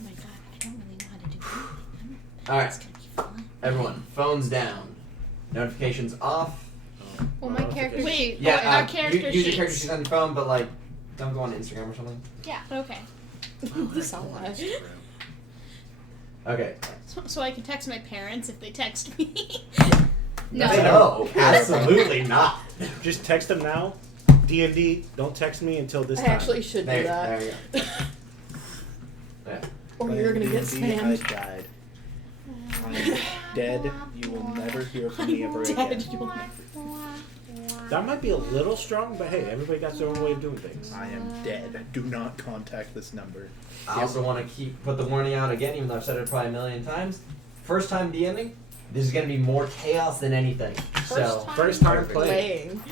Oh my god, I don't really know how to do anything. Alright, It's gonna be fun. everyone, phones down. Notifications off. Well, my character. Wait, Yeah, our character use your character sheets. sheets on your phone, but like, don't go on Instagram or something. Yeah. Okay. This all was. Okay. So I can text my parents if they text me. No, absolutely not. Just text them now. D&D, don't text me until this I time. actually should do that. There you go. Yeah. Or you're gonna get D&D, I spammed. died. I'm dead. You will never hear from me ever Dead. again. You'll never- That might be a little strong, but hey, everybody got their own way of doing things. I am dead. Do not contact this number. I also want to put the warning out again, even though I've said it probably a million times. First time DMing, this is going to be more chaos than anything. First time Perfect. playing.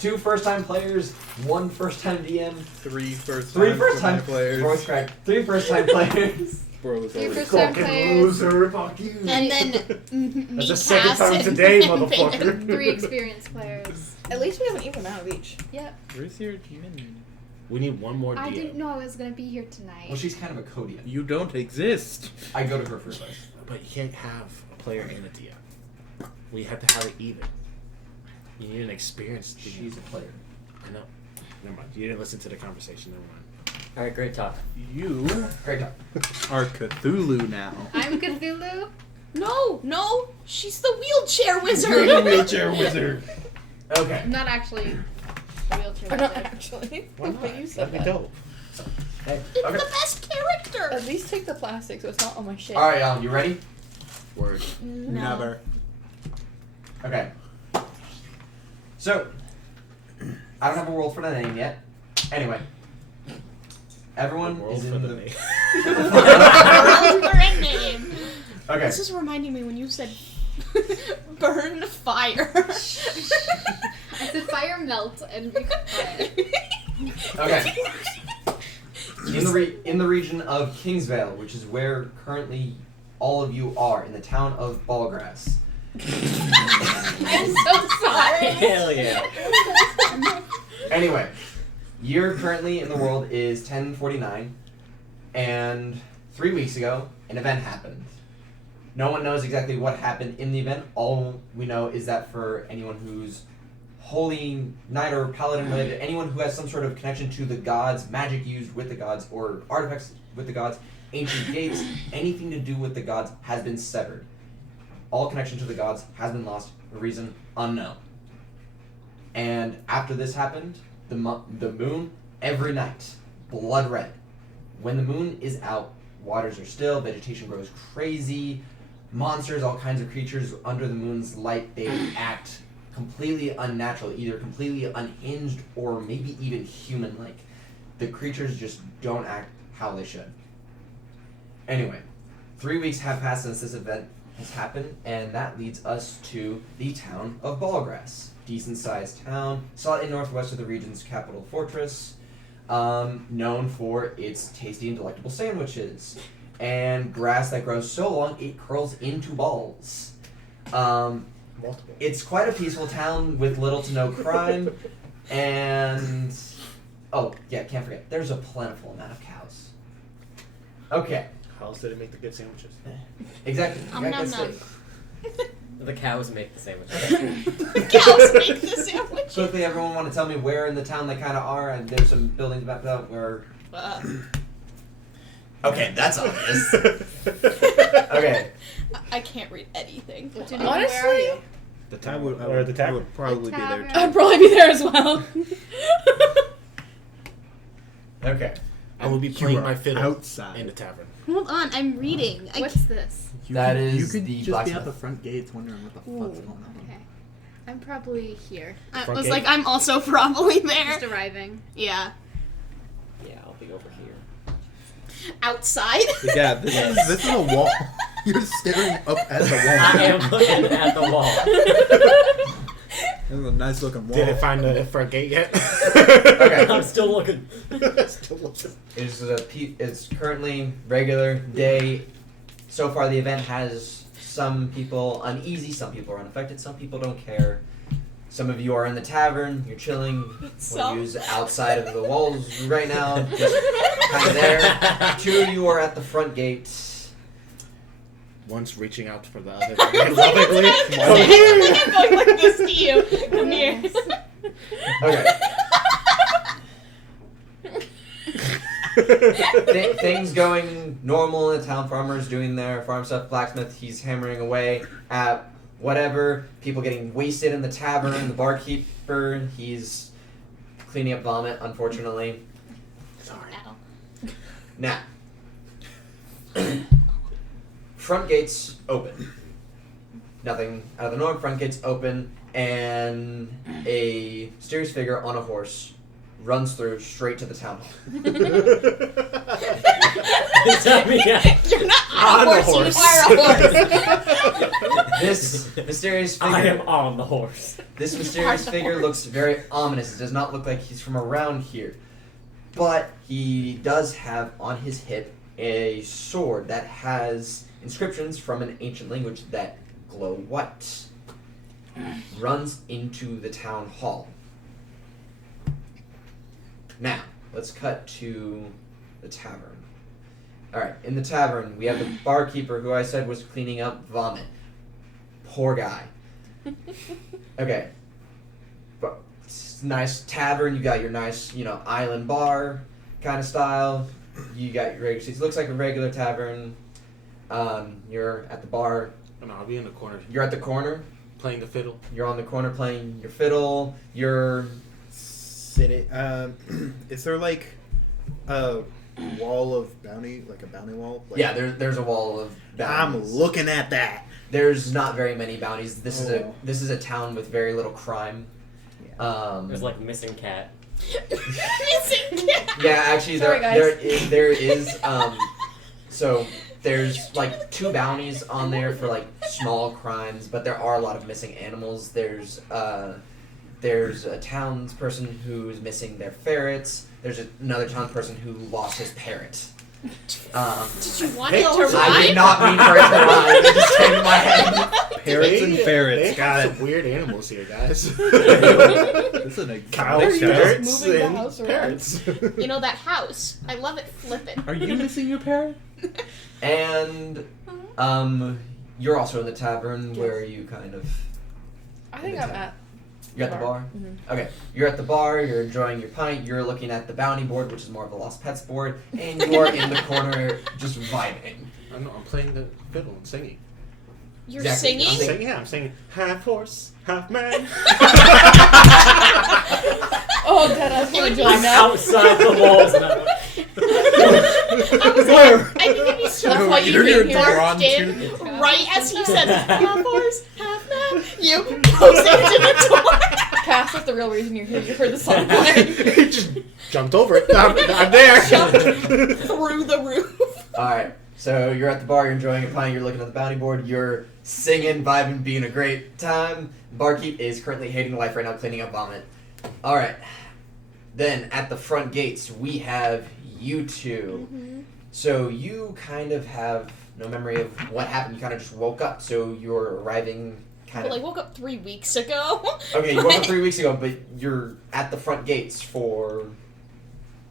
2 first-time players, 1 first-time DM, 3 first 3 time first-time players. Voice crack. 3 first-time players. Bros Three always first-time call. players. Loser, fuck you. And then me, That's the second Cass, time and today, Ben. motherfucker. 3 experienced players. At least we have an even amount of each. Yep. Where's your demon? We need one more DM. I didn't know I was gonna be here tonight. Well, she's kind of a co-DM. You don't exist. I go to her first. But you can't have a player and a DM. We have to have it even. You need an experienced DM. She's a player. I know. Never mind. You didn't listen to the conversation. Never mind. Alright, great talk. You Great talk. are Cthulhu now. I'm Cthulhu. No, she's the wheelchair wizard. You're the wheelchair wizard. Okay. I'm not actually a wheelchair Or not wizard. actually. Why not? But you said That'd be that. dope. Hey. It's Okay. the best character. At least take the plastic so it's not on my shit. All right, you ready? Word. Never. Okay. So, I don't have a world for the name yet. Anyway, everyone World is for in the the. name. World for a name. Okay. This is reminding me when you said burn fire. I said fire melt and become fire. Okay. In the region of Kingsvale, which is where currently all of you are, in the town of Ballgrass. I'm so sorry. Hell yeah. Anyway, year currently in the world is 1049, and 3 weeks ago, an event happened. No one knows exactly what happened in the event. All we know is that for anyone who's holy knight or paladin related, anyone who has some sort of connection to the gods, magic used with the gods, or artifacts with the gods, ancient gates, anything to do with the gods has been severed. All connection to the gods has been lost, for reason unknown. And after this happened, the moon, every night, blood red. When the moon is out, waters are still, vegetation grows crazy, monsters, all kinds of creatures under the moon's light, they act completely unnatural, either completely unhinged or maybe even human-like. The creatures just don't act how they should. Anyway, 3 weeks have passed since this event has happened, and that leads us to the town of Ballgrass. Decent-sized town, slightly northwest of the region's capital fortress, known for its tasty and delectable sandwiches, and grass that grows so long it curls into balls. Multiple. It's quite a peaceful town with little to no crime, and oh yeah, can't forget, there's a plentiful amount of cows. Okay, How else did it make the good sandwiches? exactly. Nom, Yeah, nom, that's nom. it. The cows make the sandwich. Cows make the sandwich. Quickly, everyone want to tell me where in the town they kind of are, and there's some buildings mapped out where. Okay, that's obvious. Okay. I can't read anything. Honestly, Honestly, where are you? The I town would, or the I tavern. would probably be there. tavern. Too. I'd probably be there as well. Okay. I will be You playing are my fiddle outside. in the tavern. Hold on, I'm reading. What's this? You That could, is you could the just be blacksmith. at the front gates wondering what the fuck's going on. Okay. I'm probably here. I Front was gate? like, I'm also probably there. Just arriving. Yeah. Yeah, I'll be over here. Outside. Yeah, this is a wall. You're staring up at the wall. I am looking at the wall. This is a nice looking wall. Did it find the front gate yet? Okay. I'm still looking. Still looking. It's currently regular day. So far, the event has some people uneasy, some people are unaffected, some people don't care. Some of you are in the tavern. You're chilling. One of Some. you is outside of the walls right now, just kind of there. Two of you are at the front gate. One's reaching out for the other. Lovingly. I'm going like this to you. Come here. Okay. Things going normal in the town. Farmers doing their farm stuff. Blacksmith, he's hammering away at whatever. People getting wasted in the tavern. The barkeeper, he's cleaning up vomit, unfortunately. Sorry. Now, front gates open. Nothing out of the norm. Front gates open, and a mysterious figure on a horse runs through straight to the town hall. Tell me, You're not On on the a horse, horse. you are a horse. This mysterious figure. I am on the horse. This mysterious figure looks very ominous. It does not look like he's from around here. But he does have on his hip a sword that has inscriptions from an ancient language that glow white. Runs into the town hall. Now, let's cut to the tavern. Alright, in the tavern, we have the barkeeper who I said was cleaning up vomit. Poor guy. Okay. But it's a nice tavern. You got your nice, island bar kind of style. You got your regular seats. Looks like a regular tavern. You're at the bar. No, I'll be in the corner You're at the corner. playing the fiddle. You're on the corner playing your fiddle. You're Sitting. Is there like a wall of bounty, like a bounty wall? Like, yeah. There's a wall of I'm bounties. looking at that. There's not very many bounties. This Oh. is a town with very little crime. There's like missing cat. Missing cat. Yeah, actually, Sorry, there is so there's like 2 bounties on there for like small crimes, but there are a lot of missing animals. There's a townsperson who's missing their ferrets. There's another townsperson who lost his parrot. Did you want Hey, it to I did rhyme? not mean for it to rhyme. It just came to my head. Parrots and ferrets. They Got have it. some weird animals here, guys. This is an Cows, exotic You're ferret. just ferrets, moving the and house around. parrots. You know that house? I love it flippin'. Are you missing your parrot? And you're also in the tavern where you kind of I think I'm at. you're at the bar. Mhm. Okay, you're at the bar, you're enjoying your pint, you're looking at the bounty board, which is more of a Lost Pets board, and you're in the corner just vibing. I'm playing the fiddle and singing. You're Exactly. singing? I'm singing half horse, half man. Oh, Dad, I want to join I'm now. outside the walls now. I was like, I think it'd be so That's why funny you're if you drawn barked to in right as he said, half horse, half man. You close into the door. Cass, that's the real reason you're here. You heard the song playing. He just jumped over it. I'm there. Through the roof. Alright, so you're at the bar, you're enjoying your pint, you're looking at the bounty board, you're singing, vibing, being a great time. Barkeep is currently hating life right now, cleaning up vomit. Alright, then at the front gates, we have you two. So you kind of have no memory of what happened, you kind of just woke up, so you're arriving kind Well, I of... woke up 3 weeks ago. Okay, you woke up 3 weeks ago, but you're at the front gates for...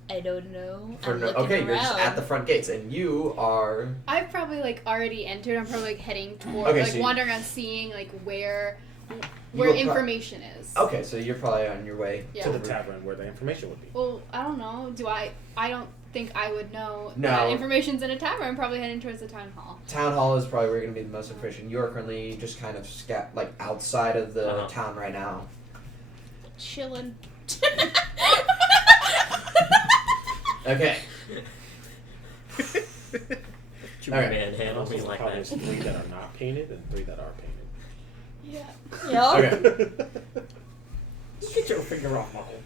I don't know. for I'm no, looking okay, around. you're just at the front gates, and you are... I've probably already entered. I'm probably heading toward, Okay, so you- wandering around, seeing where You where will pro- information is. Okay, so you're probably on your way Yeah. To the tavern where the information would be. Well, I don't know. I don't think I would know. No. That information's in a tavern. I'm probably heading towards the town hall. Town hall is probably where you're going to be the most efficient. You are currently just kind of outside of the Uh-huh. town right now. Chilling. Okay. You Alright. manhandle Also, me like probably that. there's 3 that are not painted and 3 that are painted. Yeah. Yeah. Okay. Get your finger off my hole.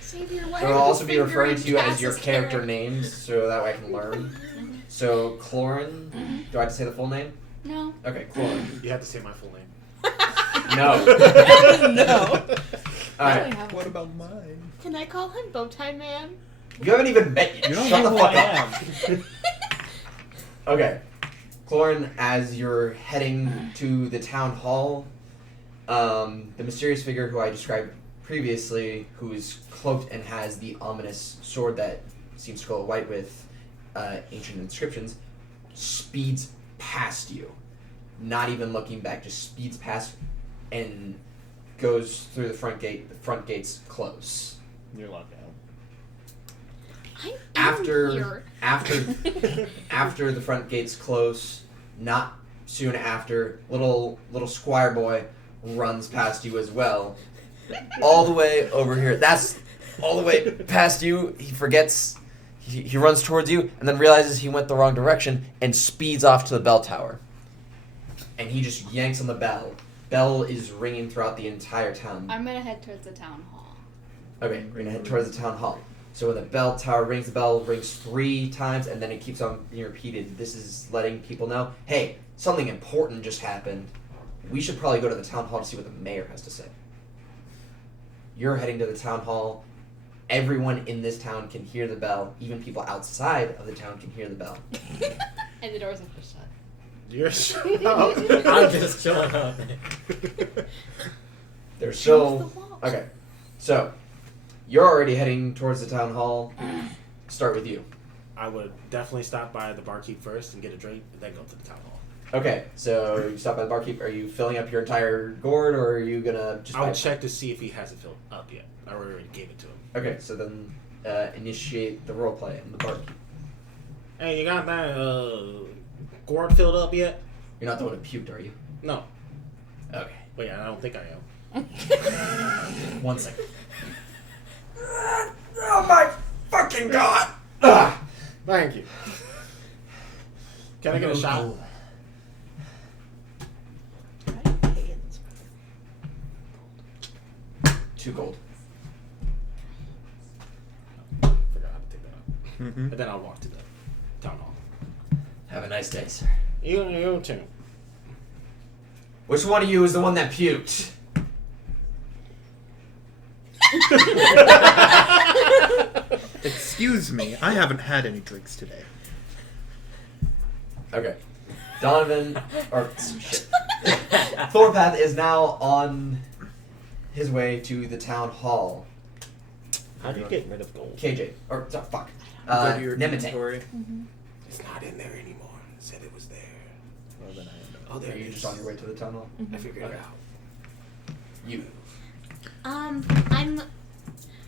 Save your So I'll also be referring to you as your character names, so that way I can learn. So, Clorin, do I have to say the full name? No. Okay, Clorin. You have to say my full name. No. No. Alright. What about mine? Can I call him Bowtie Man? You haven't even met yet. You don't Shut know the who fuck I up. am. Okay. Clorin, as you're heading to the town hall, the mysterious figure who I described previously, who is cloaked and has the ominous sword that seems to glow white with ancient inscriptions, speeds past you. Not even looking back, just speeds past and goes through the front gate. The front gates close. You're locked out. I'm After here. after the front gates close, not soon after, little squire boy runs past you as well. All the way over here. That's all the way past you. He forgets. He runs towards you and then realizes he went the wrong direction and speeds off to the bell tower. And he just yanks on the bell. Bell is ringing throughout the entire town. I'm gonna head towards the town hall. Okay, we're gonna head towards the town hall. So when the bell tower rings, the bell rings 3 times, and then it keeps on being repeated. This is letting people know, hey, something important just happened. We should probably go to the town hall to see what the mayor has to say. You're heading to the town hall. Everyone in this town can hear the bell. Even people outside of the town can hear the bell. And the doors are shut. You're I'm just chilling out there. They're still... Okay, so you're already heading towards the town hall. Start with you. I would definitely stop by the barkeep first and get a drink, and then go to the town hall. Okay, so you stop by the barkeep. Are you filling up your entire gourd, or are you gonna just... I would check to see if he hasn't filled up yet. I already gave it to him. Okay, so then initiate the roleplay on the barkeep. Hey, you got that gourd filled up yet? You're not the one who puked, are you? No. Okay. Wait, I don't think I am. 1 second. Oh my fucking god! Ugh. Thank you. Can I get a shot? 2 gold. Forgot how to take that out. Mm-hmm. And then I'll walk to the town hall. Have a nice day, sir. You too. Which one of you is the one that puked? Excuse me, I haven't had any drinks today. Okay. Donovan, or shit. Thorpath is now on his way to the town hall. How do you get rid of gold? KJ, or fuck. Go to your Nemete. inventory. It's not in there anymore. It said it was there. Well, then I end up. Oh, there Are it you is. just on your way to the town hall? I figured it Okay. out. You. I'm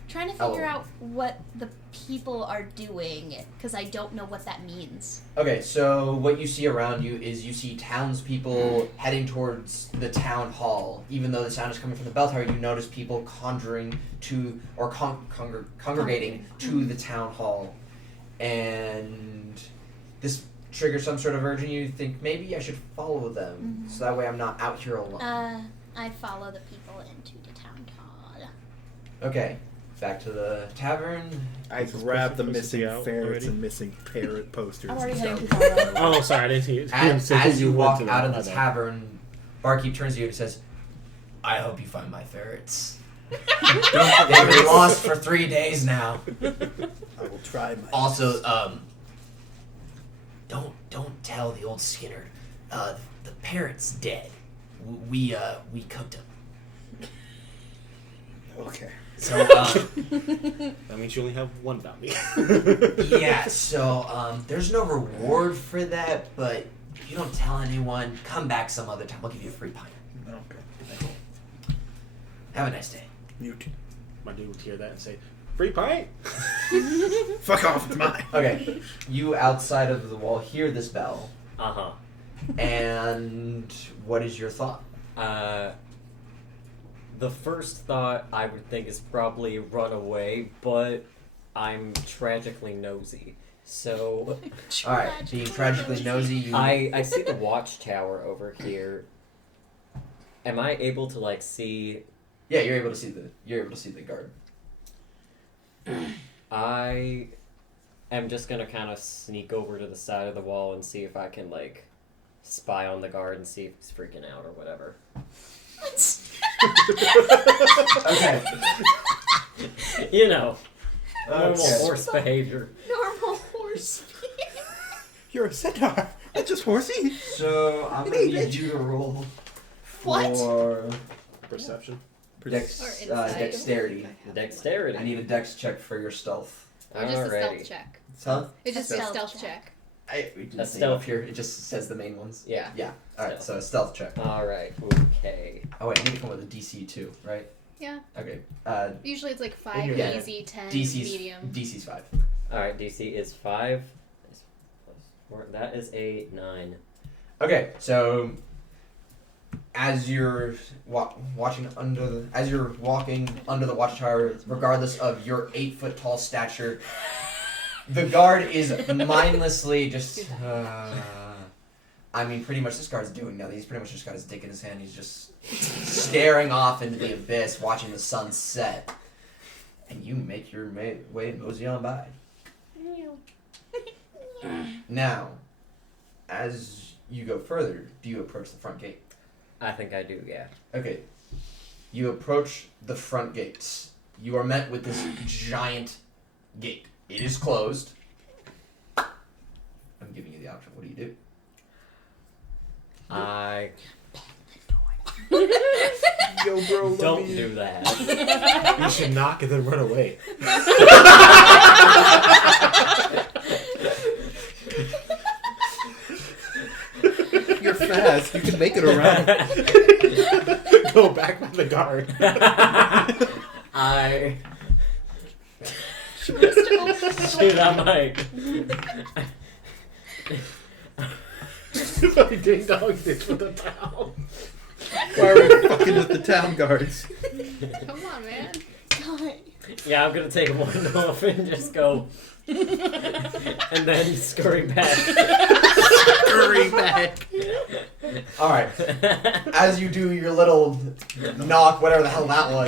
trying to figure Oh. out what the people are doing because I don't know what that means. Okay, so what you see around you is you see townspeople heading towards the town hall. Even though the sound is coming from the bell tower, you notice people conjuring to, or congregating to the town hall. And this triggers some sort of urge in you to think, maybe I should follow them, so that way I'm not out here alone. I follow the people into the town hall. Okay, back to the tavern. I Is this grab the person supposed to missing be out ferrets already? and missing parrot posters. I'm already and heading stuff. to town hall. Oh, sorry, I didn't hear. As you walk went to out of my the bad. tavern, barkeep turns to you and says, I hope you find my ferrets. Don't They've been lost for 3 days now. I will try my Also, don't tell the old Skinner. The parrot's dead. We cooked him. Okay. So That means you only have one bounty. yeah. So there's no reward for that, but if you don't tell anyone, come back some other time. I'll give you a free pint. Okay. Have a nice day. You too. My dude would hear that and say, "Free pint." Fuck off, it's mine. Okay, you outside of the wall hear this bell, Uh-huh. and what is your thought? The first thought I would think is probably run away, but I'm tragically nosy. So All right, being tragically nosy, you I see the watchtower over here. Am I able to like see? yeah, you're able to see the guard. I am just gonna kind of sneak over to the side of the wall and see if I can like spy on the guard and see if he's freaking out or whatever. Okay. You know, normal Okay. horse behavior. Normal horse. You're a centaur. That's just horsey. So I'm gonna need you to roll What? for Perception. Or insight. dexterity. Dexterity. I need a dex check for your stealth. Or just a stealth Alrighty. check. Huh? It's just a Stealth stealth check. check. We didn't A say stealth. up here. It just says the main ones. Yeah. Yeah. All right. So a stealth check. Alright. Okay. Oh wait, I need to come with a DC too, right? Yeah. Okay. Usually it's like 5 Yeah. easy, 10 DC's medium. DC's 5. Alright, DC is 5. Plus 4. That is a 9. Okay, so as you're watching as you're walking under the watchtower, regardless of your 8 foot tall stature, the guard is mindlessly just. I mean, pretty much this guard's doing nothing. He's pretty much just got his dick in his hand. He's just staring off into the abyss, watching the sun set. And you make your way mosey on by. Now, as you go further, do you approach the front gate? I think I do, yeah. Okay. You approach the front gates. You are met with this giant gate. It is closed. I'm giving you the option. What do you do? I Yo, bro, let don't me- do that. You should knock and then run away. You're fast. You can make it around. Go back with the guard. I shoot, I might. Fucking ding dong ditch with the towel. Why are we fucking with the town guards? Come on, man. God. Yeah, I'm gonna take one off and just go. And then scurry back. Hurry back. All right. As you do your little knock, whatever the hell that was,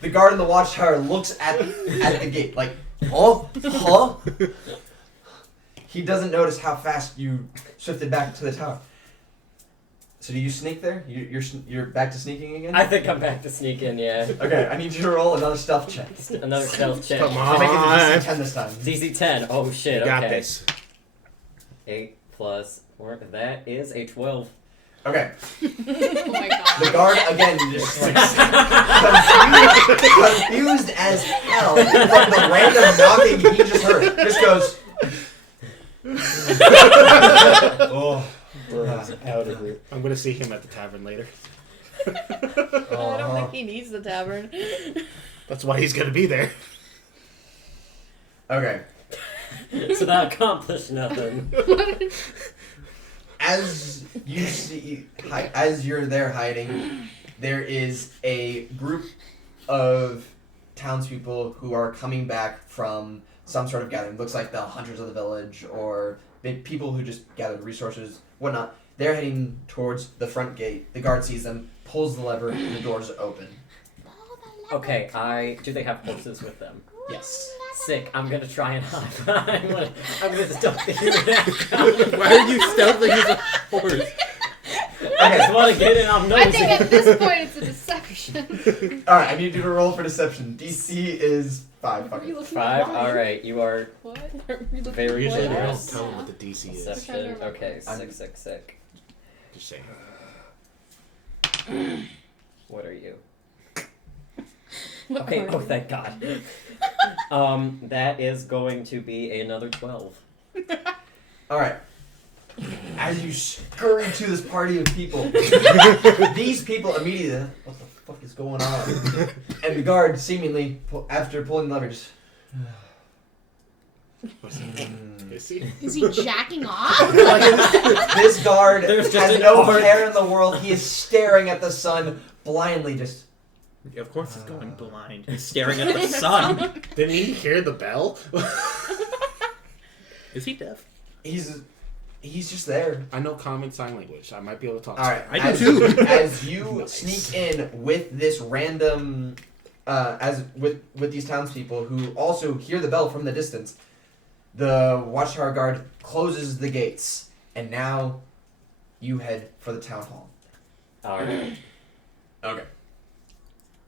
the guard in the watchtower looks at the gate like, huh? He doesn't notice how fast you shifted back to the tower. So do you sneak there? You're back to sneaking again? I think I'm back to sneak in, yeah. Okay, I need you to roll another stealth check. Another stealth check. Come I'll make it on. to DC 10 this time. DC 10. Oh shit, You got okay. this. 8 plus 4. That is a 12. Okay. Oh my god. The guard again just like confused as hell from the random knocking he just heard. Just goes. Oh. Out of it. I'm gonna see him at the tavern later. I don't think he needs the tavern. That's why he's gonna be there. Okay. So that accomplished nothing. As you see, as you're there hiding, there is a group of townspeople who are coming back from some sort of gathering. Looks like the hunters of the village or people who just gathered resources, whatnot. They're heading towards the front gate. The guard sees them, pulls the lever, and the doors open. Okay, do they have horses with them? Yes. Sick. I'm gonna try and hide. I'm gonna stealth the hero. Why are you stealthing as a horse? I just want to get in on I nosy. think at this point it's a deception. Alright, I need you to roll for deception. DC is 5. Fuck Are you it. looking 5. at All right, you are What? Are you looking Very at Usually we what? don't generous. tell him what the DC is. deception. Okay, I'm- sick. Just saying. What are you? What Okay. are Oh, you? thank God. That is going to be another 12. Alright. As you scurry to this party of people, these people immediately, what the fuck is going on? And the guard seemingly, after pulling the lever, just. Is he? Is he jacking off? This guard There's just has an no arc. care in the world. He is staring at the sun blindly, just. Of course he's going blind. He's staring at the sun. Didn't he hear the bell? Is he deaf? He's just there. I know common sign language. I might be able to talk. All right, I do too. As you Nice. sneak in with this random, with these townspeople who also hear the bell from the distance, the watchtower guard closes the gates, and now you head for the town hall. All right. Okay.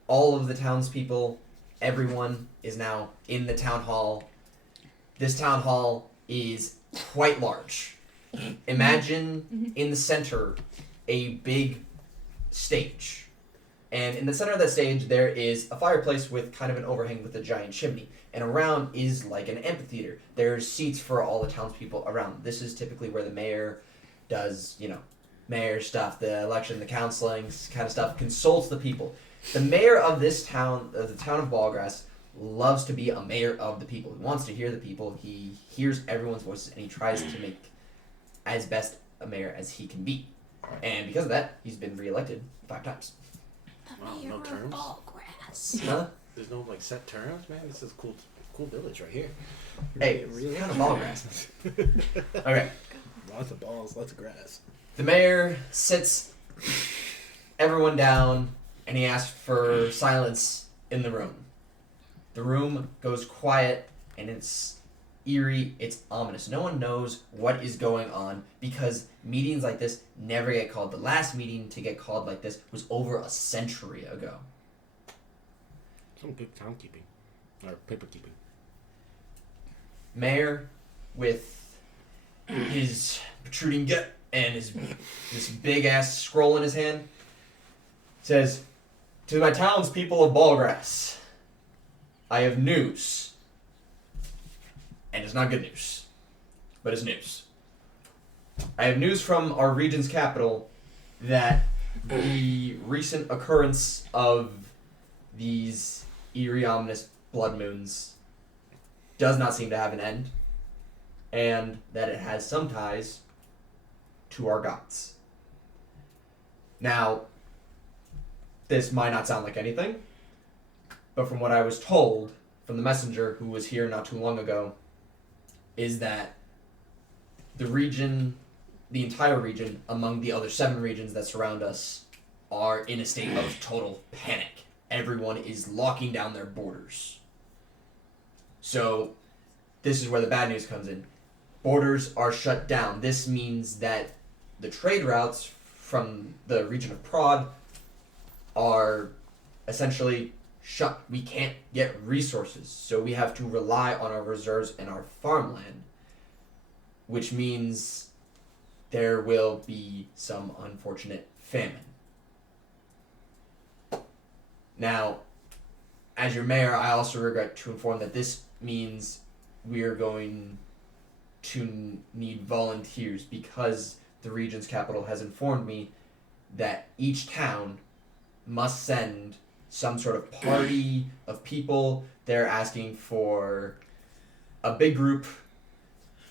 All of the townspeople, everyone is now in the town hall. This town hall is quite large. Imagine in the center a big stage. And in the center of that stage, there is a fireplace with kind of an overhang with a giant chimney. And around is like an amphitheater. There's seats for all the townspeople around. This is typically where the mayor does, mayor stuff, the election, the counseling kind of stuff, consults the people. The mayor of this town, the town of Ballgrass, loves to be a mayor of the people. He wants to hear the people. He hears everyone's voices, and he tries to make as best a mayor as he can be. And because of that, he's been reelected 5 times. Wow, no terms? Ballgrass. Huh? There's no like set terms, man. This is cool village right here. Hey, it's kind of Ballgrass. Okay. Lots of balls, lots of grass. The mayor sits everyone down, and he asks for silence in the room. The room goes quiet, and it's eerie, it's ominous. No one knows what is going on because meetings like this never get called. The last meeting to get called like this was over a century ago. Some good timekeeping. Or paper keeping. Mayor, with his protruding gut and this big ass scroll in his hand, says, "To my townspeople of Ballgrass, I have news. And it's not good news, but it's news. I have news from our region's capital that the recent occurrence of these eerie, ominous blood moons does not seem to have an end, and that it has some ties to our gods. Now, this might not sound like anything, but from what I was told from the messenger who was here not too long ago, is that the region, the entire region, among the other 7 regions that surround us, are in a state of total panic. Everyone is locking down their borders. So, this is where the bad news comes in. Borders are shut down. This means that the trade routes from the region of Prod are essentially shut. We can't get resources, so we have to rely on our reserves and our farmland, which means there will be some unfortunate famine. Now, as your mayor, I also regret to inform that this means we are going to need volunteers because the region's capital has informed me that each town must send some sort of party of people. They're asking for a big group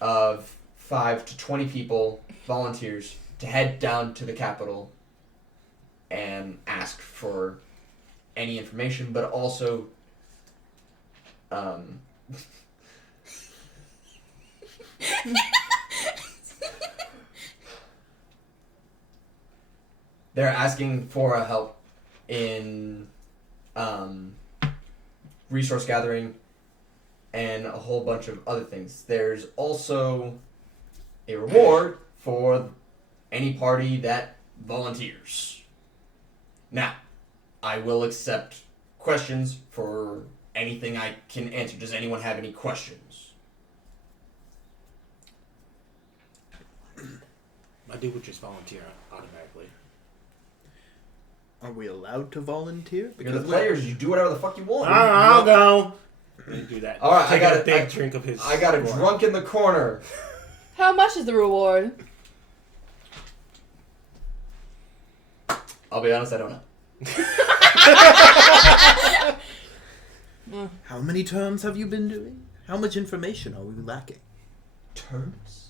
of 5 to 20 people, volunteers, to head down to the capital and ask for any information, but also they're asking for a help in resource gathering and a whole bunch of other things. There's also a reward for any party that volunteers. Now, I will accept questions for anything I can answer. Does anyone have any questions? I do would just volunteer automatically. Are we allowed to volunteer? You're the players. You do whatever the fuck you want. I'll go. And do that. All right, Take I got a big drink of his. I got a water. drunk in the corner. How much is the reward? I'll be honest, I don't know. How many terms have you been doing? How much information are we lacking? Terms?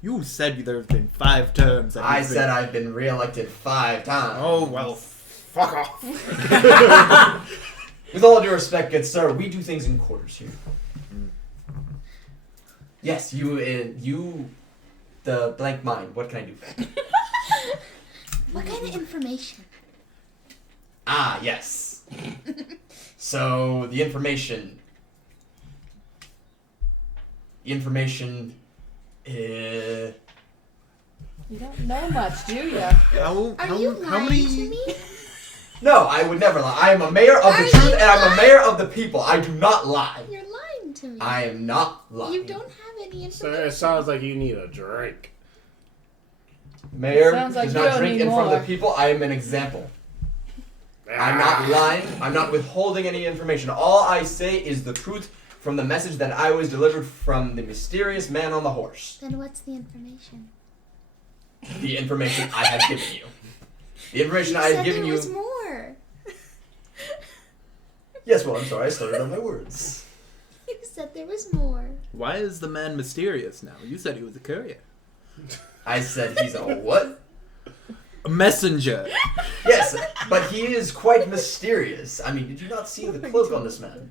You said there have been 5 terms. That I you've said been... I've been reelected 5 times. Oh, well, fuck off. With all due respect, good sir, we do things in quarters here. Yes, you, the blank mind. What can I do? What kind of information? Ah, yes. So the information. You don't know much, do you? Are you lying to me? No, I would never lie. I am a mayor of the truth, and I'm a mayor of the people. I do not lie. You're lying lying to me. I am not lying. You don't have any So information. it sounds like you need a drink. Mayor Sounds like does you not don't drink need in front of more. the people. I am an example. I'm not lying. I'm not withholding any information. All I say is the truth from the message that I was delivered from the mysterious man on the horse. Then what's the information? The information I have given you. The information I said have given there you. was more. Yes, well, I'm sorry. I started on my words. You said there was more. Why is the man mysterious now? You said he was a courier. I said he's a what? A messenger. Yes, but he is quite mysterious. I mean, did you not see the cloak on this man?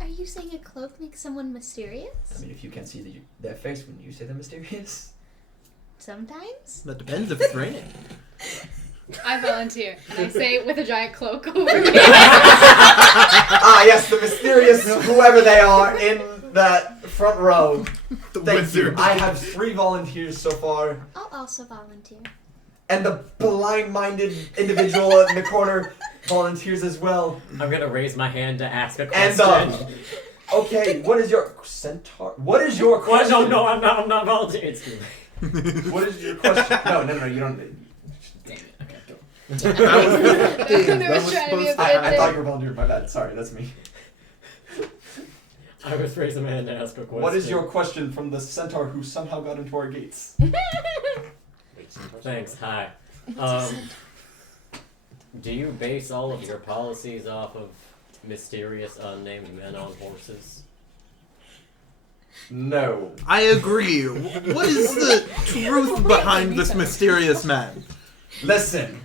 Are you saying a cloak makes someone mysterious? I mean, if you can't see their face, wouldn't you say they're mysterious? Sometimes? That depends if it's raining. I volunteer, and I say it with a giant cloak over me. Ah, yes, the mysterious whoever they are in that front row. The Thank you. wizard. I have 3 volunteers so far. I'll also volunteer. And the blind-minded individual in the corner volunteers as well. I'm gonna raise my hand to ask a And question. okay, what is your centaur? What is your Well, question? no, I'm not volunteering. It's too late. What is your question? No, you don't. Damn it. Okay, go. That was the thing. There That was was trying to be supposed a to bit I there. thought you were volunteering. My bad. Sorry, that's me. I was raising my hand to ask a question. What is your question from the centaur who somehow got into our gates? Thanks. Hi. Do you base all of your policies off of mysterious unnamed men on horses? No. I agree. What is the truth behind this mysterious man? Listen.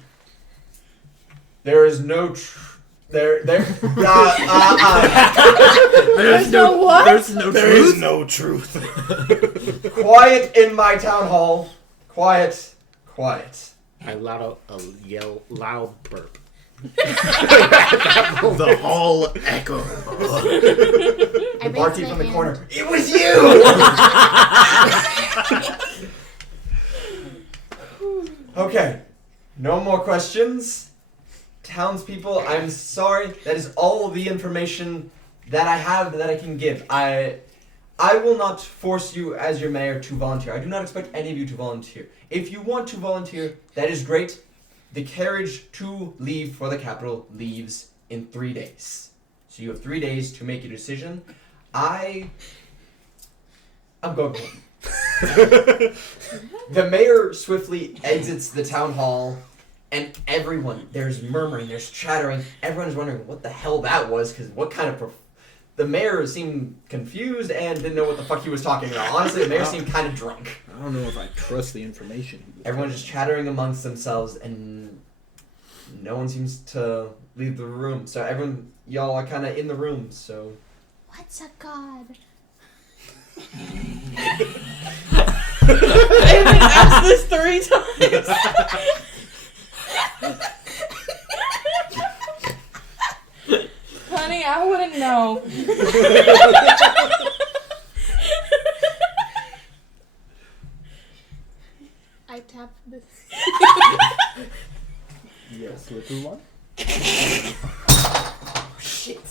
There is no There's no what? There's no There truth. is no truth. Quiet in my town hall. Quiet. I let out a loud burp. The hall echo. The I barkeep raised from my the hand. corner. It was you! Okay. No more questions. Townspeople, I'm sorry. That is all the information that I have that I can give. I will not force you as your mayor to volunteer. I do not expect any of you to volunteer. If you want to volunteer, that is great. The carriage to leave for the capital leaves in 3 days. So you have 3 days to make a decision. I'm going home. The mayor swiftly exits the town hall, and everyone, there's murmuring, there's chattering. Everyone's wondering what the hell that was, because what kind of... The mayor seemed confused and didn't know what the fuck he was talking about. Honestly, the mayor seemed kind of drunk. I don't know if I trust the information. he was Everyone's just chattering amongst themselves, and no one seems to leave the room. So everyone, y'all are kind of in the room, so... What's a god? I've been asked this 3 times. Honey, I wouldn't know. I tapped this. Yes, little one. Shit.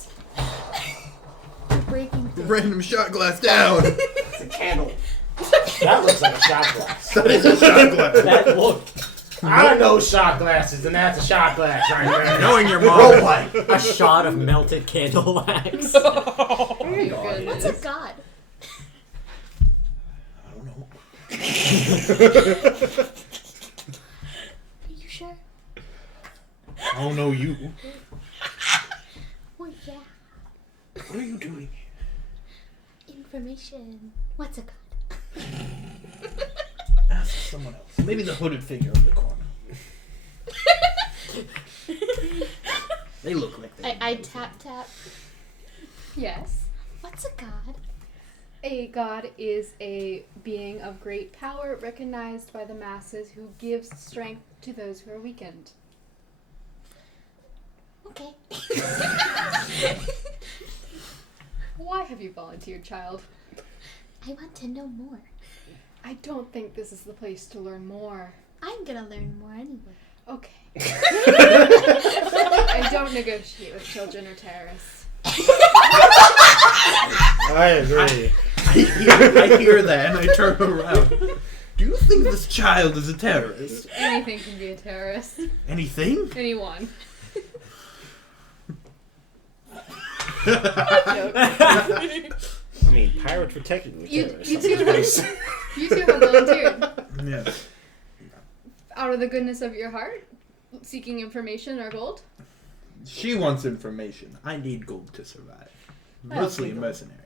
You're breaking things. Random shot glass down. It's a candle. That looks like a shot glass. That is a shot glass. That looked I know shot glasses, and that's a shot glass right there. Knowing your Role mom. play. a shot of melted candle wax. Oh my What's goodness. a god? I don't know. Are you sure? I don't know you. Well, yeah. What are you doing? Information. What's a god? Ask someone else. Maybe the hooded figure in the corner. They look like they. I tap. Yes. What's a god? A god is a being of great power recognized by the masses who gives strength to those who are weakened. Okay. Why have you volunteered, child? I want to know more. I don't think this is the place to learn more. I'm gonna learn more anyway. Okay. I don't negotiate with children or terrorists. I agree. I hear that and I turn around. Do you think this child is a terrorist? Anything can be a terrorist. Anything? Anyone. I mean, pirates were technically You terrorists. two you two have volunteered Yeah. out of the goodness of your heart, seeking information or gold. She wants information. I need gold to survive. Mostly a mercenary.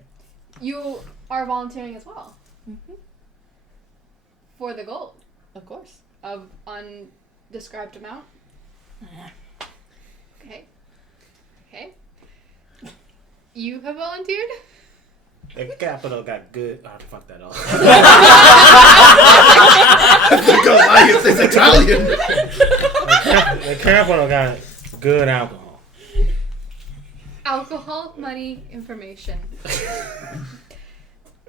You are volunteering as well Mhm. for the gold Of course. of undescribed amount. Okay. Okay. You have volunteered? The capital got good. Oh, fuck that up. Goliath is Italian. The capital got good alcohol. Alcohol, money, information.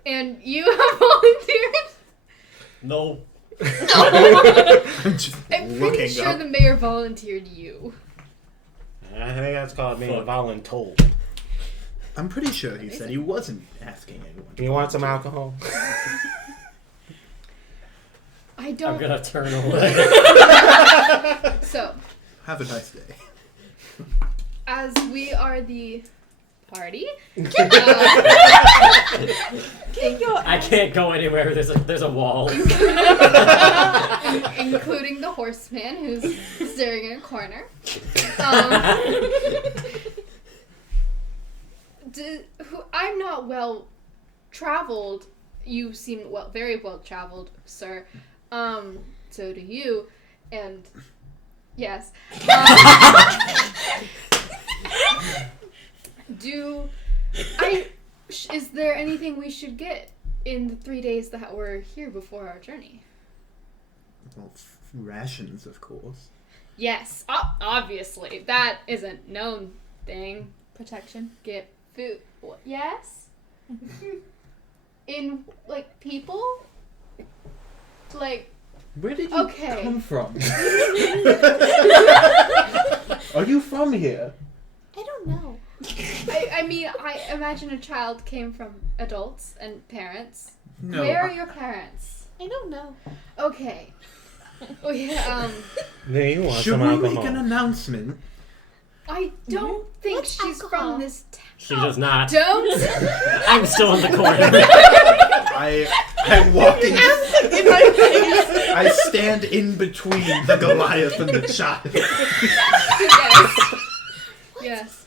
And you have volunteered? No. I'm just I'm pretty looking sure up. the mayor volunteered you. I think that's called being Fuck. voluntold. I'm pretty sure he said he wasn't asking anyone. Do you want some alcohol? I I'm don't. gonna turn away. So, Have a nice day. as we are the party, I can't go anywhere. There's a wall. including the horseman who's staring in a corner. I'm not well traveled. You seem very well traveled, sir. So do you, and yes. Is there anything we should get in the 3 days that we're here before our journey? Well, rations, of course. Yes, obviously. That is a known thing. Protection. Get food. Yes? In, like, people? Like, Where did you Okay. come from? Are you from here? I don't know. I mean, I imagine a child came from adults and parents. No. Where are your parents? I don't know. Okay. Oh, yeah, Then you want Should some we alcohol? make an announcement? I don't think What's she's alcohol? from this town. She does not. Don't! I'm still in the corner. I'm walking. In my face. I stand in between the Goliath and the child. Yes. Yes.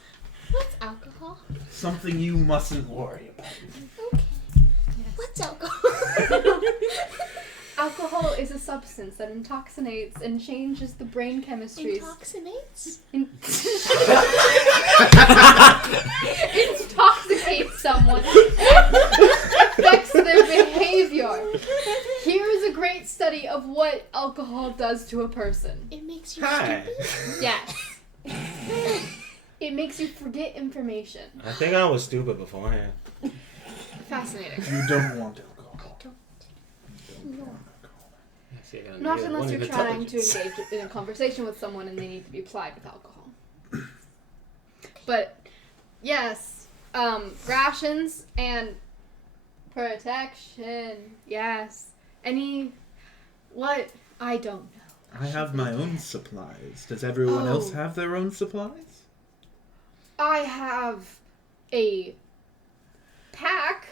What's alcohol? Something you mustn't worry about. Okay. What's alcohol? Alcohol is a substance that intoxicates and changes the brain chemistries. Intoxicates? Intoxicates someone. Affects their behavior. Here is a great study of what alcohol does to a person. It makes you Hi. stupid? Yes. It makes you forget information. I think I was stupid beforehand. Fascinating. You don't want alcohol. See, I got Not neither unless one you're of trying to intelligence. engage in a conversation with someone and they need to be applied with alcohol. But yes, rations and protection. Yes. What? I don't know. I have my own supplies. Does everyone else Oh. have their own supplies? I have a pack.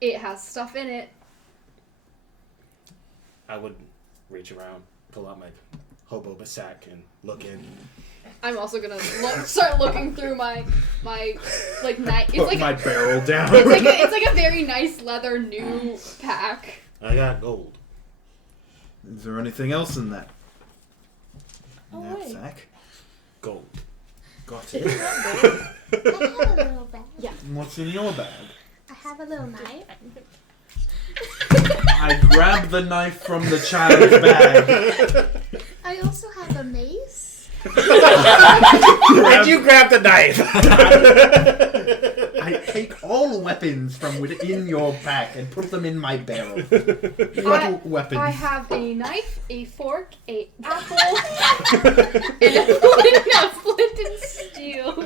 It has stuff in it. I would reach around, pull out my hobo sack, and look in. I'm also gonna start looking through my like nice. It's Put like my barrel down. it's like a very nice leather new pack. I got gold. Is there anything else in that? Oh, wait. Knapsack? Gold. Got it. I have a little bag. What's in your bag? I have a little knife. I grab the knife from the child's bag. I also have a mace. Why'd you grab the knife? I take all weapons from within your pack and put them in my barrel. I- What weapons? I have a knife, a fork, a apple, and a flint and steel.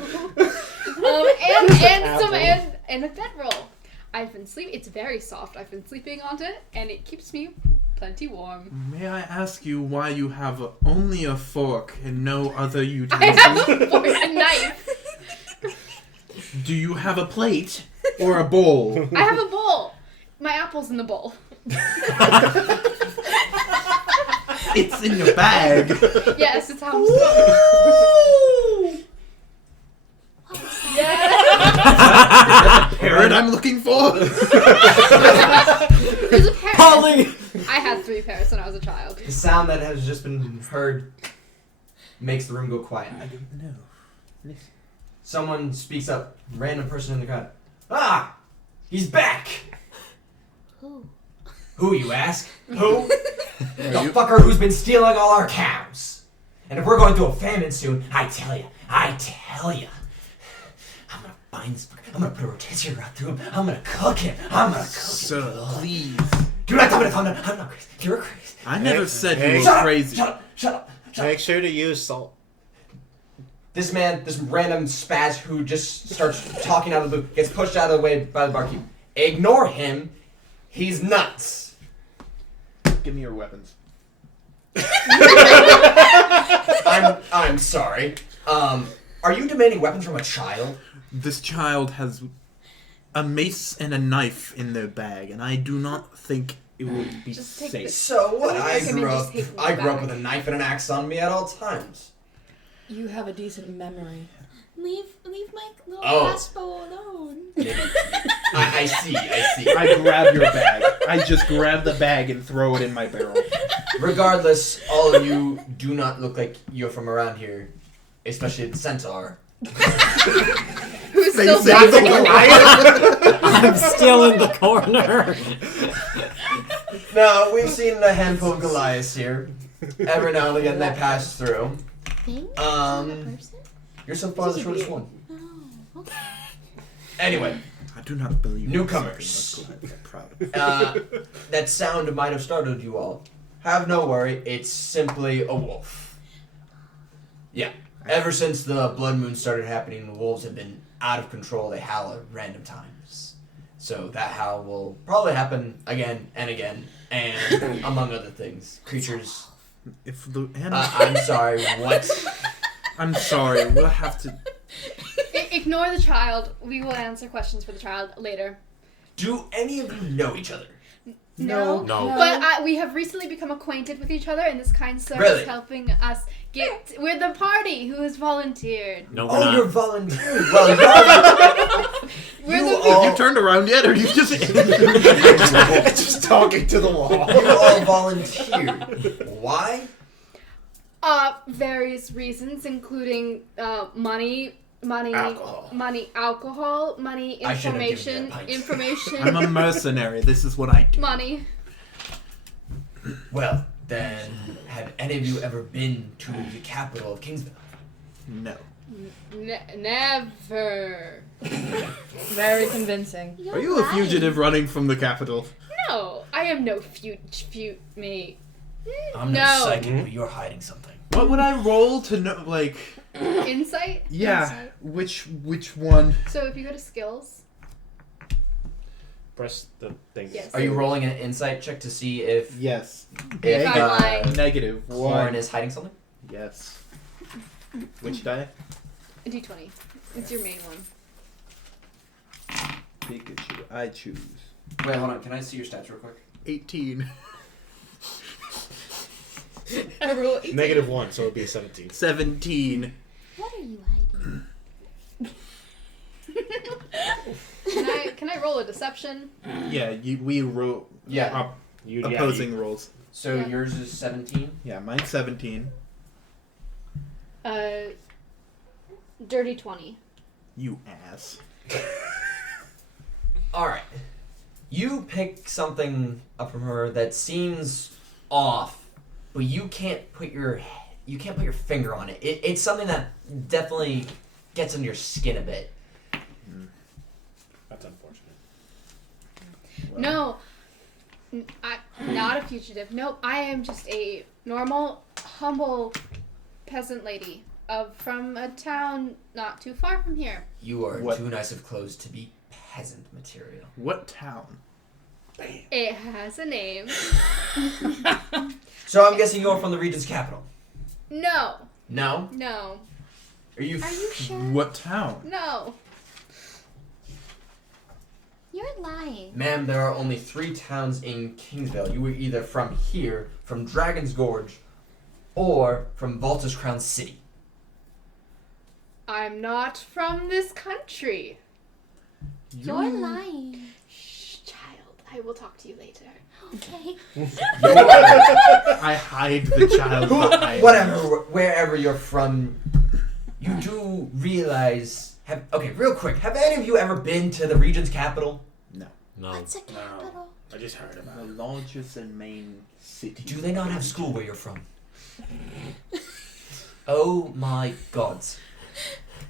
And a bedroll. I've been sleeping. It's very soft. I've been sleeping on it, and it keeps me plenty warm. May I ask you why you have only a fork and no other I utensils? have a fork and knife. Do you have a plate or a bowl? I have a bowl. My apple's in the bowl. It's in your bag. Yes, it's how I'm supposed. Yeah. Parrot I'm looking for. There's a parrot. Polly! I had 3 parrots when I was a child. The sound that has just been heard makes the room go quiet. I don't know. Someone speaks up, random person in the crowd. Ah! He's back! Who? Who, you ask? Who? The fucker who's been stealing all our cows. And if we're going through a famine soon, I tell ya, I'm gonna find this fucker. I'm gonna put a rotisserie right through him. I'm gonna cook him. Sir, please. Do not tell me to calm down. I'm not crazy. You're crazy. I never said hey. you were Shut up! crazy. Shut up! Shut up! Shut up! Make sure to use salt. This man, this random spaz who just starts talking out of the blue, gets pushed out of the way by the barkeep. Ignore him. He's nuts. Give me your weapons. I'm sorry. Are you demanding weapons from a child? This child has a mace and a knife in their bag, and I do not think it would be Just take safe. this. So what? I I recommend grew just up. taking I it grew up back. with a knife and an axe on me at all times. You have a decent memory. Leave my little Oh. crossbow alone. I see. I grab your bag. I just grab the bag and throw it in my barrel. Regardless, all of you do not look like you're from around here, especially the centaur. Who's still Face it. dancing? I'm still in the corner. No, we've seen a handful of Goliaths here. Every now and again they pass through. Thing? Um, You're so far the shortest one. Oh, okay. Anyway, I do not believe Newcomers. something that's proud of. that sound might have startled you all. Have no worry, it's simply a wolf. Yeah. Ever since the blood moon started happening, the wolves have been out of control. They howl at random times. So that howl will probably happen again and again, and among other things. Creatures. If the animal, I'm sorry, what? I'm sorry. We'll have to. Ignore the child. We will answer questions for the child later. Do any of you know each other? No. No. But we have recently become acquainted with each other, and this kind sir Really? is helping us get. We're the party who has volunteered. No, we're Oh, not. you're volunteering. Well, We're you the all, You turned around yet, or you just just talking to the wall. you all volunteered. Why? various reasons, including money, Alcohol. money, I shouldn't have given information, you that pint. information, I'm a mercenary. This is what I do. money. Well, then, have any of you ever been to the capital of Kingsville? No. Never. Very convincing. You're Are you a lying. fugitive running from the capital? No, I am no me. I'm No. not psychic, but you're hiding something. What would I roll to know? Like, Insight. yeah, Insight. which one? So if you go to skills, Press the thing. Yes. Are you rolling an insight check to see if Yes. If I'm lying. Negative Lauren one. is hiding something? Yes. Which die? a d20. It's your main one. Pikachu. I choose. Wait, hold on. Can I see your stats real quick? 18. I roll 18. -1, so it'd be a 17. 17. What are you hiding? Can I roll a deception? Yeah, we roll Yeah. opposing rolls. So Yeah. yours is 17? Yeah, mine's 17. Dirty 20. You ass. Alright. You pick something up from her that seems off, but you can't put your finger on it. It's something that definitely gets under your skin a bit. That's unfortunate. No, I'm not a fugitive. No, I am just a normal, humble peasant lady. from a town not too far from here. You are What? too nice of clothes to be peasant material. What town? It has a name. So I'm guessing you're from the region's capital. No. No? No. Are you? Are you sure? What town? No. You're lying. Ma'am, there are only 3 towns in Kingsvale. You were either from here, from Dragon's Gorge, or from Volta's Crown City. I'm not from this country. You're lying. Shh, child. I will talk to you later. Okay. I hide the child behind. Whatever, wherever you're from, you do realize. Okay, real quick. Have any of you ever been to the region's capital? No. No. What's a capital? I just heard about The it. largest and main city. Do they not have school where you're from? Oh my gods.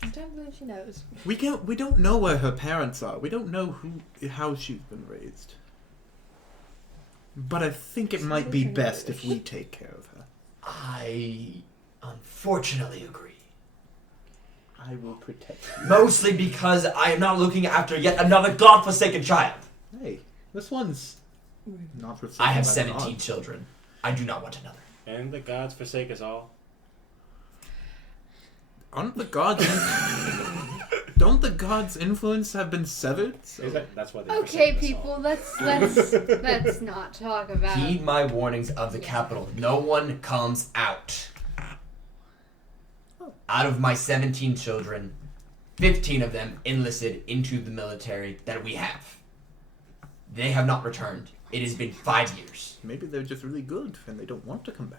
I don't believe she knows. We don't know where her parents are. We don't know how she's been raised. But I think it might be best if we take care of her. I unfortunately agree. I will protect you. Mostly because I am not looking after yet another godforsaken child. Hey, this one's not for I have by 17 God. children. I do not want another. And the gods forsake us all. Aren't the gods? Don't the gods' influence have been severed? So That's why they Okay, forsake us people, all. let's not talk about. Heed my warnings of the capital. No one comes out. Out of my 17 children, 15 of them enlisted into the military that we have. They have not returned. It has been 5 years. maybe they're just really good and they don't want to come back.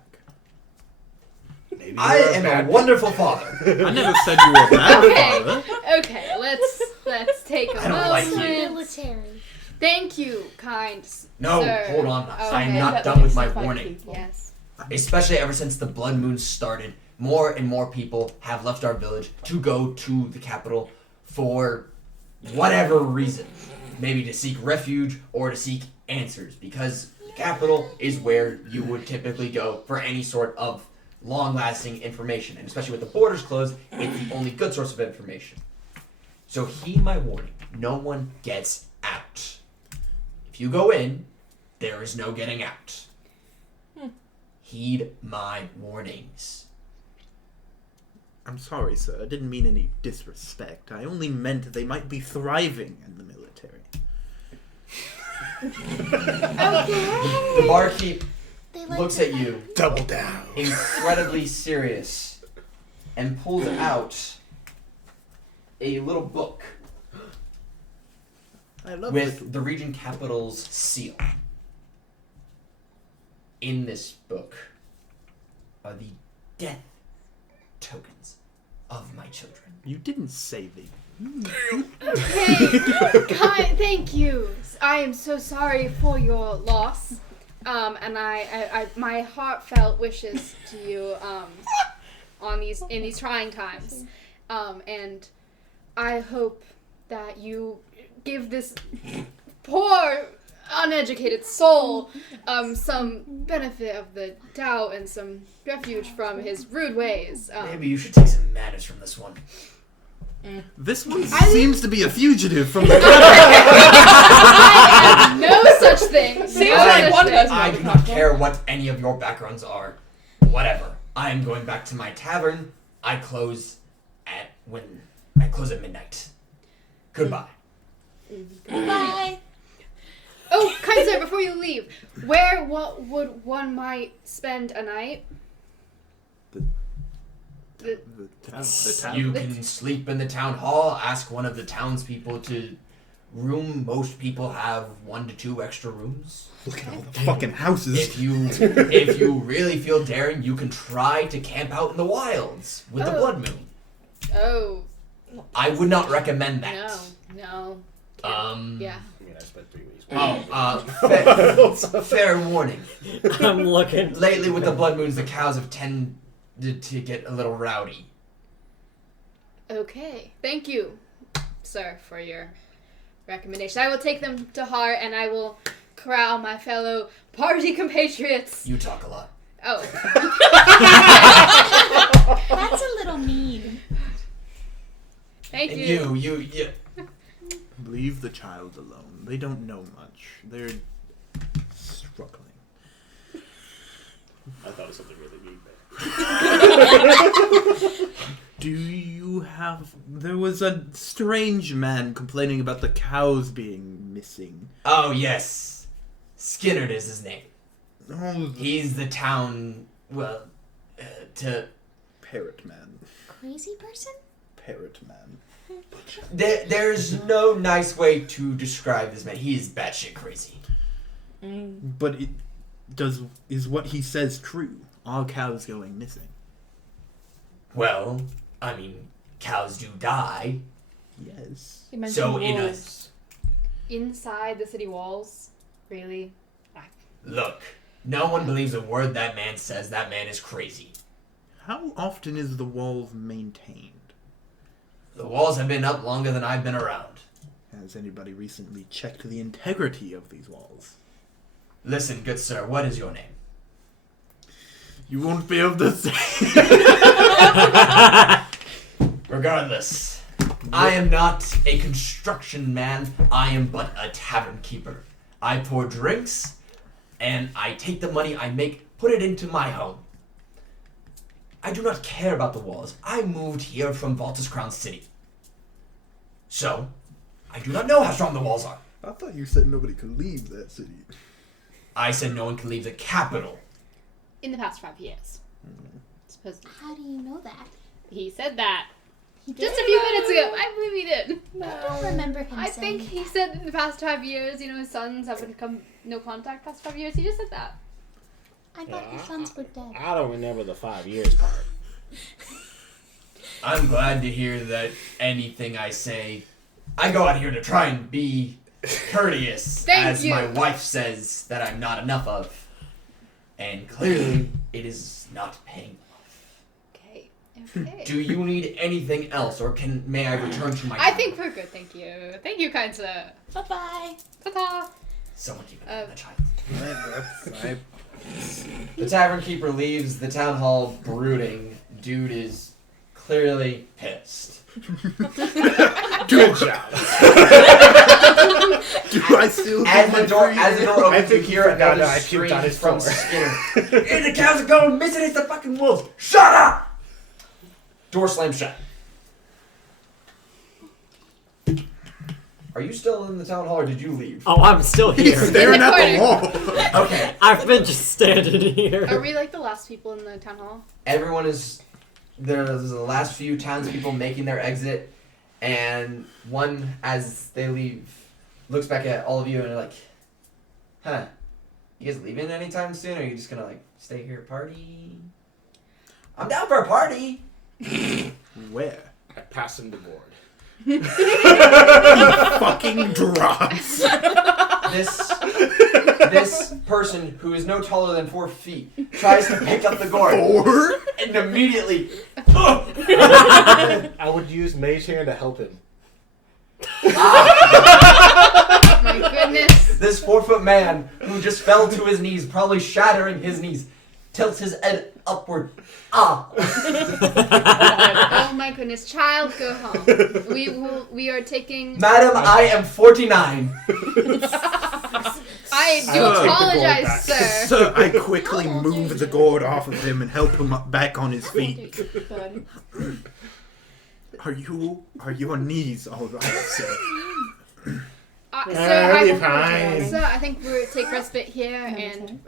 Maybe I you're am a bad- wonderful father. I never said you were a bad Okay. father. Okay, let's take a I don't like you. moment. Military. Thank you, kind No, sir. hold on. I am Okay. not done with my warning. People. Yes. Especially ever since the Blood Moon started, more and more people have left our village to go to the capital for whatever reason. Maybe to seek refuge or to seek answers, because the capital is where you would typically go for any sort of long-lasting information. And especially with the borders closed, it's the only good source of information. So heed my warning. No one gets out. If you go in, there is no getting out. Heed my warnings. I'm sorry, sir. I didn't mean any disrespect. I only meant they might be thriving in the military. The barkeep They like looks to at you, Double down. incredibly serious, and pulls out a little book I love with the region capital's seal. In this book are the death tokens of my children. You didn't say the. Kind, thank you. I am so sorry for your loss. And I my heartfelt wishes to you in these trying times. And I hope that you give this poor uneducated soul some benefit of the doubt and some refuge from his rude ways. Maybe you should take some manners from this one. This one seems to be a fugitive from the. I am no such thing. Seems no like such one thing. person. I do not care what any of your backgrounds are. Whatever. I am going back to my tavern. I close at midnight. Goodbye. Bye. Oh, kind sir, before you leave, where would one might spend a night? The town. You can sleep in the town hall. Ask one of the townspeople to room. Most people have 1 to 2 extra rooms. Look at all the fucking houses. If you really feel daring, you can try to camp out in the wilds with the Oh. blood moon. Oh, I would not recommend that. no. Yeah. I mean, I spent 3 weeks. Fair warning. I'm looking. Lately, with the blood moons, the cows have tended to get a little rowdy. Okay. Thank you, sir, for your recommendation. I will take them to heart, and I will corral my fellow party compatriots. You talk a lot. Oh. That's a little mean. Thank you. You. Leave the child alone. They don't know much. They're struggling. I thought of something really mean there. Do you have... There was a strange man complaining about the cows being missing. Oh, yes. Skinnerd is his name. Oh, He's the town, Parrot man. Crazy person? Parrot man. There's no nice way to describe this man. He is batshit crazy. But is what he says true? Are cows going missing? Well, I mean, cows do die. Yes. You mentioned So in wolves. Inside the city walls? Really? Look, no one believes a word that man says. That man is crazy. How often is the wall maintained? The walls have been up longer than I've been around. Has anybody recently checked the integrity of these walls? Listen, good sir, what is your name? You won't be able to say. Regardless, I am not a construction man. I am but a tavern keeper. I pour drinks, and I take the money I make, put it into my home. I do not care about the walls. I moved here from Valtus Crown City. So, I do not know how strong the walls are. I thought you said nobody could leave that city. I said no one can leave the capital. In the past 5 years. Supposedly. How do you know that? He said that He just did? a few minutes ago. I believe he did. I don't remember him I saying think he said in the past 5 years, his sons haven't come no contact past 5 years. He just said that. I thought his sons were dead. I don't remember the 5 years part. I'm glad to hear that anything I say, I go out here to try and be courteous, Thank as you. my wife says that I'm not enough of. And clearly, it is not paying off. Okay. Okay. Do you need anything else, or may I return to my I town? think we're good, thank you. Thank you, kind sir. Bye-bye. Ta-ta. Someone keep an eye on that child. I The tavern keeper leaves the town hall brooding. Dude is clearly pissed. Good job. Do I still As get the my door free- opens, I you think hear he forgot another that I puked scream on his from floor. Skinner. And the cows are going missing. It's the fucking wolves. Shut up! Door slams shut. Are you still in the town hall, or did you leave? Oh, I'm still He's here. staring at the corner. wall. Okay. I've been just standing here. Are we like the last people in the town hall? Everyone is. There's the last few townspeople making their exit, and one, as they leave, looks back at all of you and are like, "Huh? You guys leaving anytime soon? Or are you just gonna stay here party?" I'm down for a party. Where? I pass him the board. He fucking drops. This person who is no taller than 4 feet tries to pick up the gourd Or and immediately. I would use Mage Hand to help him. My goodness. This 4-foot man who just fell to his knees, probably shattering his knees, tilts his head upward. Oh my goodness. Child, go home. We are taking... Madam, I am 49. I do I will take the gourd apologize, back. sir. so I quickly How old are move the you? gourd off of him and help him up back on his feet. Are you on knees all right, sir? I'll be fine. So I think we'll take respite here and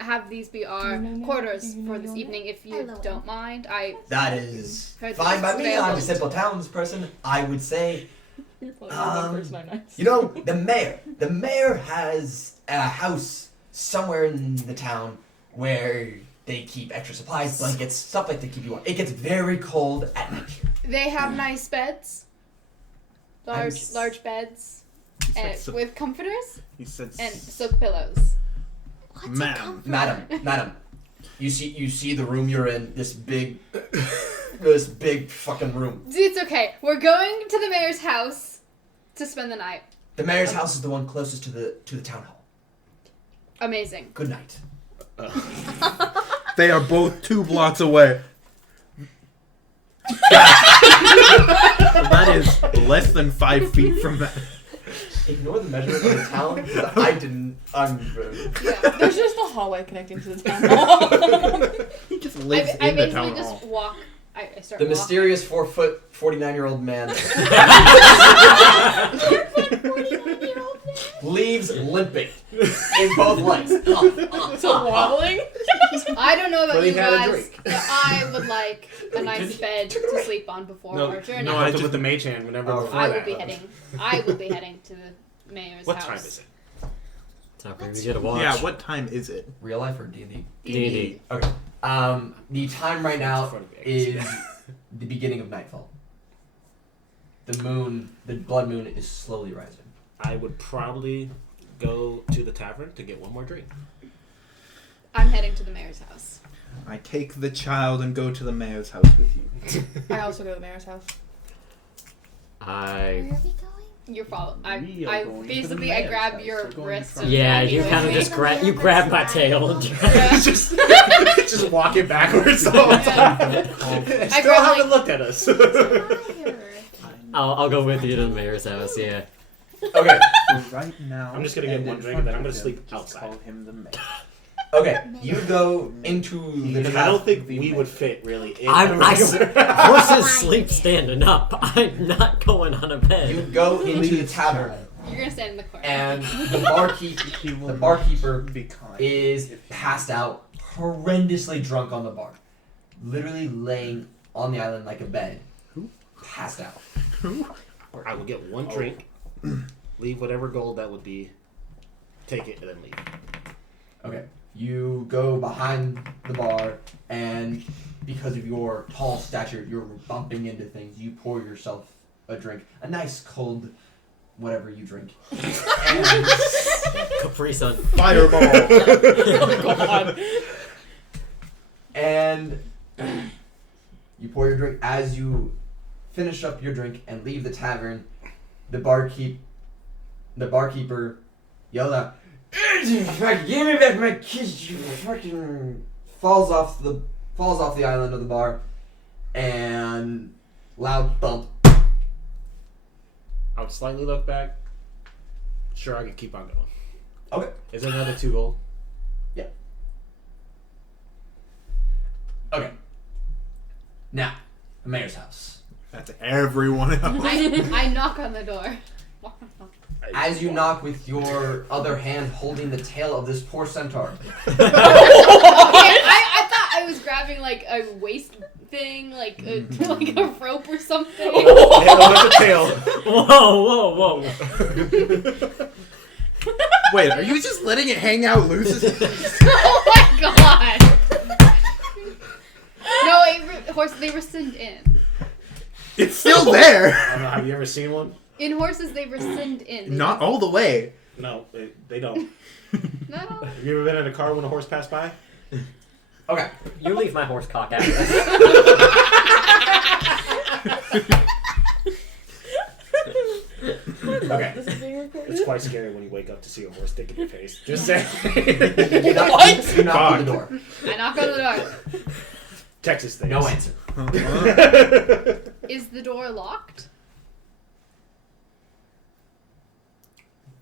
have these be our quarters for this evening, if you Hello. don't mind. That is Heard fine by this me. I'm a available. simple townsperson. I would say, You're probably Um, the first 9 nights. the mayor has a house somewhere in the town where they keep extra supplies, blankets, stuff like to keep you warm. It gets very cold at night here. They have nice beds, large s- large beds, He said, and so- with comforters he said and silk pillows. What's a Ma'am. comfort? Madam, you see the room you're in, this big fucking room. It's okay. We're going to the mayor's house to spend the night. The mayor's house is the one closest to the town hall. Amazing. Good night. They are both 2 blocks away. That is less than 5 feet from that. Ignore the measurement of the town. I didn't. Yeah, there's just a hallway connecting to the town hall. He just lives I in the basically town just hall. walk. I start The walking. mysterious 4-foot, 49-year-old man 49-year-old man. leaves limping in both legs. So wobbling. I don't know about But he you had a guys, drink. but I would like a nice bed to sleep on before our journey. No, I with the mage hand whenever Oh. before I will that. be heading. I will be heading to the mayor's What house. time is it? Time for me to get a watch. Yeah, what time is it? Real life or D&D? D&D. Okay. The time right now It's funny, I can see is the beginning of nightfall. The moon, the blood moon, is slowly rising. I would probably go to the tavern to get one more drink. I'm heading to the mayor's house. I take the child and go to the mayor's house with you. I also go to the mayor's house. Where I are we going? You're following. We are I going to the basically I mayor's grab house. your We're going wrist. from- And yeah, drag you with kind of me. just grab my tail and Yeah. just walking backwards the whole time. I Still grab, haven't like- looked at us. I'll go with you to the mayor's house. Yeah. Okay. For right now, I'm just gonna get and one in drink and then I'm front gonna of him, sleep just outside. Call him the mayor. Okay. You go into the Because I don't think we would fit really in. Horses sleep standing up. I'm not going on a You bed. go into the tavern, You're gonna stand in the corner. and the He will barkeeper be kind. is passed out, horrendously drunk on the bar, literally laying on the island like a bed, passed out. I will get one drink, leave whatever gold that would be, take it, and then leave. Okay. You go behind the bar, and because of your tall stature, you're bumping into things. You pour yourself a drink, a nice cold, whatever you drink. And Capri Sun. Fireball. Oh God. And you pour your drink. As you finish up your drink and leave the tavern, the barkeeper yells out, "Give me back my kids, you fucking..." falls off the island of the bar, and loud bump. I would slightly look back. Sure, I could keep on going. Okay. Is there another 2 gold? Okay. Now, the mayor's house. That's everyone else. I knock on the door. As you knock with your other hand holding the tail of this poor centaur. Okay, I thought I was grabbing like a waist thing, like a rope or something. There's a tail. Whoa, whoa, whoa. Wait, are you just letting it hang out loose? Oh my god! No, they rescind in. It's still there. I don't know, have you ever seen one? In horses, they rescind in. They Not all the way. No, they don't. No. Have you ever been in a car when a horse passed by? Okay. You leave my horse cock out. Okay. This is being recorded. It's quite scary when you wake up to see a horse dick in your face. Just saying. You knock, What? you knock on the door. I knock on the door. Texas things. No answer. Is the door locked?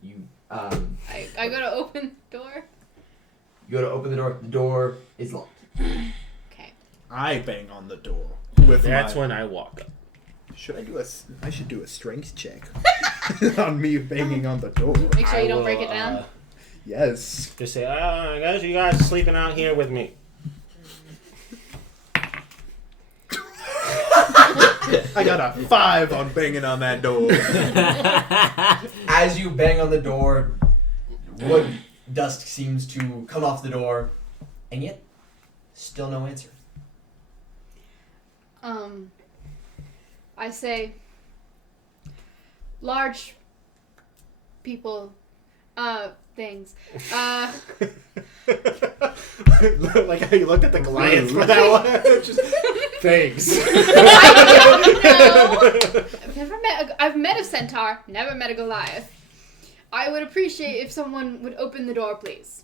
You I go to open the door. you go to open the door. The door is locked. Okay. I bang on the door with That's my... when I walk up. I should do a strength check on me banging on the door. Make sure you don't break it down. Yes. Just say, I guess you guys are sleeping out here with me. I got a 5 on banging on that door. As you bang on the door, wood dust seems to come off the door, and yet still no answer. I say, large people, things. Like how you looked at the Goliath for that one. Just things. I've met a centaur, never met a Goliath. I would appreciate if someone would open the door, please.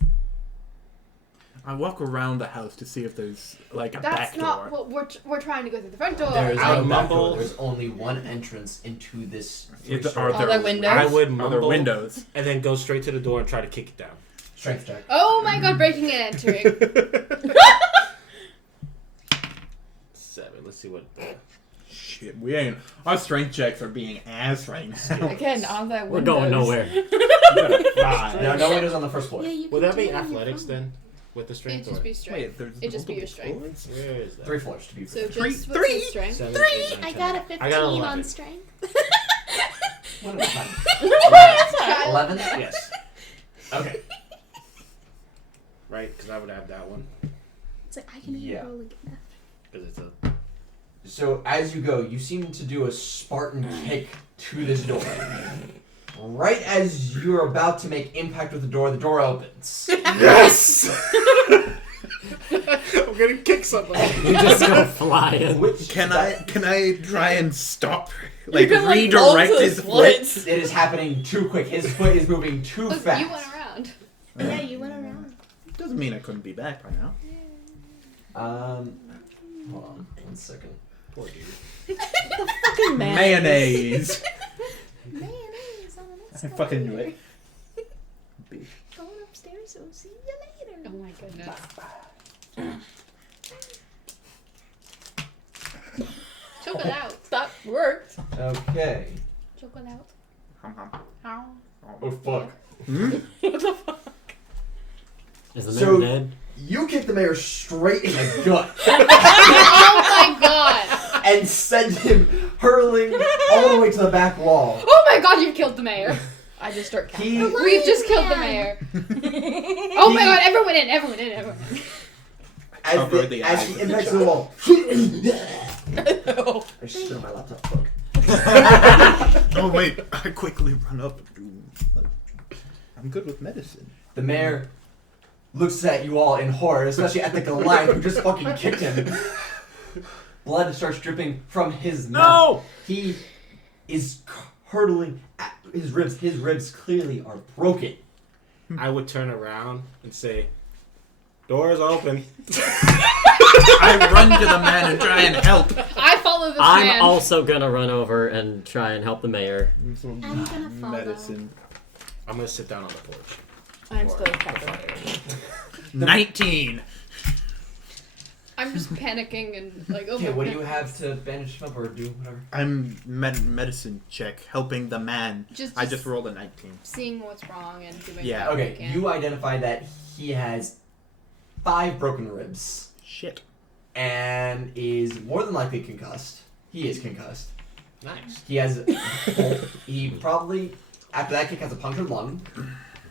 I walk around the house to see if there's like a That's back not door. what we're trying to go through the front door. There's Out a of that door, mumble. there's only one entrance into this Are three-story there there windows? I would Are there mumble windows? and then go straight to the door and try to kick it down. strength check. Oh my god, breaking and entering. 7. Let's see what. Shit, we ain't. Our strength checks are being ass right now. Again, on that We're windows. going nowhere. You got a 5. No windows on the first floor. Would that be athletics then? With the strength? It'd just be strength. Wait, there's It'd just be your multiple strength. floors? Where is that? 3 floors to be So precise. just Three- what's three. his strength? 7, 3. 8, 9, I 10. got a 15 I got 11. on strength. What am I? Child. 11? Yes. Okay. Right? Because I would have that one. It's like I can Yeah. roll again. Because it's a. So as you go, you seem to do a Spartan kick to this door. Right as you're about to make impact with the door opens. Yes! I'm gonna kick somebody. You just go flying. Which Can I try and stop? You Like can, fall redirect to his the foot? splits. It is happening too quick. His foot is moving too Look, fast. you went around. Yeah, you went around. Doesn't mean I couldn't be back by now. Hold on 1 second. Poor dude. Fucking man. Mayonnaise. Mayonnaise on the I next fucking knew it. Going upstairs, so see you later. Oh my goodness. Choke it out. That worked. Okay. Choke it out. Hum, hum. Ow. Oh fuck. Hmm? What the fuck? Is the So- mayor dead? You kick the mayor straight in the gut Oh my god. and send him hurling all the way to the back wall. Oh my god, you've killed the mayor. I just start counting. He We've just killed the mayor. Oh my god, everyone in, everyone in, everyone in. Cover as the as eyes he with impacts the the wall. No. I just spit on my laptop. Fuck. Oh wait, I quickly run up and do. I'm good with medicine. The mayor looks at you all in horror, especially at the Goliath who just fucking kicked him. Blood starts dripping from his mouth. No! He is hurtling at his ribs. His ribs clearly are broken. I would turn around and say, "Doors open." I run to the man and try and help. I follow this I'm man. also gonna run over and try and help the mayor. I'm gonna follow. Medicine. I'm gonna sit down on the porch. I'm still covered. 19. I'm just panicking and like, oh Okay, my what do you goodness. have to bandage him up or do whatever? I'm medicine check, helping the man. I just rolled a 19. seeing what's wrong and doing Yeah. what we Okay, can. you identify that he has 5 broken ribs Shit. and is more than likely concussed. He is concussed. Nice. He has. He probably after that kick has a punctured lung.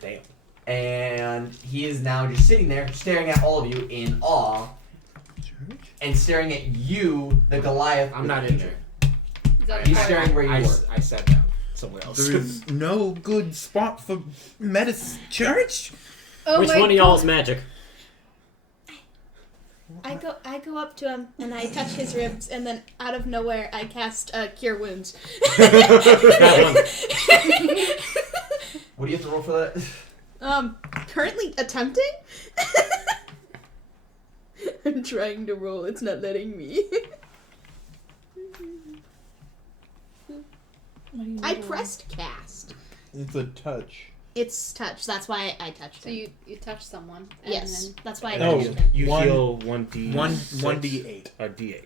Damn. And he is now just sitting there, staring at all of you in awe, and staring at you, the Goliath. I'm with not the in picture. Is that He's a staring where you I, were. I sat down somewhere else. There is no good spot for medicine. Church? Oh Which my one of y'all's God. magic? I go up to him and I touch his ribs, and then out of nowhere I cast Cure Wounds. What do you have to roll for that? Currently attempting. I'm trying to roll. It's not letting me. I pressed cast. It's a touch. It's touch. That's why I touched So him. you touch someone. And Yes, Then, that's why I Oh. touched him. You One- heal 1d. 1d8. Or d8.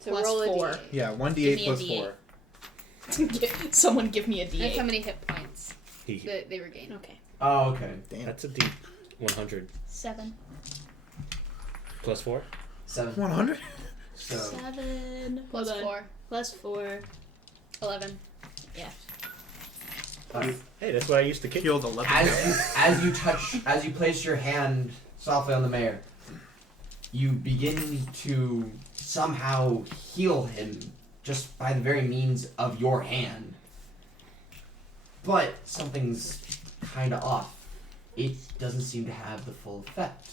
so Plus roll a 4. D8. Yeah, Give 1d8 me a plus D8. 4. Someone give me a That's how D8. many hit points He. that they regain. Okay. Oh, okay. Damn. That's a d100 7. plus 4. 7. 100? So 7. Plus Hold on. 4. Plus 4. 11. Yeah. Hey, that's what I used to kick. Killed 11. as you place your hand softly on the mayor, you begin to somehow heal him just by the very means of your hand. But something's kind of off. It doesn't seem to have the full effect.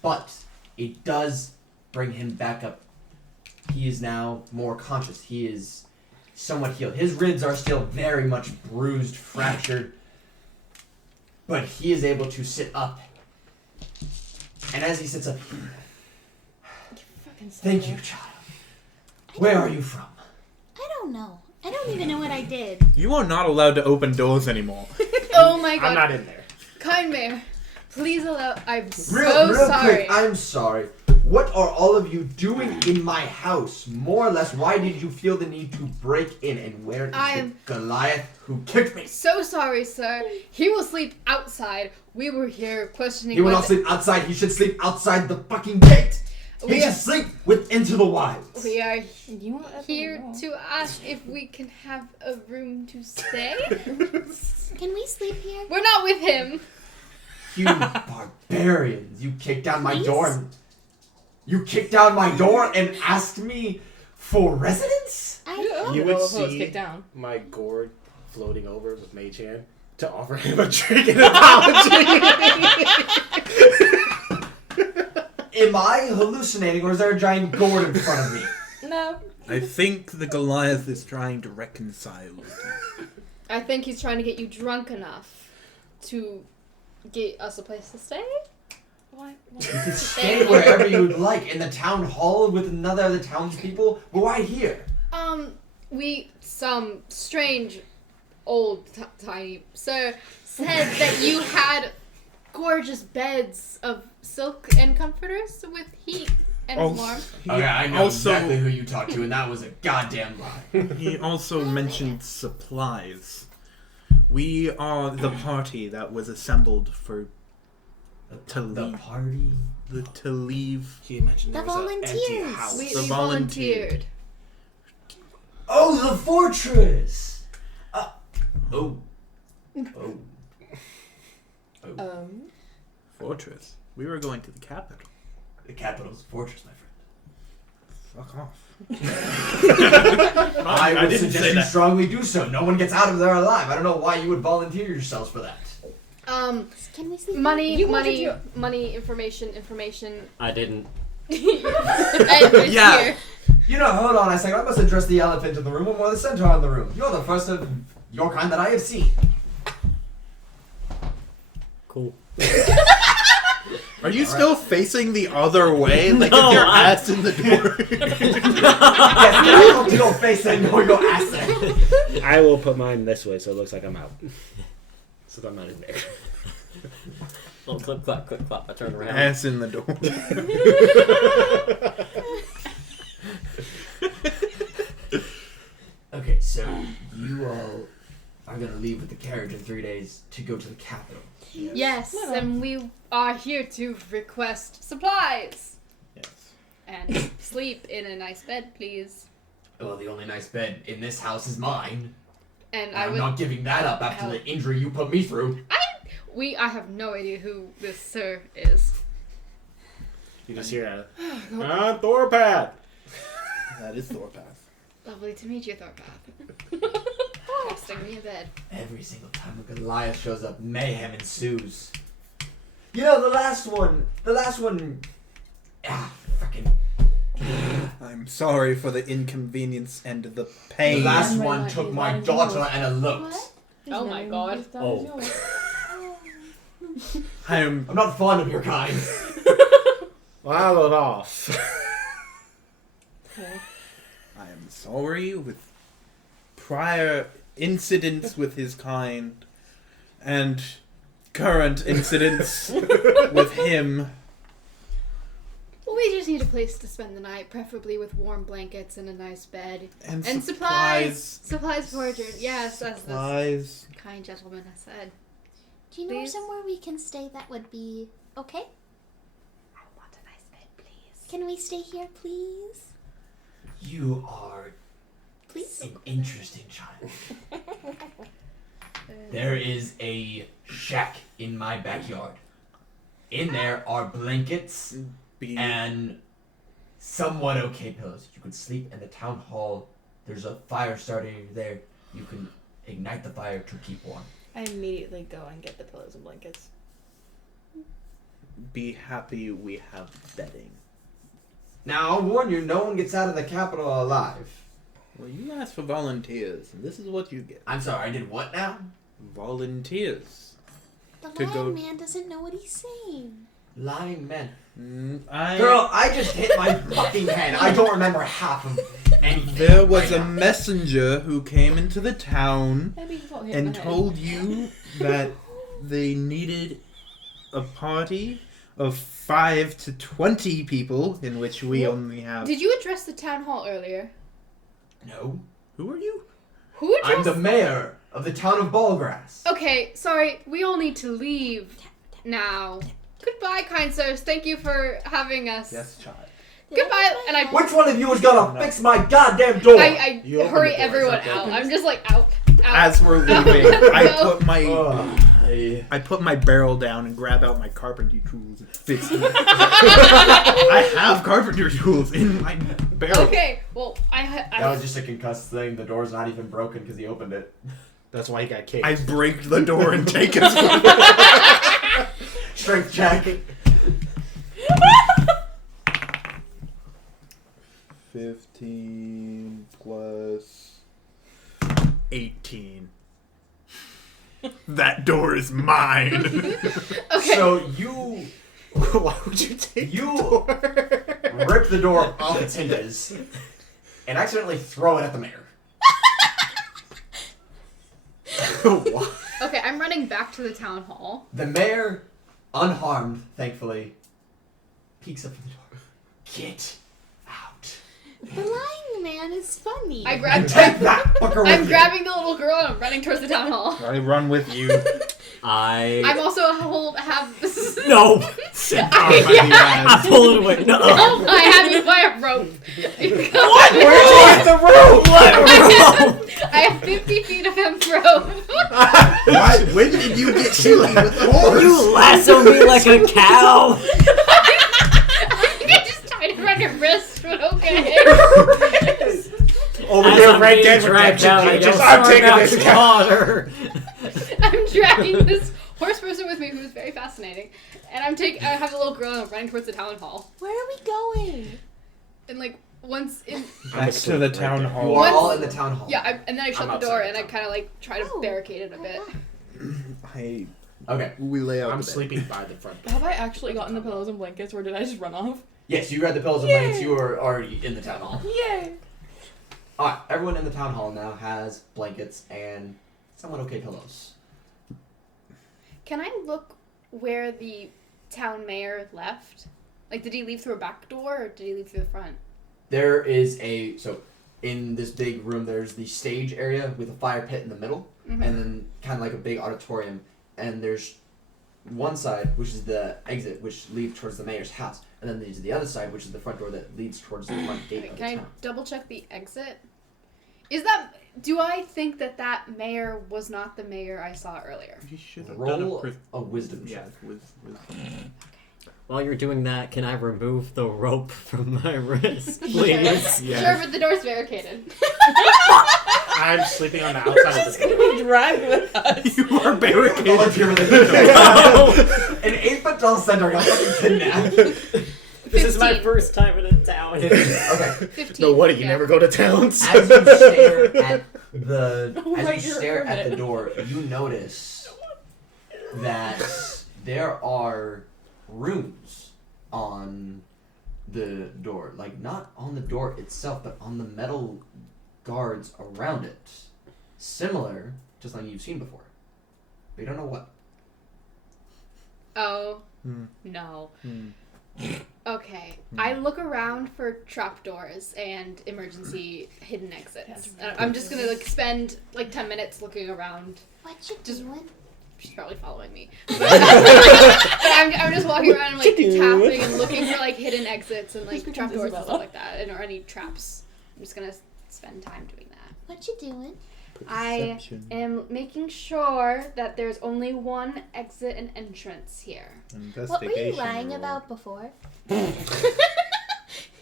But it does bring him back up. He is now more conscious. He is somewhat healed. His ribs are still very much bruised, fractured, but he is able to sit up And as he sits up, Fucking thank you, child. Where are you from? I don't know. I don't even know what I did. You are not allowed to open doors anymore. Oh my god. I'm not in there. Kind Mayor, please allow. I'm so Real sorry. quick, I'm sorry. What are all of you doing in my house? More or less, why did you feel the need to break in? And where is I'm- the Goliath who kicked me? So sorry, sir. He will sleep outside. We were here questioning. He will not whether- sleep outside. He should sleep outside the fucking gate. He We should are, sleep with into the wilds. we are You want that here thing to ask if we can have a room to stay. Can we sleep here? We're not with him. You barbarians! You kicked down my Please? door. You kicked down my door and asked me for residence? I You would would see see kicked down. my gourd floating over with Mage Hand to offer him a drink and apology. Am I hallucinating, or is there a giant gourd in front of me? No. I think the Goliath is trying to reconcile with you. I think he's trying to get you drunk enough to get us a place to stay. Why? You can stay wherever you'd like. In the town hall with another of the townspeople. We're right here. Some strange old tiny sir said that you had gorgeous beds of silk and comforters with heat and warmth. He Okay, I know also, exactly who you talked to, and that was a goddamn lie. He also mentioned supplies. We are the party that was assembled for to The leave. party? To leave. He mentioned The there was an empty volunteers. house. We The volunteered. Oh, the fortress! Oh. Oh. Oh. Fortress. We were going to the capital. The capital's fortress, my friend. Fuck off. I would didn't suggest say you that. strongly do so. No one gets out of there alive. I don't know why you would volunteer yourselves for that. Can we sleep? Money, You wanted money, information. I didn't. And it's Yeah. here. You know, hold on a second. I must address the elephant in the room and more the centaur in the room. You're the first of your kind that I have seen. Cool. Are you still facing the other way? Like No, if your I- ass in the door? Yes, I don't your face and nor your ass end. I will put mine this way so it looks like I'm out. So that I'm not in there. Little clip, clap, clip, clap. I turn around. Ass in the door. Okay, so you all are gonna leave with the carriage in 3 days to go to the capital. Yes, No. and we are here to request supplies Yes. and sleep in a nice bed, please. Well, the only nice bed in this house is mine. And And I I'm would. not giving that up after How- the injury you put me through. I have no idea who this sir is. You just hear a Thorpath. That is Thorpath. Lovely to meet you, Thorpath. Casting me a bed. Every single time a Goliath shows up, mayhem ensues. You know, the last one. Fucking. I'm sorry for the inconvenience and the The pain. last Right, one right, took right, my right, daughter right. and eloped. What? Oh my god. Oh. I'm I'm not fond of your kind. Well, it off. I am sorry with prior incidents with his kind and current incidents with him. Well, we just need a place to spend the night, preferably with warm blankets and a nice bed. And, And supplies. Supplies forgered. Yes, as this Supplies. kind gentleman has said. Do you know Please? somewhere we can stay that would be okay? I want a nice bed, please. Can we stay here, please? You are Please? an interesting child. There is a shack in my backyard. In there are blankets Be and somewhat okay pillows. You could sleep in the town hall. There's a fire starting there. You can ignite the fire to keep warm. I immediately go and get the pillows and blankets. be happy we have bedding. Now, I'll warn you, no one gets out of the capital alive. Well, you asked for volunteers, and this is what you get. I'm sorry, I did what now? Volunteers. The To lion go- man doesn't know what he's saying. Lying men. Girl, I just hit my fucking head. I don't remember half of anything. there was right a now. messenger who came into the town Maybe he got hit in and the head. told you that they needed a party of 5 to 20 people, in which we only have. Did you address the town hall earlier? No. Who are you? Who I'm addressed? the mayor of the town of Ballgrass. Okay, sorry. We all need to leave now. Goodbye, kind sirs. Thank you for having us. Yes, child. Goodbye. And I Which one of you is gonna fix my goddamn door? I You open hurry the door, everyone it's okay. out. I'm just like out. As we're leaving, I put my Ugh. I put my barrel down and grab out my carpentry tools and fix them. I have carpentry tools in my barrel. Okay. Well, That was just a concussed thing. The door's not even broken because he opened it. That's why he got kicked. I break the door and take it. Strength check. 15 plus 18. That door is mine. Okay. So you Why would you take You- the door? rip the door off its hinges and accidentally throw it at the mayor. What? Okay, I'm running back to the town hall. The mayor, unharmed, thankfully, peeks up from the door. Get out. The lying man is funny. I grab. And take that fucker with I'm you. grabbing the little girl and I'm running towards the town hall. I run with you. I'm also have. No! Arm by the I ass. pulled it away. No! Oh, I have you by a rope. What? Where'd you get the rope? What rope? I have 50 feet of hemp rope. Why? When did you get silly with the horse? You lasso me like a cow? I think I just tied it around your wrist, but okay. Over As here, I'm Red being Dead dragged Redemption out, I cages. go, I'm "Sword taking out this to cow. water." I'm dragging this horse person with me who's very fascinating. And I have the little girl and I'm running towards the town hall. Where are we going? And like, once in. Back to the town You hall. are Once- all in the town hall. Yeah, and then I shut I'm the door outside and I the town. kind of like try to Oh. barricade it a bit. Okay. We lay out. I'm the bed. sleeping by the front door. Have I actually gotten the pillows and blankets, or did I just run off? Yes, you read the pillows and Yay. blankets. You are already in the town hall. Yay! Alright, everyone in the town hall now has blankets and somewhat okay pillows. Can I look where the town mayor left? Like, did he leave through a back door or did he leave through the front? There is in this big room, there's the stage area with a fire pit in the middle, Mhm. and then kind of like a big auditorium, and there's one side, which is the exit, which leads towards the mayor's house, and then there's the other side, which is the front door that leads towards the front gate Okay, of the can I town. double check the exit? Do I think that mayor was not the mayor I saw earlier? You should have done Roll a a wisdom yeah, check. with While you're doing that, can I remove the rope from my wrist, please? Yes. Sure, but the door's barricaded. I'm sleeping on the outside of the door. Be dragged with us. You are barricaded. Volunteer with it. No! An 8-foot-tall centaur got fucking kidnapped. This is my 15. first time in a town. Okay. 15. No, what? You yeah. never go to towns. As you stare at the Oh, as right, you you're a stare at hermit. the door, you notice that there are runes on the door. Like not on the door itself, but on the metal guards around it. Similar to something you've seen before. But you don't know what. Oh. Hmm. No. Hmm. Okay. I look around for trapdoors and emergency hidden exits. I'm just gonna spend 10 minutes looking around. What you Just- doing? She's probably following me. But I'm just walking around and tapping and looking for hidden exits and Just because trapdoors and Isabella. stuff like that, or any traps. I'm just gonna spend time doing that. What you doing? I Perception. am making sure that there's only one exit and entrance here. What were you Investigation lying roll. about before?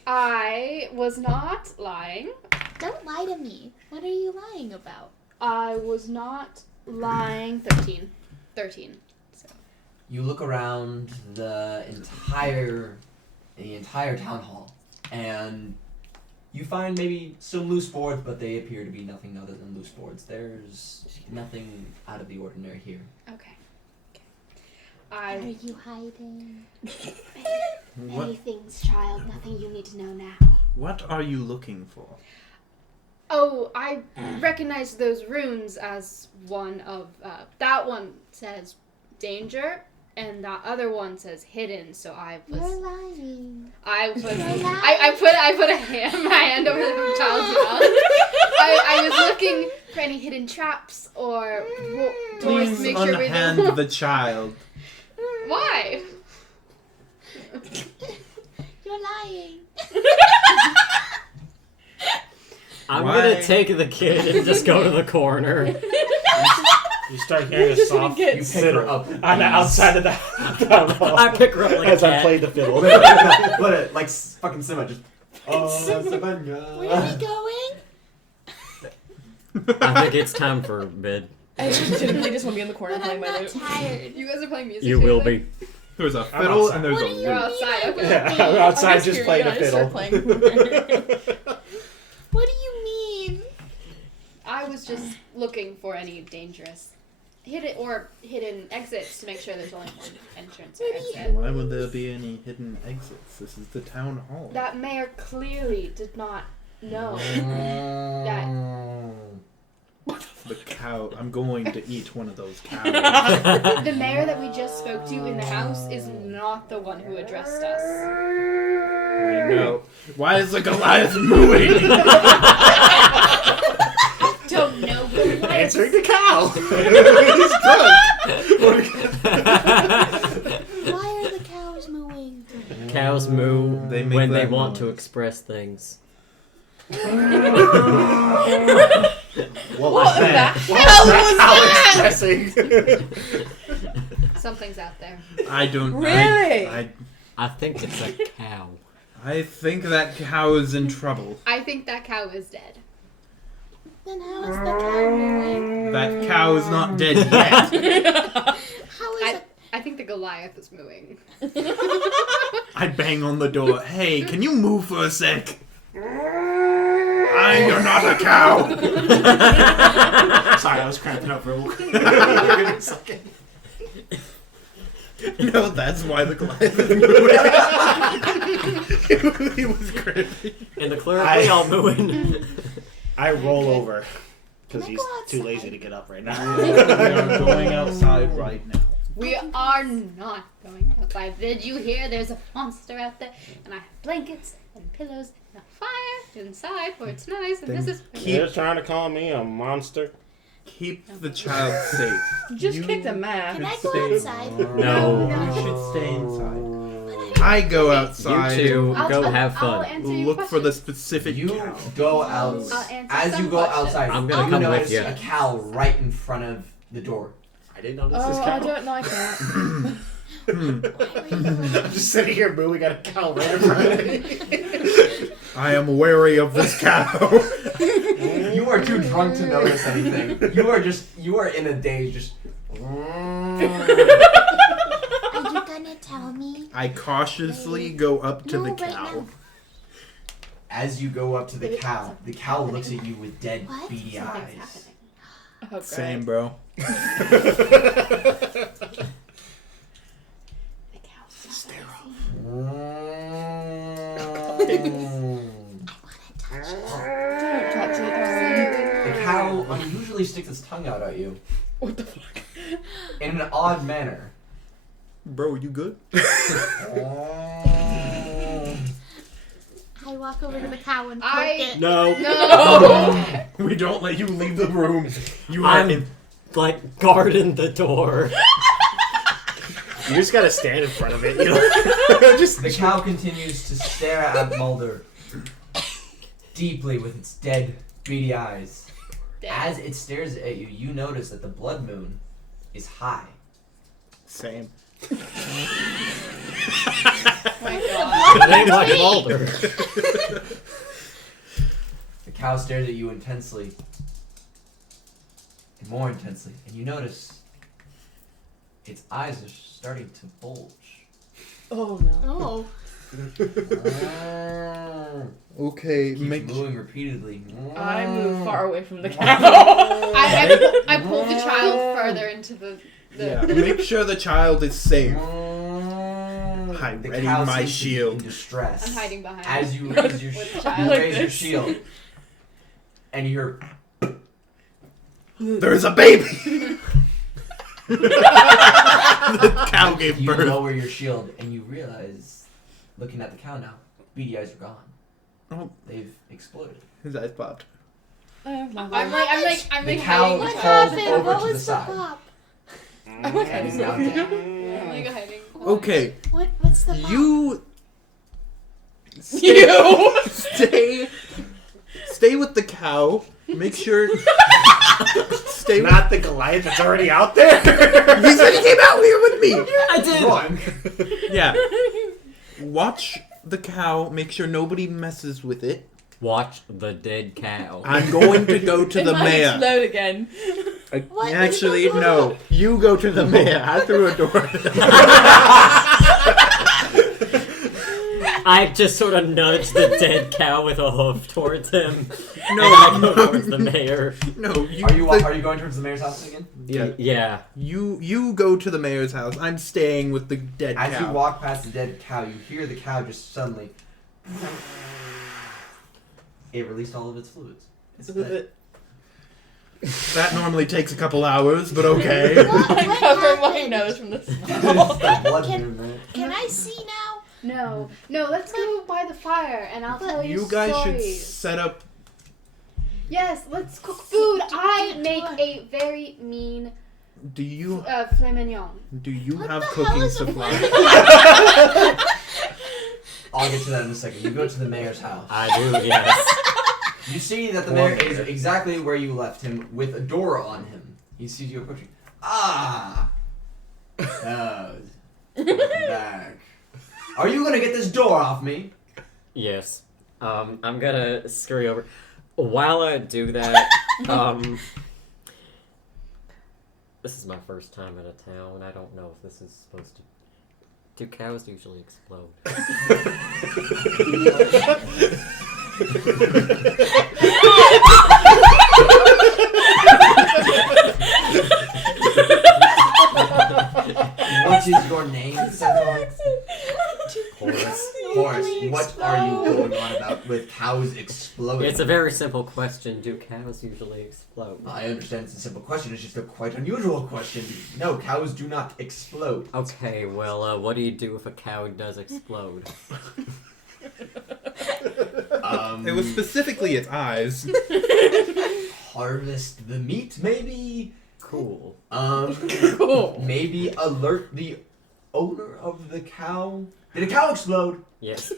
I was not lying. Don't lie to me. What are you lying about? I was not lying. 13. So. You look around the entire town hall, and you find maybe some loose boards, but they appear to be nothing other than loose boards. There's nothing out of the ordinary here. Okay. I you hiding? What, Many things, child. Nothing you need to know now. what are you looking for? Oh, I recognize those runes as one of that one says danger and that other one says hidden, so I You're was lying. I was lying. I put my hand over the child's mouth. I was looking for any hidden traps or doors to Please make sure we unhand know. the child. Why? You're lying. I'm Why? gonna take the kid and just go to the corner. You start hearing a soft You pick her fiddle up on the outside of the I pick her up like as a I cat. play the fiddle. like fucking Simba, just. Oh, Where are we going? I think it's time for bed. I legitimately just want to be in the corner But playing I'm my not lute. tired. You guys are playing music. You will together? be. There's a I'm fiddle outside. and there's What a do you You're lute. outside. mean? Okay. Yeah, I'm outside I'm just curious, playing and the I just fiddle. start playing. What do you mean? I was just looking for any dangerous hidden exits to make sure there's only one entrance or exit. Why would there be any hidden exits? This is the town hall. That mayor clearly did not know. That The cow. I'm going to eat one of those cows. the mayor that we just spoke to in the house is not the one who addressed us. I know. Why is the Goliath mooing? Don't know what Answering the cow. Why are the cows mooing? Cows moo They make when they that want to noise. express things. What What was the that? hell was that? Something's out there. I don't. Really? I I think it's a cow. think that cow is in trouble. I think that cow is dead. Then how is the cow mooing? That cow is not dead yet. How is I think the Goliath is mooing. I bang on the door. Hey, can you move for a sec? You're not a cow. Sorry, I was cramping up real quick. Give me a second. No, that's why the Goliath is moving. He was crazy. And the cleric all mooing. I roll over because Can I he's go too outside? lazy to get up right We now. are going outside right now. We are not going outside. Did you hear? There's a monster out there, and I have blankets and pillows and a fire inside where it's nice. And Then this is You're trying to call me a monster? Keep the child safe. Just You kick the mat. Can I should go stay- outside? No. You should stay inside. But I go You outside. two I'll- go I'll- have I'll fun. answer your Look for the questions. specific You cow. go I'll out. answer As some you go questions. outside, I'm gonna you come with notice you. a cow right in front of the door. I didn't notice Oh, this I cow. don't like that. Hmm. I'm just sitting here mooing at a cow right in front of me. I am wary of this cow. You are too drunk to notice anything. You are in a daze, just. are you gonna tell me? I cautiously go up to No, the right cow. now. As you go up to the cow looks at you with dead, What? beady Something's eyes. happening. Oh, great. Same, bro. The cow's not Don't touch it. The cow unusually sticks its tongue out at you What the fuck? in an odd manner. Bro, you good? I walk over to the cow and poke I- it. No. No. We don't let you leave the room. You are in. I'm like guarding the door. You just gotta stand in front of it, you know? Just The cow continues to stare at Mulder deeply with its dead, beady eyes. As it stares at you, you notice that the blood moon is high. Same. Oh my god. It ain't like Mulder. The cow stares at you intensely. And more intensely. And you notice its eyes are starting to bulge. Oh no. Oh. Okay, Keeps make. moving repeatedly. I move far away from the cow. I pull the child further into into the Yeah, make sure the child is safe. I'm ready my shield. In distress. I'm hiding behind As you raise your with the you child. Like raise your this. shield, and you hear There's a baby! The cow gave you birth. lower your shield, and you realize, looking at the cow now, beady eyes are gone. Oh. They've exploded. His eyes popped. I'm The like cow hiding. is What called happened? over What to the was the side. pop? And is now dead. I'm like hiding. Okay, What's the pop? you You. stay with the cow. Make sure. Stay with. Not the Goliath that's already out there. He said he came out here with me. I did. Run. Yeah. Watch the cow. Make sure nobody messes with it. Watch the dead cow. I'm going to go to It the might mayor. explode again. What? Actually, no. You go to the mayor. I threw a door. I just sort of nudge the dead cow with a hoof towards him. No, and I go towards the mayor. No, you. Are you going towards the mayor's house again? Yeah. Yeah. You go to the mayor's house. I'm staying with the dead As cow. you walk past the dead cow, you hear the cow just suddenly. It released all of its fluids. It's dead. That normally takes a couple hours, but okay. I'm covering my nose from the smell. The blood Can- in there. Can I see now? No, let's go by the fire and I'll tell you You guys should stories. set up. Yes, let's cook food. I do make it. a very mean Do you filet mignon. have What the hell cooking is a supplies? I'll get to that in a second. You go to the mayor's house. I do, yes. You see that the mayor is exactly where you left him, with a door on him. He sees you approaching. Ah! Cows. Welcome back. Are you gonna get this door off me? Yes. I'm gonna scurry over. While I do that, this is my first time in a town. I don't know if this is supposed to. Do cows usually explode? What is your name, Centaur? Horace. Horace, what are you going on about with cows exploding? It's a very simple question. Do cows usually explode? I understand it's a simple question, it's just a quite unusual question. No, cows do not explode. Okay, well, what do you do if a cow does explode? It was specifically its eyes. Harvest the meat, maybe? Cool. Cool. Maybe alert the owner of the cow? Did a cow explode? Yes.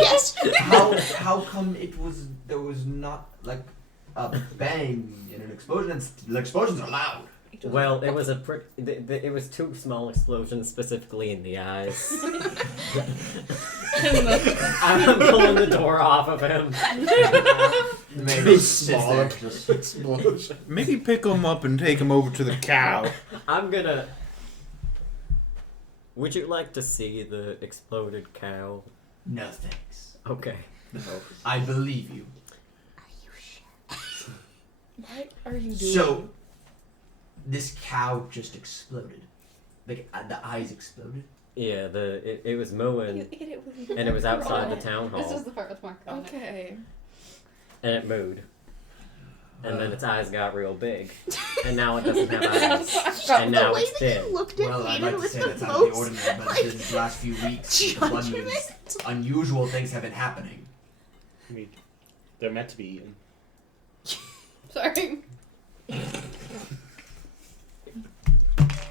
Yes. How come there was not like a bang and an explosion? The explosions are loud. Well, it was it was two small explosions, specifically in the eyes. I'm pulling the door off of him. Maybe sits there, just explosion. Maybe pick him up and take him over to the cow. I'm gonna. Would you like to see the exploded cow? no thanks. Okay. No, I believe you. What are you doing? So, this cow just exploded. Like the eyes exploded. Yeah, it was mooing, You ate it with and it was outside the town This is hall, the part with my comment. Okay. and it mooed. And then its eyes got real big, and now it doesn't have eyes, and now the way it's that dead. you looked at Well, I'd Hayden like to with say the that's out of the most, ordinary, but like, these last few weeks, the blood moons, judgment. unusual things have been happening. I mean, they're meant to be eaten. Sorry.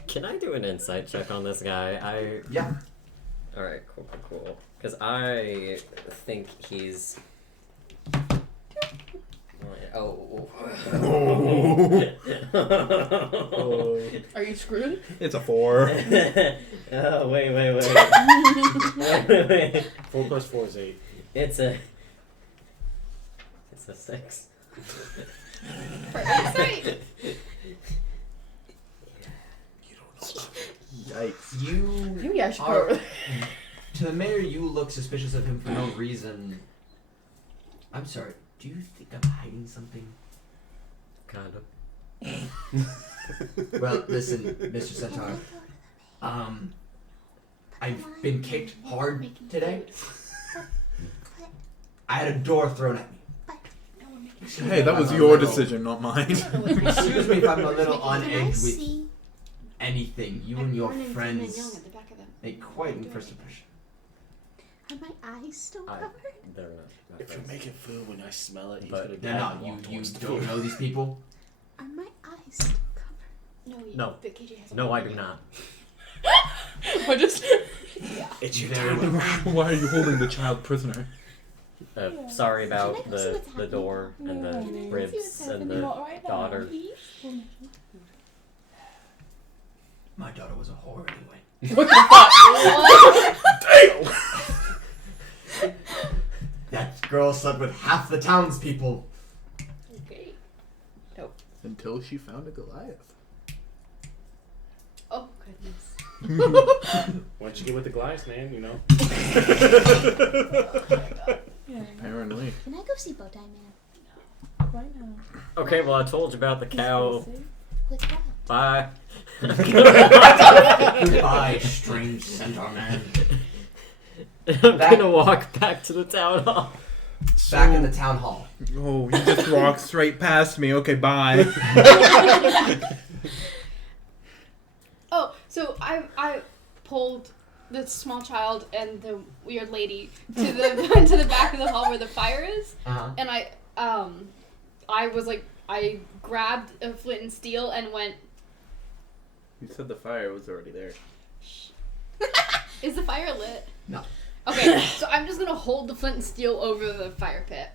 Can I do an insight check on this guy? Yeah. Alright, cool. Because I think he's. Oh. Are you screwed? It's a 4. Oh, wait. 4 plus 4 is 8. It's a 6. For insight. Yikes. You Maybe I should go are, over there. to the mayor, you look suspicious of him for no reason. I'm sorry. Do you think I'm hiding something? Kind of. Well, listen, Mr. Centaur. I've been kicked hard today. I had a door thrown at me. Hey, that was your decision, not mine. Excuse me if I'm a little on Can I edge with see? anything. You and your Vernon young friends at the back of them. make quite an first impression. Are my eyes still I, covered? they're not. my If you're friends. making food when I smell it, he's But gonna They're die not. and You walk towards the don't food. know these people. Are my eyes still covered? No. The KJ has a No, I do not. I just. It's your Very time. Why are you holding the child prisoner? Sorry Can I about go see what's the happening? door and Can I the go see ribs what's and happening? the right now, daughter. My daughter was a whore anyway. What the fuck? That girl slept with half the townspeople. Okay. Until she found a Goliath. Oh goodness. Once you get with the Goliath, man, you know. Apparently. Can I go see Bowtie Man? Right now. Okay, well I told you about the cow. With what? Bye. Goodbye, strange centaur man. I'm gonna walk back to the town hall. Back in the town hall. Oh, you just walked straight past me. Okay, bye. Oh, so I pulled the small child and the weird lady to the to the back of the hall where the fire is, Uh-huh. and I was like I grabbed a flint and steel and went. You said the fire was already there. Is the fire lit? No. Okay, so I'm just gonna hold the flint and steel over the fire pit.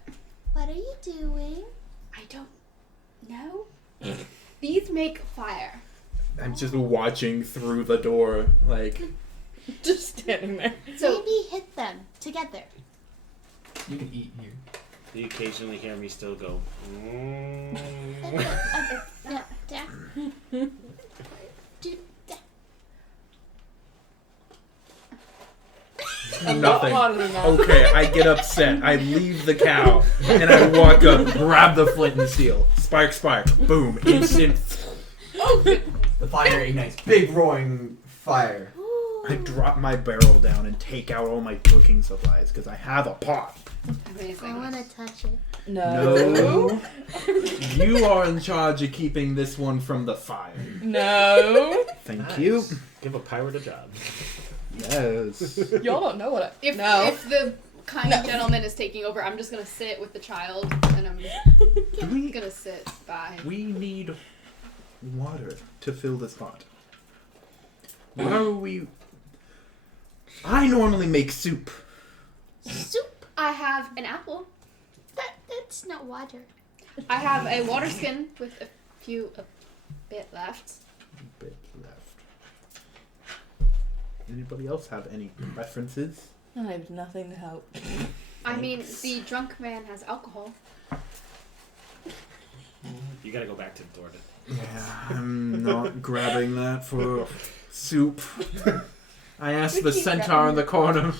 What are you doing? I don't know. These make fire. I'm just watching through the door, like. Just standing there. So Maybe hit them together. You can eat here. You occasionally hear me still go. Mm. No, da. Do da. Nothing. Harder than that. Okay, I get upset. I leave the cow and I walk up, grab the flint and steel. Spark, spark. Boom. Instant. The fire ignites. Big roaring fire. I drop my barrel down and take out all my cooking supplies because I have a pot. I want to touch it. No. You are in charge of keeping this one from the fire. No. Thank Nice. you. Give a pirate a job. Yes. Y'all don't know what I. if No. if the kind No. gentleman is taking over, I'm just gonna sit with the child and I'm we gonna sit by. we need water to fill this pot. What are we? I normally make soup. Soup. I have an apple. That's not water. I have a water skin with a bit left. Bit left. Anybody else have any preferences? I have nothing to help. I mean, the drunk man has alcohol. You gotta go back to the door. Yeah, I'm not grabbing that for soup. I asked the keep centaur in the corner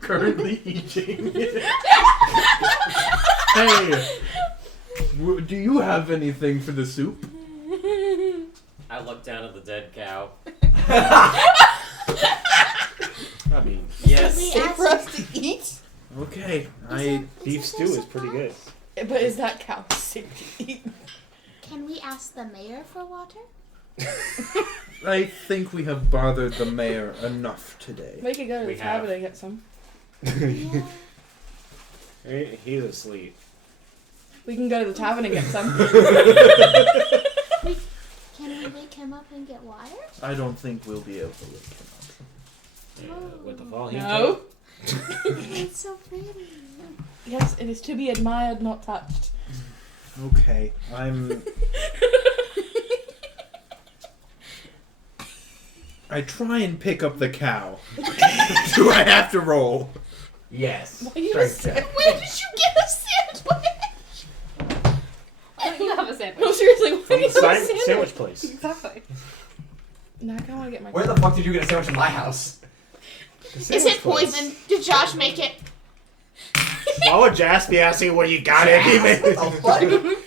currently eating. Hey, do you have anything for the soup? I look down at the dead cow. I mean, Yes. Safe for us to eat? Okay, beef stew is pretty good. But is that cow safe to eat? Can we ask the mayor for water? I think we have bothered the mayor enough today. We could go to We the tavern have. and get some. Yeah. He's asleep. We can go to the tavern and get some. Can we wake him up and get water? I don't think we'll be able to wake him With the fall he No. took. It's so pretty. Yes, it is to be admired, not touched. up. Okay, I try and pick up the cow. Do I have to roll? Yes. Why you Strength just- check. Where did you get a sandwich? You have a sandwich. No, seriously, why do you have a Sandwich sandwich? place. Exactly. Now I kind of want to get my. Where the fuck did you get a sandwich in my house? Is it poison? Did Josh make it? Why would Jas be asking where you got it even? What the fuck?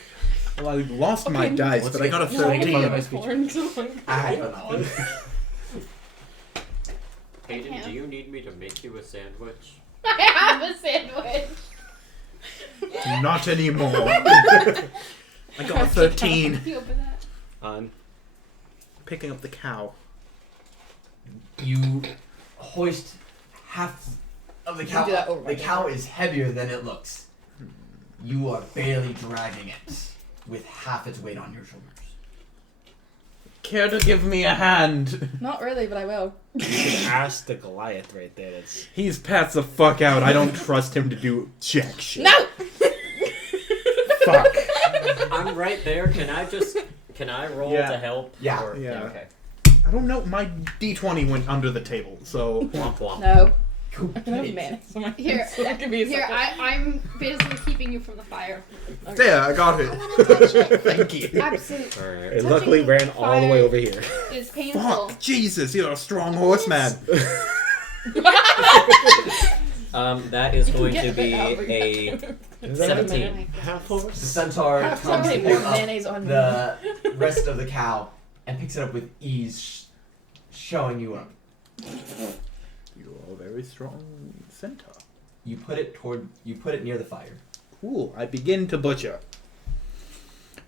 I lost my Okay, dice, let's but I get- got a no, I Okay, 13. my speech. I don't know. Hayden, can't. do you need me to make you a sandwich? I have a sandwich. Not anymore. I got a 13. Can you open that? On. Picking up the cow. You hoist half of the cow. do that over The my cow is heavier than it looks. You are barely dragging it with half its weight on your shoulders. Care to give me a hand? Not really, but I will. You can ask the Goliath right there. That's He's passed the fuck out. I don't trust him to do jack shit. No! Fuck. I'm right there. Can I roll Yeah. to help? Yeah. Or, Yeah. Okay. I don't know. My D20 went under the table, so Womp womp. No. Cool. I can have mayonnaise on my Here, hands, so that could be a Here, second. I'm basically keeping you from the fire. there, I got it. I want to touch it. Thank you. Absolutely. Alright. it luckily ran all the way over here. It's painful. Fuck, Jesus, you're a strong horseman. That is You can going get to a bit out, be but a you have to- 17. Half The horse. centaur Have comes some to more pick up mayonnaise on me. the rest of the cow and picks it up with ease, showing you up. You are a very strong centaur. You put it near the fire. Cool. I begin to butcher.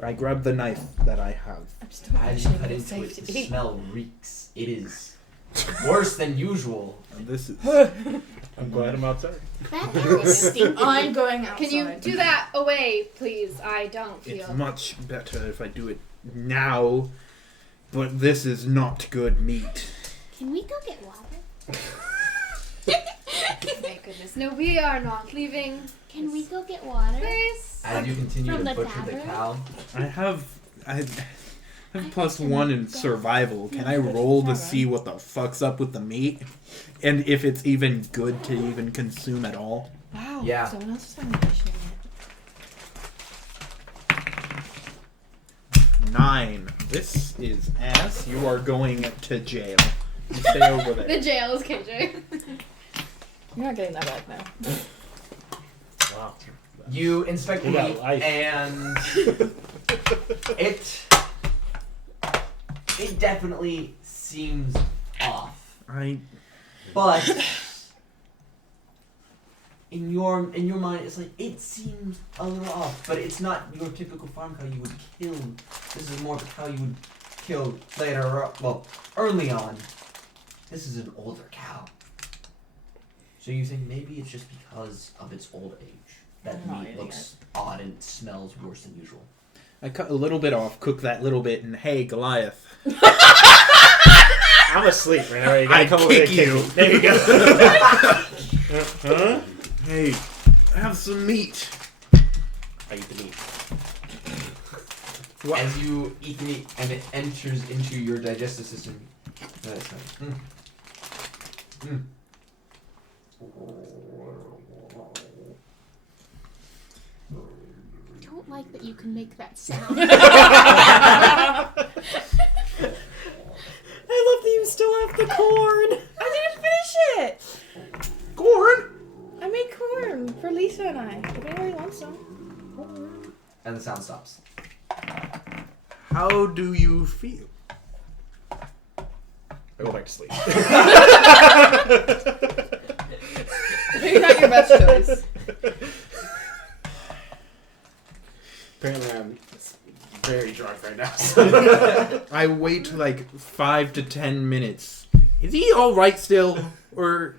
I grab the knife that I have. I'm still As you wishing cut it was into it, safe the to eat. smell reeks. It is worse than usual. And this is. I'm glad I'm outside. That arrow stinky. I'm going outside. Can you do that away, please? I don't It's feel. much better if I do it now, but this is not good meat. Can we go get water? My goodness. No, we are not leaving. Can we go get water? Please. As you continue From to the butcher the tavern? cow, I have plus can 1 in go. survival. Can I Yeah, but roll to it's see what the fuck's up with the meat? And if it's even good to even consume at all? Wow. Yeah. Someone else is finding fish in it. 9. This is ass. You are going to jail. You stay over The there. jail is KJ. You're not getting that back now. Wow. you inspect the You got meat, life. and it definitely seems off. But in your mind, it's like it seems a little off, but it's not your typical farm cow you would kill. This is more of a cow you would kill later, well, early on. This is an older cow. So you think maybe it's just because of its old age that Not meat eating looks odd and smells worse than usual. I cut a little bit off, cook that little bit, and hey, Goliath. I'm asleep right now. You gotta I come over here kick and you. kick me. There you go. Huh? Hey, have some meat. I eat the meat. What? As you eat the meat and it enters into your digestive system, that's like, I don't like that you can make that sound. I love that you still have the corn. I didn't finish it. Corn! I made corn for Lisa and I. If anybody wants some. and the sound stops. How do you feel? I go back to sleep. Maybe not your best choice. Apparently, I'm very drunk right now. So. I wait like 5 to 10 minutes. Is he alright still? Or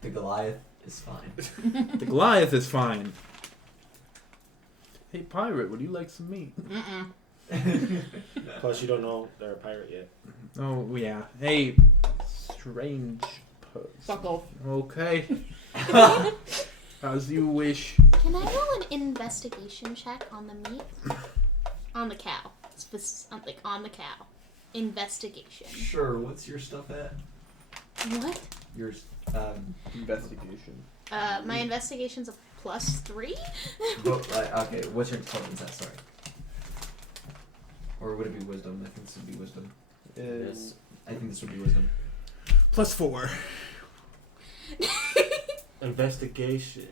The Goliath is fine. the Goliath is fine? Hey, pirate, would you like some meat? Plus, you don't know they're a pirate yet. Oh, yeah. Hey, strange person. Fuck off. Okay. As you wish. Can I roll an investigation check on the meat? On the cow. Like on the cow. Investigation. Sure, what's your stuff at? What? Yours, Investigation. My investigation's a +3? okay, what's your intelligence at? Sorry. Or would it be wisdom? I think this would be wisdom. Yes. I think this would be wisdom. +4. Investigation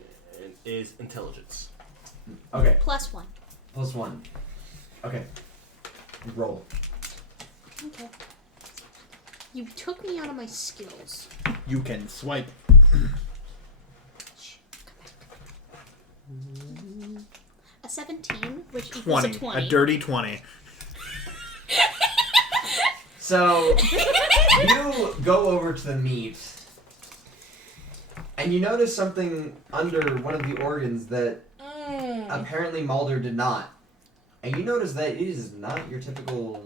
is intelligence. Okay. +1. +1. Okay. Roll. Okay. You took me out of my skills. You can swipe. A 17, which equals 20. a 20. A dirty 20. So, you go over to the meat, and you notice something under one of the organs that apparently Mulder did not. And you notice that it is not your typical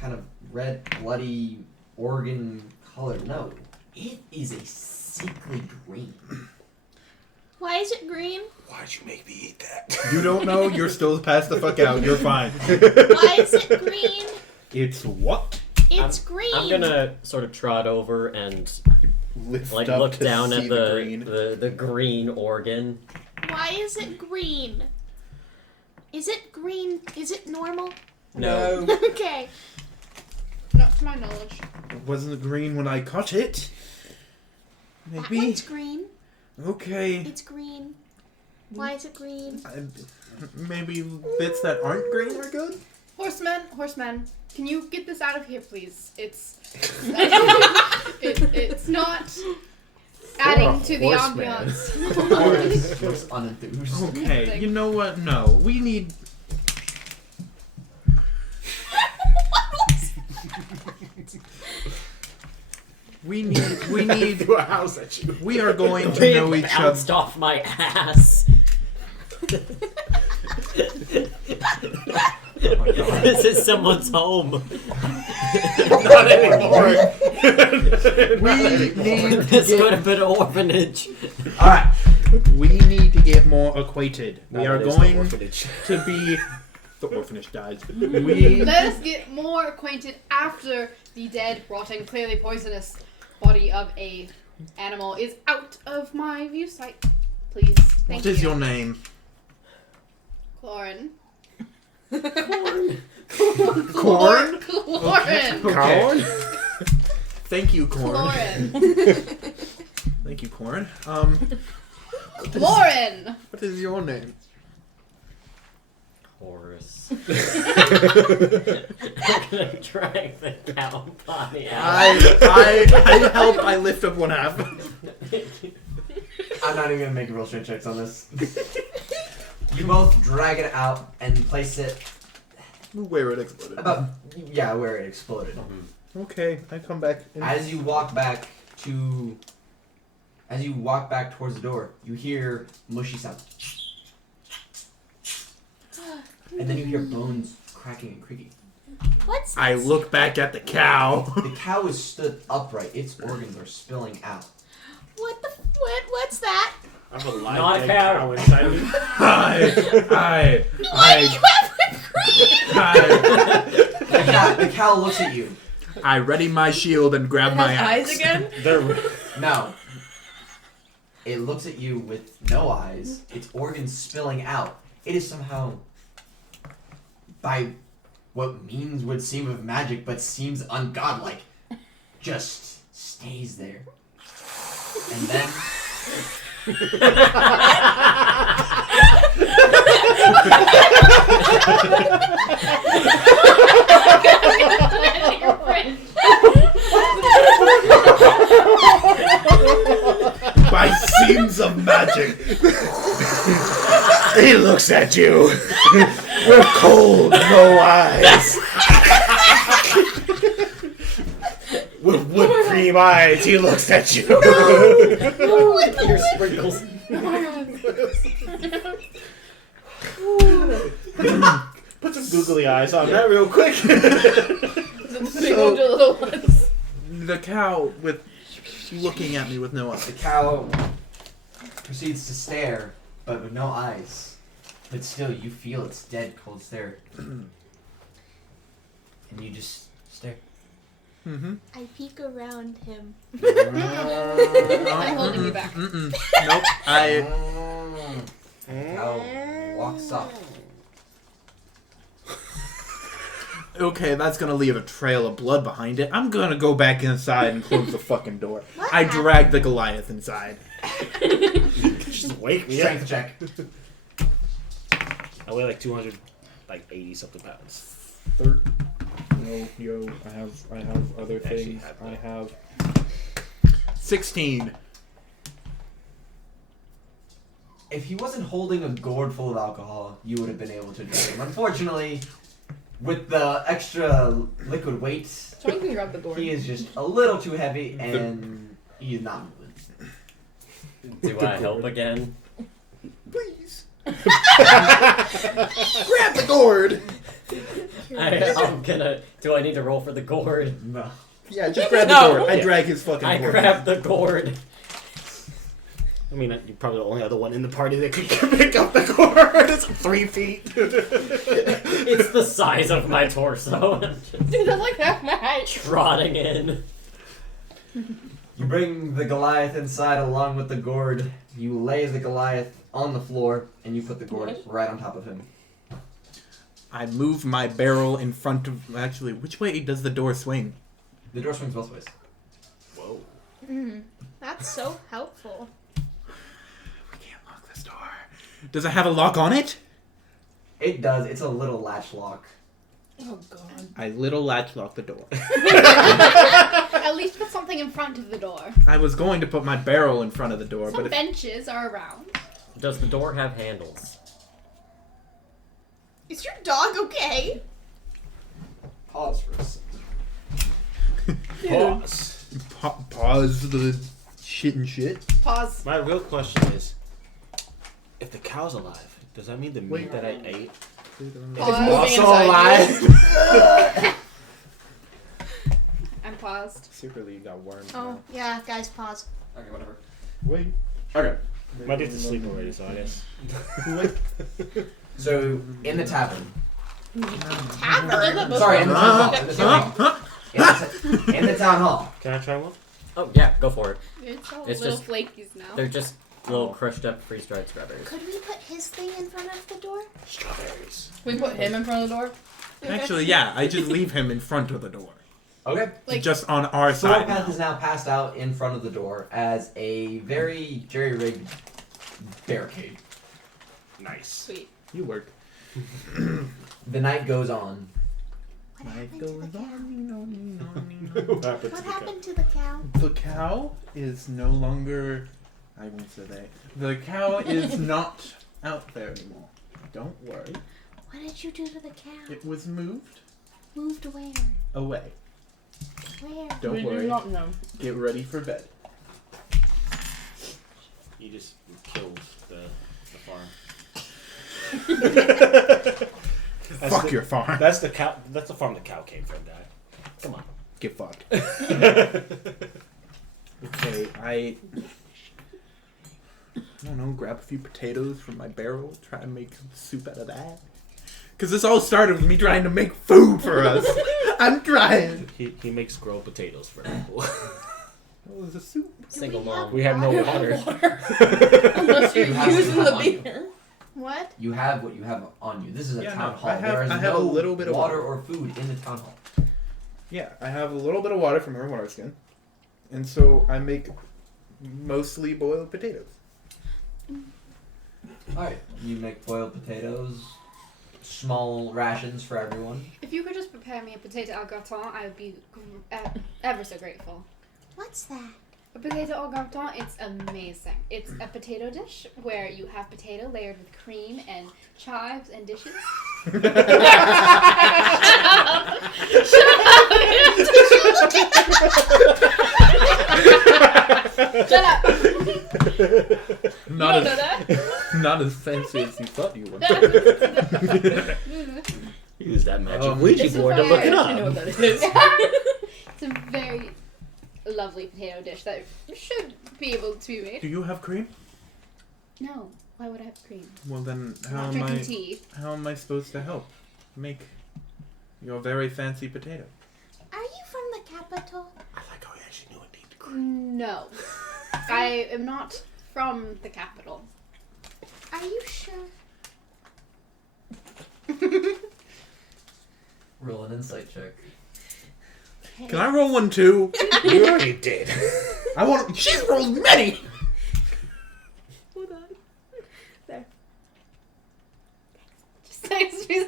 kind of red, bloody organ color. No, it is a sickly green. Why is it green? Why'd you make me eat that? You don't know, you're still passed the fuck out. You're fine. Why is it green? It's what? It's green. I'm gonna sort of trot over and Lift like up look to down see at the green. the green organ. Why is it green? Is it green? Is it normal? No. Okay. Not to my knowledge. It wasn't green when I caught it. That Maybe. one's green. Okay. It's green. Why is it green? Maybe bits that aren't green are good? Horseman, can you get this out of here, please? It's it's not adding to the horseman. ambiance. Looks unenthused. Okay, you know what? No. We need... We need... Threw a house at you. We are going to It know each other. bounced off my ass. This is someone's home. Not anymore. We need This could have been an orphanage. Alright. We need to get more acquainted. We Now are that is the going orphanage. to be... The orphanage dies. We... Let us get more acquainted after the dead, rotting, clearly poisonous body of a animal is out of my view sight. Please. Thank What is you. your name? Clorin. Corn. Corn? Clorin. Corn? Thank you, Corn. Clorin. Thank you, Corn. Clorin. What is your name? Horace. I'm gonna drag the cow body out. I help. I lift up one half. I'm not even gonna make real strength checks on this. You both drag it out and place it Where it exploded. about, yeah, where it exploded. Okay, I come back. As you walk back towards the door, you hear mushy sound. And then you hear bones cracking and creaking. What's this? I look back at the cow. The cow is stood upright. Its organs are spilling out. What's that? I have a live Not a dead cow. cow inside of me. Hi. Why do you have whipped cream? The cow looks at you. I ready my shield and grab It my has axe. eyes again? They're No. It looks at you with no eyes. Its organs spilling out. It is somehow, by what means would seem of magic but seems ungodlike, just stays there. And then By seams of magic. He looks at you with cold, no eyes. With whipped cream eyes, he looks at you. Your sprinkles. put some googly eyes on that real quick. The big ones or little ones. The cow with looking at me with no eyes. the cow proceeds to stare, but with no eyes. But still, you feel its dead, cold stare. And you just stare. Mm-hmm. I peek around him. I'm holding you back. Mm-mm. Nope. I. The cow walks up. Okay, that's gonna leave a trail of blood behind it. I'm gonna go back inside and close the fucking door. What I happened? drag the Goliath inside. Just wake me up. Strength check. I weigh like 280 something pounds. Yo, I have other Actually things. have I that. have 16. If he wasn't holding a gourd full of alcohol, you would have been able to drink him. Unfortunately, with the extra liquid weight, Someone can grab the gourd. he is just a little too heavy and he's not moving. Do I help again? Please. Grab the gourd. I'm gonna. Do I need to roll for the gourd? No. Yeah, just grab the No. gourd. I Yeah. drag his fucking I gourd. grab the gourd. I mean, you're probably the only other one in the party that could pick up the gourd. It's 3 feet. It's the size of my torso. Dude, that's like half my height. Trotting in. You bring the Goliath inside along with the gourd. You lay the Goliath on the floor and you put the gourd right on top of him. I move my barrel in front of. Actually, which way does the door swing? The door swings both ways. Whoa. That's so helpful. We can't lock this door. Does it have a lock on it? It does. It's a little latch lock. Oh god. I little latch lock the door. At least put something in front of the door. I was going to put my barrel in front of the door, Some but if, benches are around. Does the door have handles? Is your dog okay? Pause for a second. Pause. pause the shit and shit. Pause. My real question is, if the cow's alive, does that mean the meat Wait. that I ate It's is moving also inside alive? I'm paused. Secretly, you got worms. Oh, yeah, guys, pause. Okay, whatever. Wait. Okay. My dude's asleep already, so I guess. So, in the tavern. Tavern? Sorry, in the town hall. In the town hall. In the town hall. Can I try one? Oh yeah, go for it. It's all It's little just- flakies now. They're just little crushed up freeze-dried strawberries. Could we put his thing in front of the door? Strawberries. We put him in front of the door. Actually, yeah, I just leave him in front of the door. Okay. Like- just on our side. Thorpath is now passed out in front of the door as a very jerry-rigged barricade. Nice. Sweet. You work. The night goes on. What Life happened to goes the cow? on. What happened What to the happened to the cow? The cow is no longer. I won't say that. The cow is not out there anymore. Don't worry. What did you do to the cow? It was moved Moved where? away. Where? Don't we worry. do not know. Get ready for bed. You just killed the farm. Fuck your farm. That's the cow. That's the farm the cow came from, guy. Come on. Get fucked. Okay, I don't know, grab a few potatoes from my barrel, try and make some soup out of that. Because this all started with me trying to make food for us. I'm trying. He makes grilled potatoes for people. It was a soup. Single we have mom. We have no water? water. Unless you're You have using to the have on beer. What? You have what you have on you. This is a Yeah, town no, hall. I have- there is I have no a little bit of water water. or food in the town hall. Yeah, I have a little bit of water from her water skin. And so I make mostly boiled potatoes. Alright. You make boiled potatoes, small rations for everyone. If you could just prepare me a potato au gratin, I would be ever so grateful. What's that? A potato au gratin, it's amazing. It's a potato dish where you have potato layered with cream and chives and dishes. Shut up! Not you don't know as, that? not as fancy as you thought you were. Use that magic Um, Ouija It's board to okay. look it I know what up. that is. It's a very lovely potato dish that should be able to be made. Do you have cream? No, why would I have cream? Well then, I'm how not am drinking I? tea. How am I supposed to help make your very fancy potato? Are you from the capital? I like how he actually knew indeed the cream. No, I am not from the capital. Are you sure? Roll an insight check. Can I roll one too? You already did. I want. She's rolled many. Hold on. There.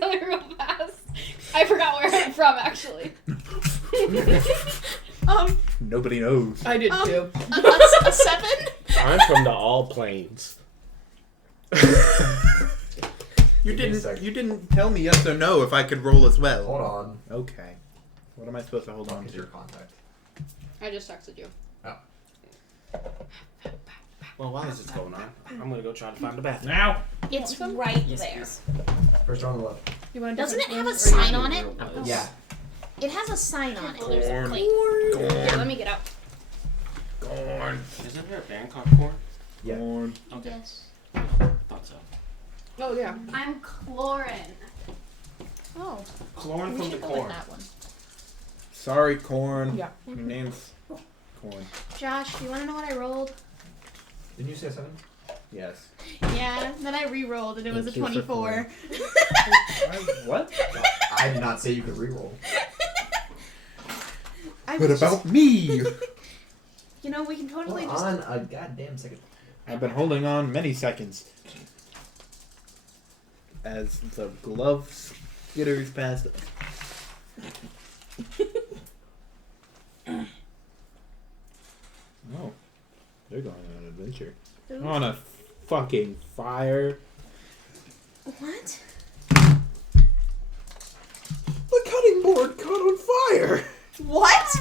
something real fast. I forgot where I'm from, actually. Nobody knows. I did too. A 7? I'm from the All Plains. You Give me a didn't. sec. You didn't tell me yes or no if I could roll as well. Hold on. Okay. What am I supposed to hold on What is to? your contact? I just texted you. Well, while this is going on, I'm gonna go try to find the bathroom. Now! It's right Yes, there. please. First round on the left. You want Doesn't it different have a ones, or sign you- on it? Yeah. It has a sign on it. There's a Corn. plate. Here, let me get out. Corn. Isn't there a band called Corn? Yeah. Corn. Okay. Yes. Thought so. Oh yeah. I'm Clorin. Oh, Chlorine we from the should go with corn. that one. Sorry, Corn. Yeah. Your name's Corn. Josh, do you want to know what I rolled? Didn't you say a 7? Yes. Yeah, then I re-rolled and it was a Thank you for 24. What? I did not say you could reroll. What about me? You know, we can totally Hold just. on a goddamn second. I've been holding on many seconds. As the glove skitters past. Oh, they're going on an adventure. Ooh. On a fucking fire. What? The cutting board caught on fire. What?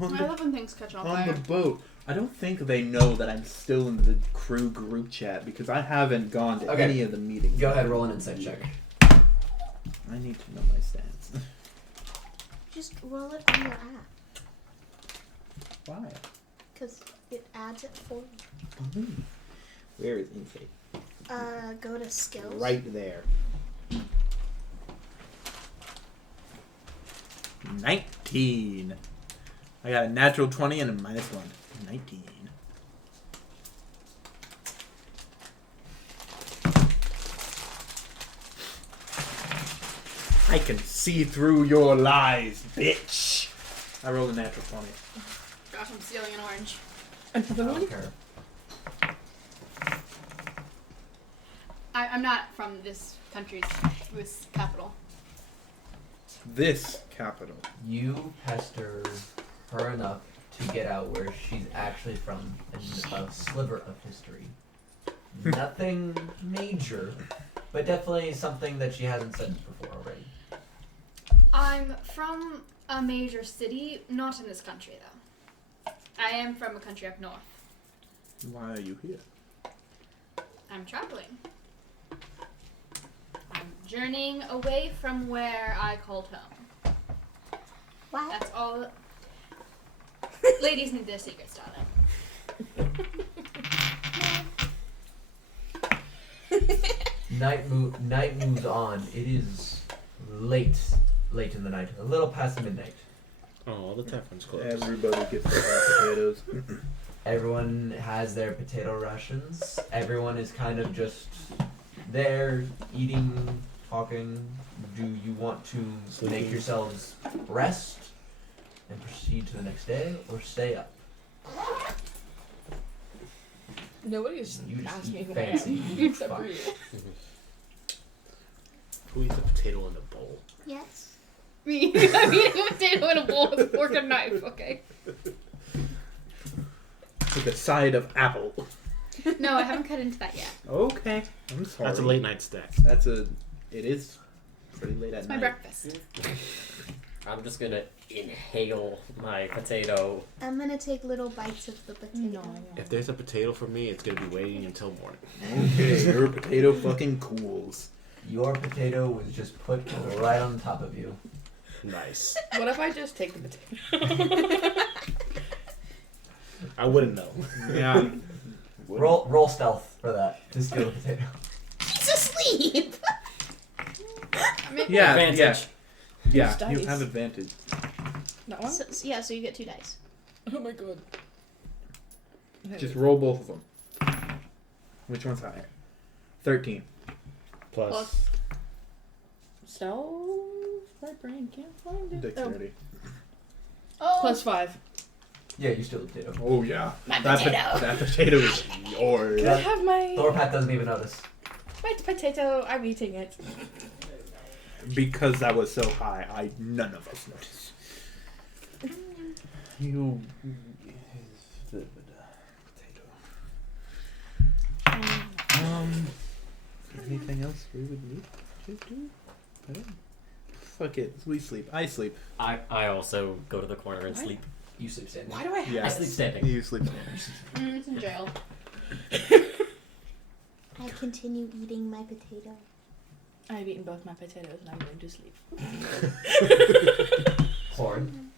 On I the, love when things catch on on fire. the boat. I don't think they know that I'm still in the crew group chat because I haven't gone to Okay. any of the meetings. Go ahead, roll an insight check. I need to know my stats. Just roll it on your app. Why? Because it adds it for you. Where is insight? Go to skills. Right there. 19. I got a natural 20 and a -1. 19. I can see through your lies, bitch. I rolled a natural 20. Gosh, I'm stealing an orange. I Another one? don't care. I'm not from this country's capital. This capital. You pester her enough to get out where she's actually from in a sliver of history. Nothing major, but definitely something that she hasn't said before already. I'm from a major city, not in this country though. I am from a country up north. Why are you here? I'm traveling. I'm journeying away from where I called home. What? That's all. Ladies need their secrets, darling. Night moves on. It is late in the night, a little past midnight. Oh, the tavern's closed. Everybody gets their hot potatoes. Everyone has their potato rations. Everyone is kind of just there, eating, talking. Do you want to make yourselves rest and proceed to the next day, or stay up? Nobody's You just asked me eat who fancy. I am except Fuck. for you. Who eats a potato in a bowl? Yes. Me. I'm eating a potato in a bowl with a fork and knife, okay? With a side of apple. No, I haven't cut into that yet. Okay. I'm sorry. That's a late night snack. It is pretty late at It's my night. breakfast. I'm just gonna inhale my potato. I'm gonna take little bites of the potato. If there's a potato for me, it's gonna be waiting until morning. Okay, your potato fucking cools. Your potato was just put right on top of you. Nice. What if I just take the potato? I wouldn't know. Yeah. Roll stealth for that to steal the potato. He's asleep! Yeah, Advantage. yeah, Use you dice. have advantage. That one? So you get 2 dice. Oh my god. Just roll both of them. Which one's higher? 13. Plus. Stealth? My brain can't find it. Dexterity. Oh! Plus 5. Yeah, you steal the potato. Oh yeah. My That potato! that potato is yours. Can I have my Thorpat doesn't even notice. giant potato. I'm eating it. Because that was so high, none of us noticed. You. Anything else we would need to do? I don't. Fuck it. We sleep. I sleep. I also go to the corner and sleep. You sleep standing. Why do I have Yeah. I sleep standing. You sleep. It's in jail. I continue eating my potato. I've eaten both my potatoes and I'm going to sleep. Corn.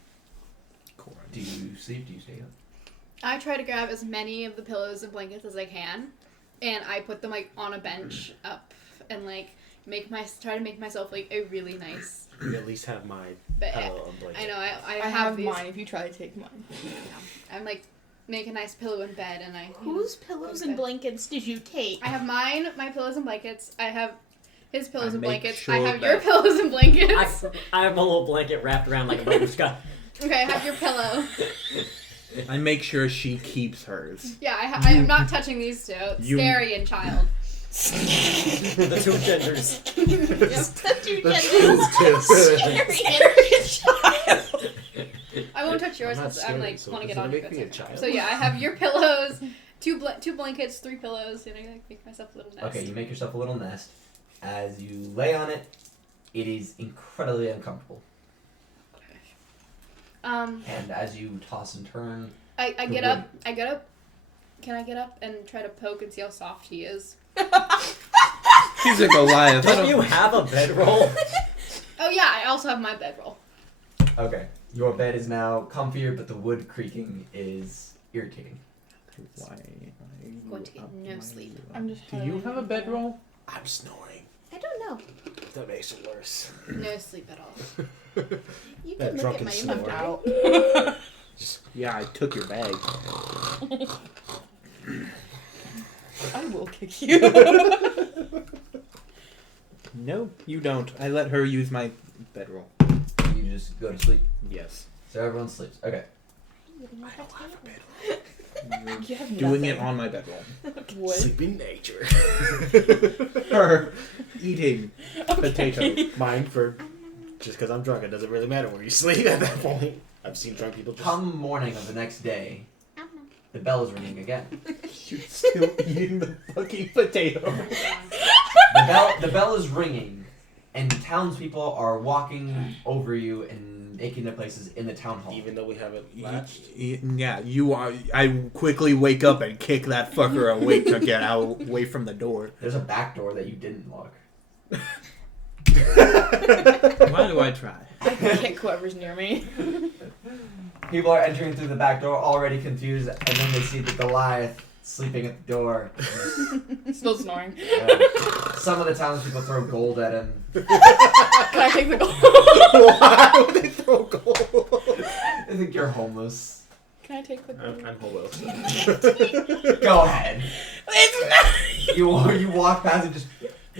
Do you sleep? Do you stay up? I try to grab as many of the pillows and blankets as I can, and I put them like on a bench up and like try to make myself like a really nice You at least have my bed. pillow and blanket. I know I I have have these. mine if you try to take mine. I'm like make a nice pillow in bed, and I Whose pillows and blankets did you take? I have mine, my pillows and blankets. I have his pillows I and make blankets. sure I have your that- pillows and blankets. I have a little blanket wrapped around like a babushka. Okay, I have your pillow. I make sure she keeps hers. Yeah, I am not touching these two. You- Scary and child. The two genders. I won't touch yours I'm not because I'm like scary, so want to does get it on make your me a bed. child? So yeah, I have your pillows, two blankets, 3 pillows, and I like make myself a little nest. Okay, you make yourself a little nest. As you lay on it, it is incredibly uncomfortable. And as you toss and turn, I The get wood. up. I get up. Can I get up and try to poke and see how soft he is? He's a Goliath. I Don't you don't. have a bedroll? Oh yeah, I also have my bedroll. okay, your bed is now comfier, but the wood creaking is irritating. Why are you Going to get up no my- sleep. I'm just. Do you have a bedroll? I'm snoring. I don't know. That makes it worse. No sleep at all. You That can look at drunken my snore. inventory. out. Yeah, I took your bag. I will kick you. No, you don't. I let her use my bedroll. You just go to sleep. Yes. So everyone sleeps. Okay. Eating my I don't have a potato. bedroll. You have Doing it nothing. on my bedroll. Wood. Sleeping nature. Her eating Okay. potato. Mine for just because I'm drunk, it doesn't really matter where you sleep at that point. I've seen drunk people just. Come morning of the next day, the bell is ringing again. You're still eating the fucking potato. The bell is ringing, and townspeople are walking over you and making their places in the town hall. Even though we haven't latched. Yeah, you are. I quickly wake up and kick that fucker awake to get out away from the door. There's a back door that you didn't lock. Why do I try? I can kick whoever's near me. People are entering through the back door already confused, and then they see the Goliath sleeping at the door. Still snoring. Some of the townspeople throw gold at him. Can I take the gold? Why would they throw gold? I think you're homeless. Can I take the gold? I'm hobo. Go ahead. It's not. You walk past and just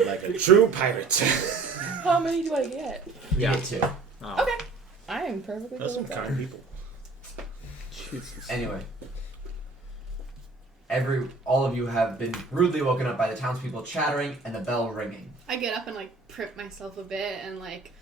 Like a true pirate. How many do I get? you get two. Oh, Okay. I am perfectly That's cool some with that. kind people. Jesus. Anyway, all of you have been rudely woken up by the townspeople chattering and the bell ringing. I get up and like prep myself a bit and like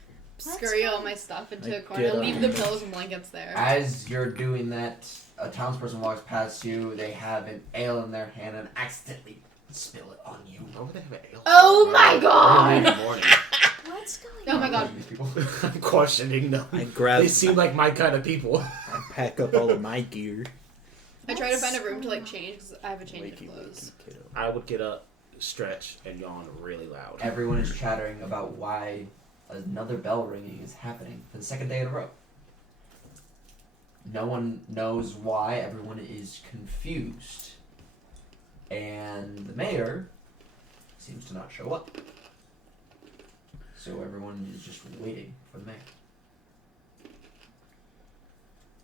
That's scurry all fine. my stuff into I a corner. get Leave up. the pillows and blankets there. As you're doing that, a townsperson walks past you. They have an ale in their hand and accidentally spill it on you. Why would they have an ale? Oh my Early in god! the morning. What's going Oh on? my god. These people. I'm questioning them. I grab. They seem like my kind of people. I pack up all of my gear. I try to find a room to like change because I have a change Wakey, of clothes. wakey, kiddo. I would get up, stretch, and yawn really loud. Everyone is chattering about why another bell ringing is happening for the second day in a row. No one knows why. Everyone is confused. And the mayor seems to not show up. So everyone is just waiting for the mayor.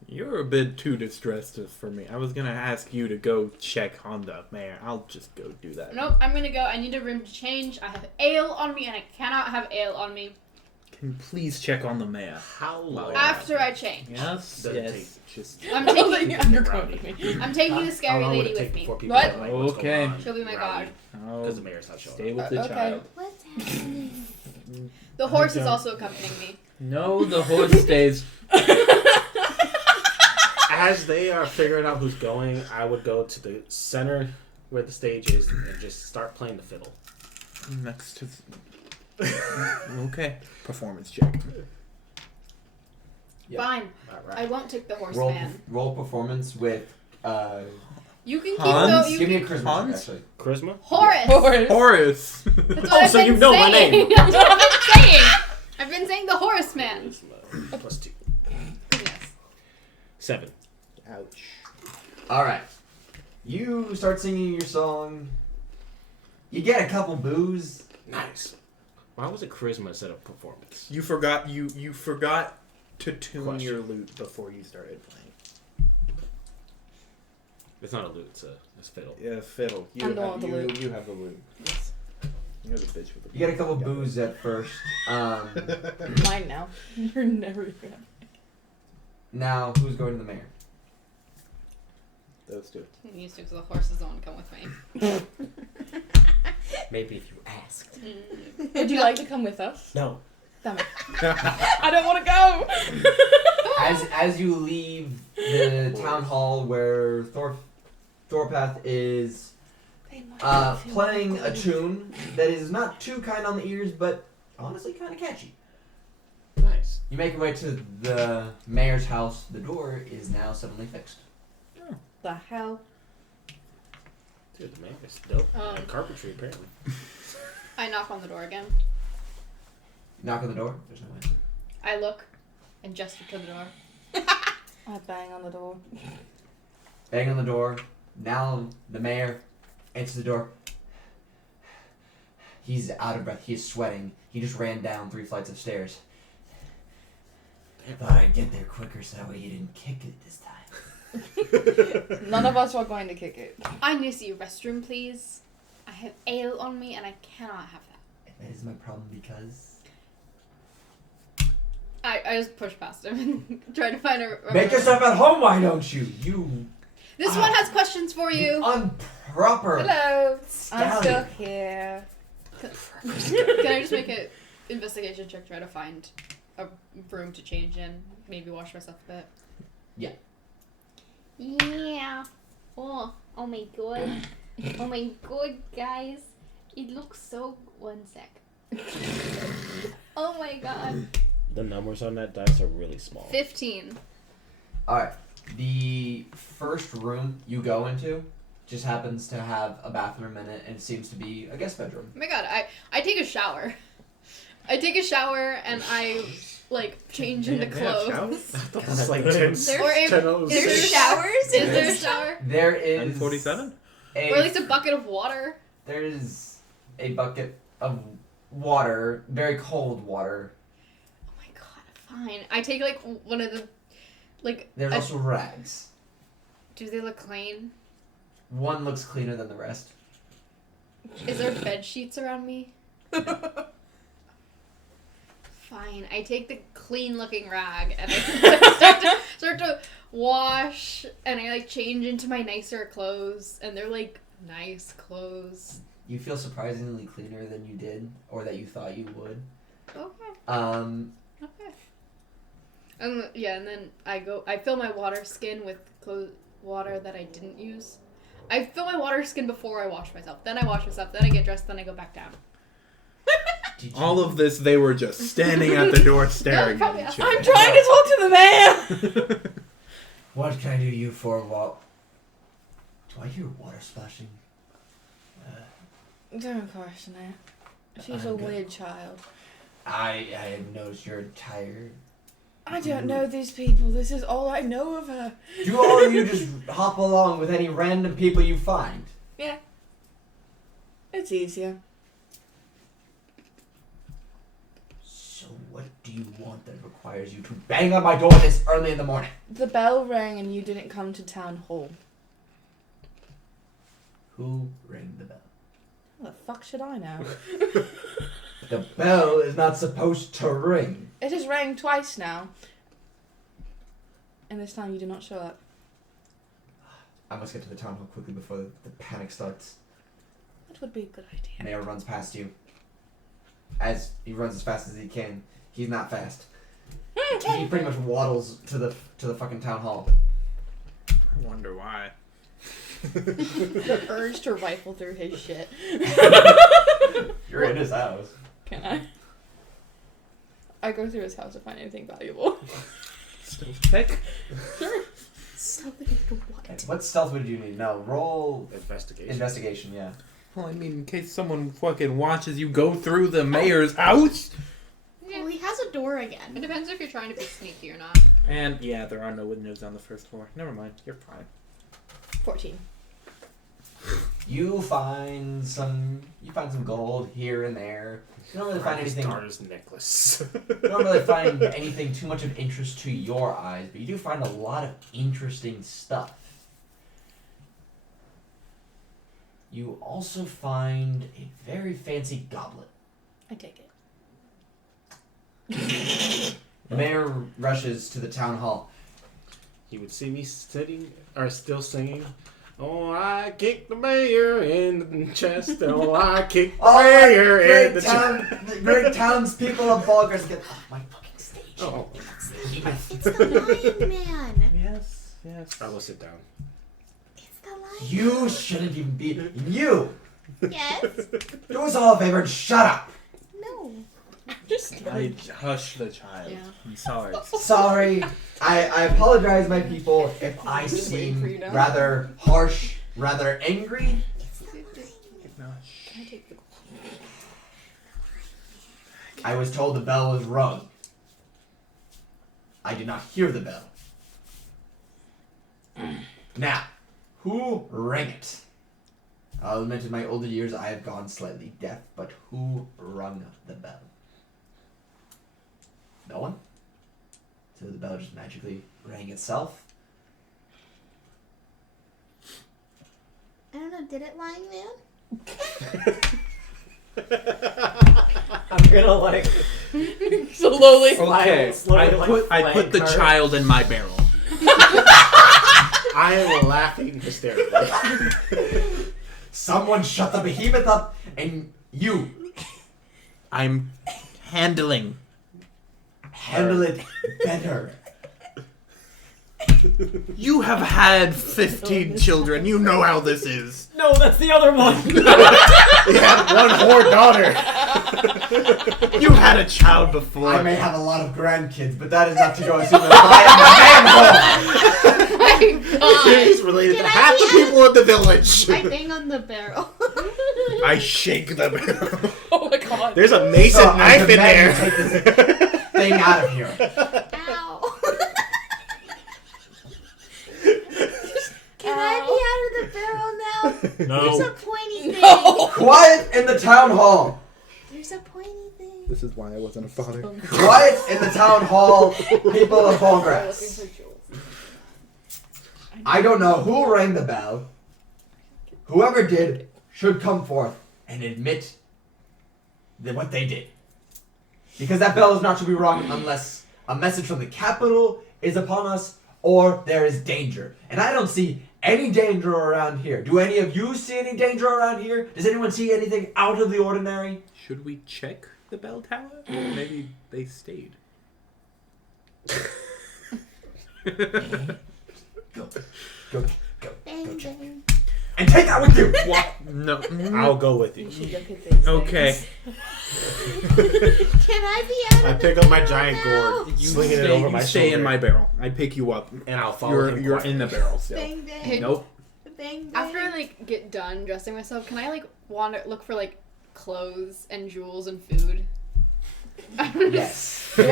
You're a bit too distressed for me. I was gonna ask you to go check on the mayor. I'll just go do that. Nope, I'm gonna go. I need a room to change. I have ale on me and I cannot have ale on me. can please check on the mayor? How long? After I change. Yes. does it Yes. take? Just. I'm I taking don't think you're undercoating me. I'm taking the scary How long would lady it take with me. before people What? get, like, what's Okay. going on? She'll be my Rowdy? Oh, Because the mayor's not showing stay up. with the Okay. child. What's happening? The horse is don't- also accompanying me. No, the horse stays. As they are figuring out who's going, I would go to the center where the stage is and just start playing the fiddle. Next to. Okay. Performance check. Yeah. Fine. Alright. I won't take the Roll, horseman. roll performance with. You can keep Hans? the. You Give me a can, charisma check, Hans? actually. Charisma? Horace. Horace. That's what Oh, I've so been you know my saying. name. That's what I've been saying. I've been saying the horseman. Charisma plus 2. Yes. 7. Ouch. Alright. You start singing your song. You get a couple boos. Nice. Why was it charisma instead of performance? You forgot you forgot to tune Question. your lute before you started playing. It's not a lute, it's a fiddle. Yeah, fiddle. You I'm the have, one with the you, lute. you have the lute. Yes. You're the bitch with the You get a couple Yeah. boos at first. Mine now. You're never gonna. Now, who's going to the mayor? Those two. You used to, because the horse is the one to come with me. Maybe if you asked. Would you like to come with us? No. Damn it. I don't want to go. As you leave the town hall where Thorpath is playing a tune that is not too kind on the ears, but honestly kind of catchy. Nice. You make your way to the mayor's house. The door is now suddenly fixed. The hell? Dude, the man is dope. Um, Carpentry, apparently. I knock on the door again. Knock on the door. There's no answer. I look and gesture to the door. I bang on the door. Bang on the door. Now the mayor enters the door. He's out of breath. He's sweating. He just ran down 3 flights of stairs. Thought I'd get there quicker so that way you didn't kick it this time. None of us are going to kick it. I need to see a restroom, please. I have ale on me and I cannot have that. That is my problem because... I just push past him and try to find a. Make yourself at home, why don't you? You This one has questions for you. improper. Hello. I'm Stallion. still here. Can I just make an investigation check, try to find a room to change in, maybe wash myself a bit? Yeah. Oh my god. Oh my god, guys. It looks so. One sec. Oh my god. The numbers on that dice are really small. 15. Alright. The first room you go into just happens to have a bathroom in it and it seems to be a guest bedroom. Oh my god, I take a shower. I take a shower and I change into clothes. That's like Or 10, if- 10:06. There's showers? Is there a shower? There is 10:47? Or at least a bucket of water? There's a bucket of water, very cold water. Oh my god, fine. I take one of the There's also rags. do they look clean? One looks cleaner than the rest. Is there bed sheets around me? Fine. I take the clean looking rag and I start to wash and I change into my nicer clothes and they're nice clothes. You feel surprisingly cleaner than you did, or that you thought you would. Okay. Okay. And then I fill my water skin with water that I didn't use. I fill my water skin before I wash myself. Then I wash myself. Then I get dressed. Then I go back down. Did you, All of this, they were just standing at the door staring probably at each I'm other. trying to talk to the man. What can I do you for, Walt? Do I hear water splashing? Don't question it. She's a I'm good. weird child. I have noticed you're tired. I don't know these people. This is all I know of her. Do all of you just hop along with any random people you find? Yeah. It's easier. So what do you want that requires you to bang on my door this early in the morning? The bell rang and you didn't come to town hall. Who rang the bell? How the fuck should I know? The bell is not supposed to ring. It has rang twice now. And this time you did not show up. I must get to the town hall quickly before the panic starts. That would be a good idea. Mayor runs past you. As he runs as fast as he can. He's not fast. He pretty much waddles to the fucking town hall. I wonder why. The urge to rifle through his shit. You're in his house. Can I? I go through his house to find anything valuable. Stealth check? Sure. Okay, what stealth would you need? No, roll Investigation. investigation, yeah. Well, I mean, in case someone fucking watches you go through the mayor's house. Well, he has a door It again. depends if you're trying to be sneaky or not. And yeah, there are no windows on the first floor. Never mind, you're fine. 14. You find some gold here and there. You don't really find anything. Daughter's necklace. You don't really find anything too much of interest to your eyes, but you do find a lot of interesting stuff. You also find a very fancy goblet. I take it. The mayor rushes to the town hall. He would see me sitting or still singing. Oh, I kicked the mayor in the chest. Oh, I kicked the mayor in the chest. The great townspeople of Bulgars get off my fucking stage. Oh, It's the Lion Man. Yes, yes. I will sit down. It's the Lion. You shouldn't even be. You! Yes. Do us all a favor and shut up! No. Just I hush the child. Yeah. I'm sorry. Sorry. I apologize, my people, if I Just waiting for you seem now. rather harsh, rather angry. It's the Lion. No, Can I take the I was told the bell was rung. I did not hear the bell. Now, who rang it? I'll admit in my older years I have gone slightly deaf, but who rung the bell? No one? So the bell just magically rang itself? I don't know. Did it, Lion Man? I'm gonna like. slowly. okay, Slowly, I put the flank her. child in my barrel. I am laughing hysterically. Someone shut the behemoth up, and you I'm handling. handle it better. You have had 15 children. You know how this is. No, that's the other one. You had one whore daughter. You had a child before. I may have a lot of grandkids, but that is not to go assume that I am a manhole. He's related Can to I half the be people in the village. I bang on the barrel. I shake the barrel. Oh my god. There's a mason So I knife in demand there. you take this thing out of here. Ow. Can I be out of the barrel now? There's a No. pointy thing. No. Quiet in the town hall. There's a pointy thing. This is why I wasn't a father. Quiet in the town hall, people of Volgrass. I don't know who rang the bell. Whoever did should come forth and admit that what they did. Because that bell is not to be rung unless a message from the capital is upon us or there is danger. And I don't see any danger around here. Do any of you see any danger around here? Does anyone see anything out of the ordinary? Should we check the bell tower? Maybe they stayed. Go, Bang, check. bang. And take that with you! What? No. I'll go with you. You should look at these Okay. Can I be out I of pick the up my barrel giant now? gourd, You swinging stay, it over you my stay shoulder, in my barrel. I pick you up. and I'll follow him. You're in the barrel still. Bang, bang. Nope. Bang, bang. After I like get done dressing myself, can I like wander look for like clothes and jewels and food? Yes. do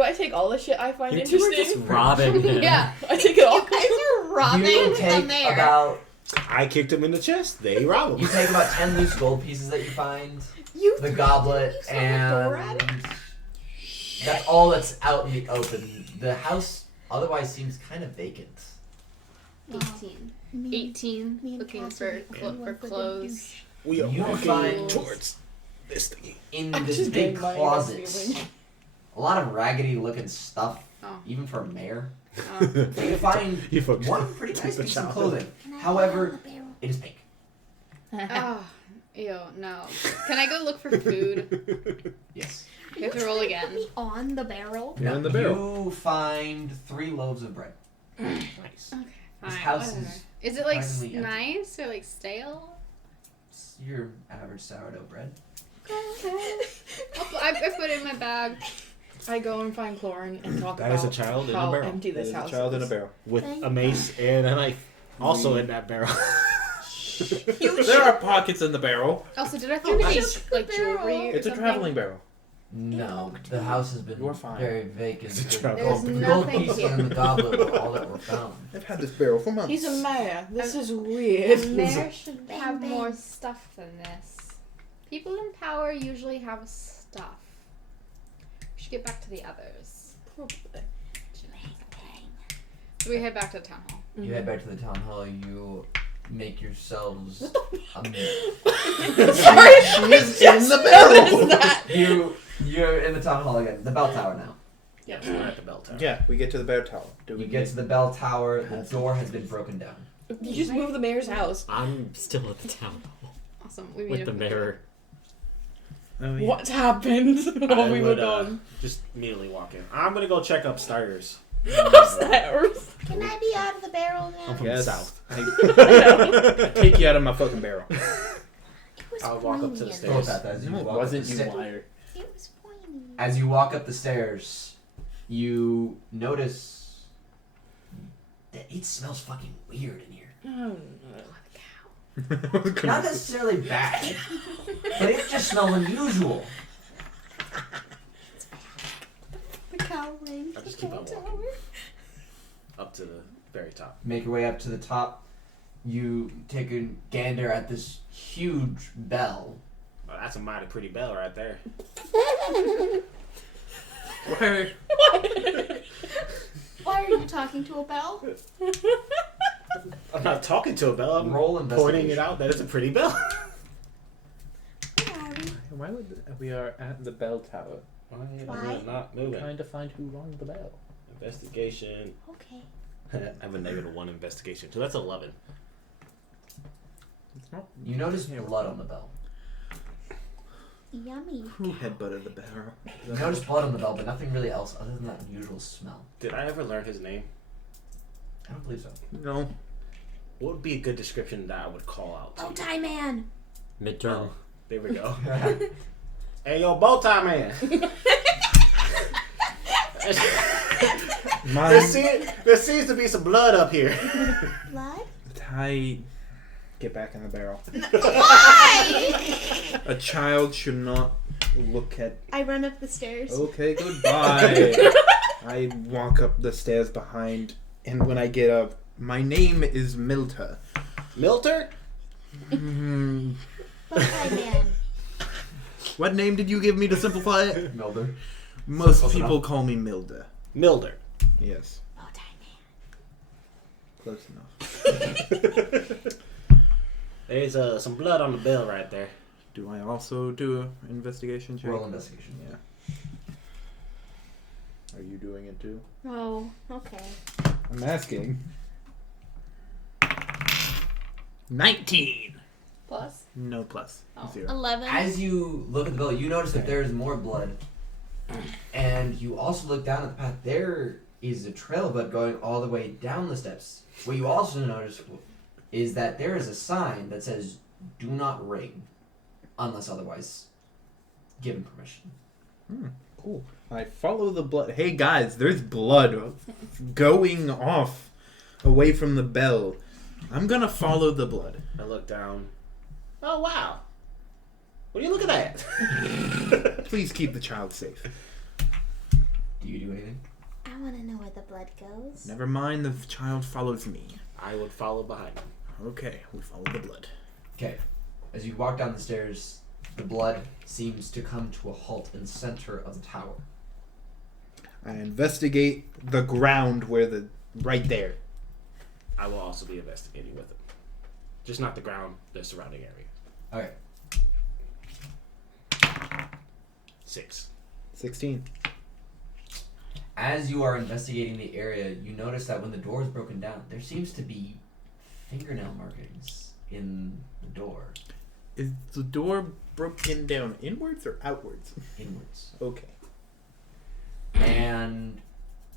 I take all the shit I find You two are interesting? just robbing him. Yeah. I take it all. You guys are robbing You the take mayor. about I kicked him in the chest. They rob him. You take about 10 loose gold pieces that you find, You the goblet, You saw the door at and that's all that's out in the open. The house otherwise seems kind of vacant. 18. Me 18. me and Looking Cass for would be for one for the clothes. We are You walking find- towards. This thingy. in I'm this just big getting mine closet. this evening. A lot of raggedy looking stuff, Oh. even for a mayor. Oh. You find You folks one pretty nice the piece of child. clothing. Can I However, go on the barrel? it is pink. Oh, ew, no. Can I go look for food? Yes. We have to roll again. Put me on the barrel. You're in the barrel. You find 3 loaves of bread. Nice. Okay, This fine. house whatever. is Is it like surprisingly empty. nice or like stale? It's your average sourdough bread. I put it in my bag. I go and find Clorin and talk That about is a child in a how barrel. empty That this is house a child in a is. barrel. With Thank a mace and a knife. Also in that barrel. There are pockets in the barrel. Also, did I find any shook the like jewelry? or It's a something? traveling barrel. No, the house has been You're fine. very vacant. It's a The travel There's gold nothing pieces here. and the goblet were all that were found. I've had this barrel for months. He's a mayor. This is A weird. mayor should Bang, have bang. more stuff than this. People in power usually have stuff. We should get back to the others. So we head back to the town hall. You head back to the town hall. You make yourselves a meal. Sorry, She's in the barrel. You're in the town hall again. The bell tower now. Yeah, we're at the bell tower. Yeah, we get to the bear tower. Do we You get to the bell tower. The door has been broken down. You just moved the mayor's house. I'm still at the town hall Awesome. We meet with up the mayor. Oh, yeah. What's happened while I we were would, gone? just immediately walk in. I'm gonna go check upstairs. Upstairs. Can I be out of the barrel I'm now? from Yes. the south. I take you out of my fucking barrel. It was I'll walk up to the poignant. stairs. Throw that as you No, it walk up wasn't the you, sta- liar. It was poignant. As you walk up the stairs, you notice that it smells fucking weird in here. Oh, Not necessarily bad, but it just smells unusual. The cow ring. I just keep on walking. Up to the very top. Make your way up to the top. You take a gander at this huge bell. Well, that's a mighty pretty bell right there. Where? Why are you talking to a bell? I'm not talking to a bell. I'm Roll investigation. pointing it out that it's a pretty bell. Where are we? Why would we are at the bell tower? Why Why? is it not moving? Trying to find who rung the bell. Investigation. Okay. I have a -1 investigation, so that's 11. It's not. You notice blood on the bell. Yummy. Who headbutted the barrel? You notice blood on the bell, but nothing really else other than that unusual smell. Did I ever learn his name? I don't believe so. No. What would be a good description that I would call out to? Bow tie man. Midterm. There we go. Hey, yo, bow tie man. There seems to be some blood up here. Blood? I get back in the barrel. Why? A child should not look at. I run up the stairs. Okay, goodbye. I walk up the stairs behind, and when I get up, my name is Milter. Milter? Hmm, Bow tie man. what name did you give me to simplify it? Milder. Most Close people enough. call me Milder. Milder. Yes, Bow tie man. close enough. There's some blood on the bell right there. Do I also do an investigation check? Roll investigation. Yeah. Are you doing it too? Oh, okay. I'm asking. 19. Plus. No plus. Oh. 0. 11. As you look at the bell, you notice that there is more blood. And you also look down at the path. There is a trail of blood going all the way down the steps. What you also notice is that there is a sign that says, "Do not ring, unless otherwise given permission." Cool. I follow the blood. Hey guys, there's blood going off away from the bell. I'm gonna follow the blood. I look down. Oh, wow. What are you looking at? Please keep the child safe. Do you do anything? I want to know where the blood goes. Never mind, the child follows me. I would follow behind him. Okay, we follow the blood. Okay. As you walk down the stairs, the blood seems to come to a halt in the center of the tower. I investigate the ground where the right there. I will also be investigating with him. Just not the ground, the surrounding area. Okay. 6. 16. As you are investigating the area, you notice that when the door is broken down, there seems to be fingernail markings in the door, Is the door broken down inwards or outwards? inwards. Okay. And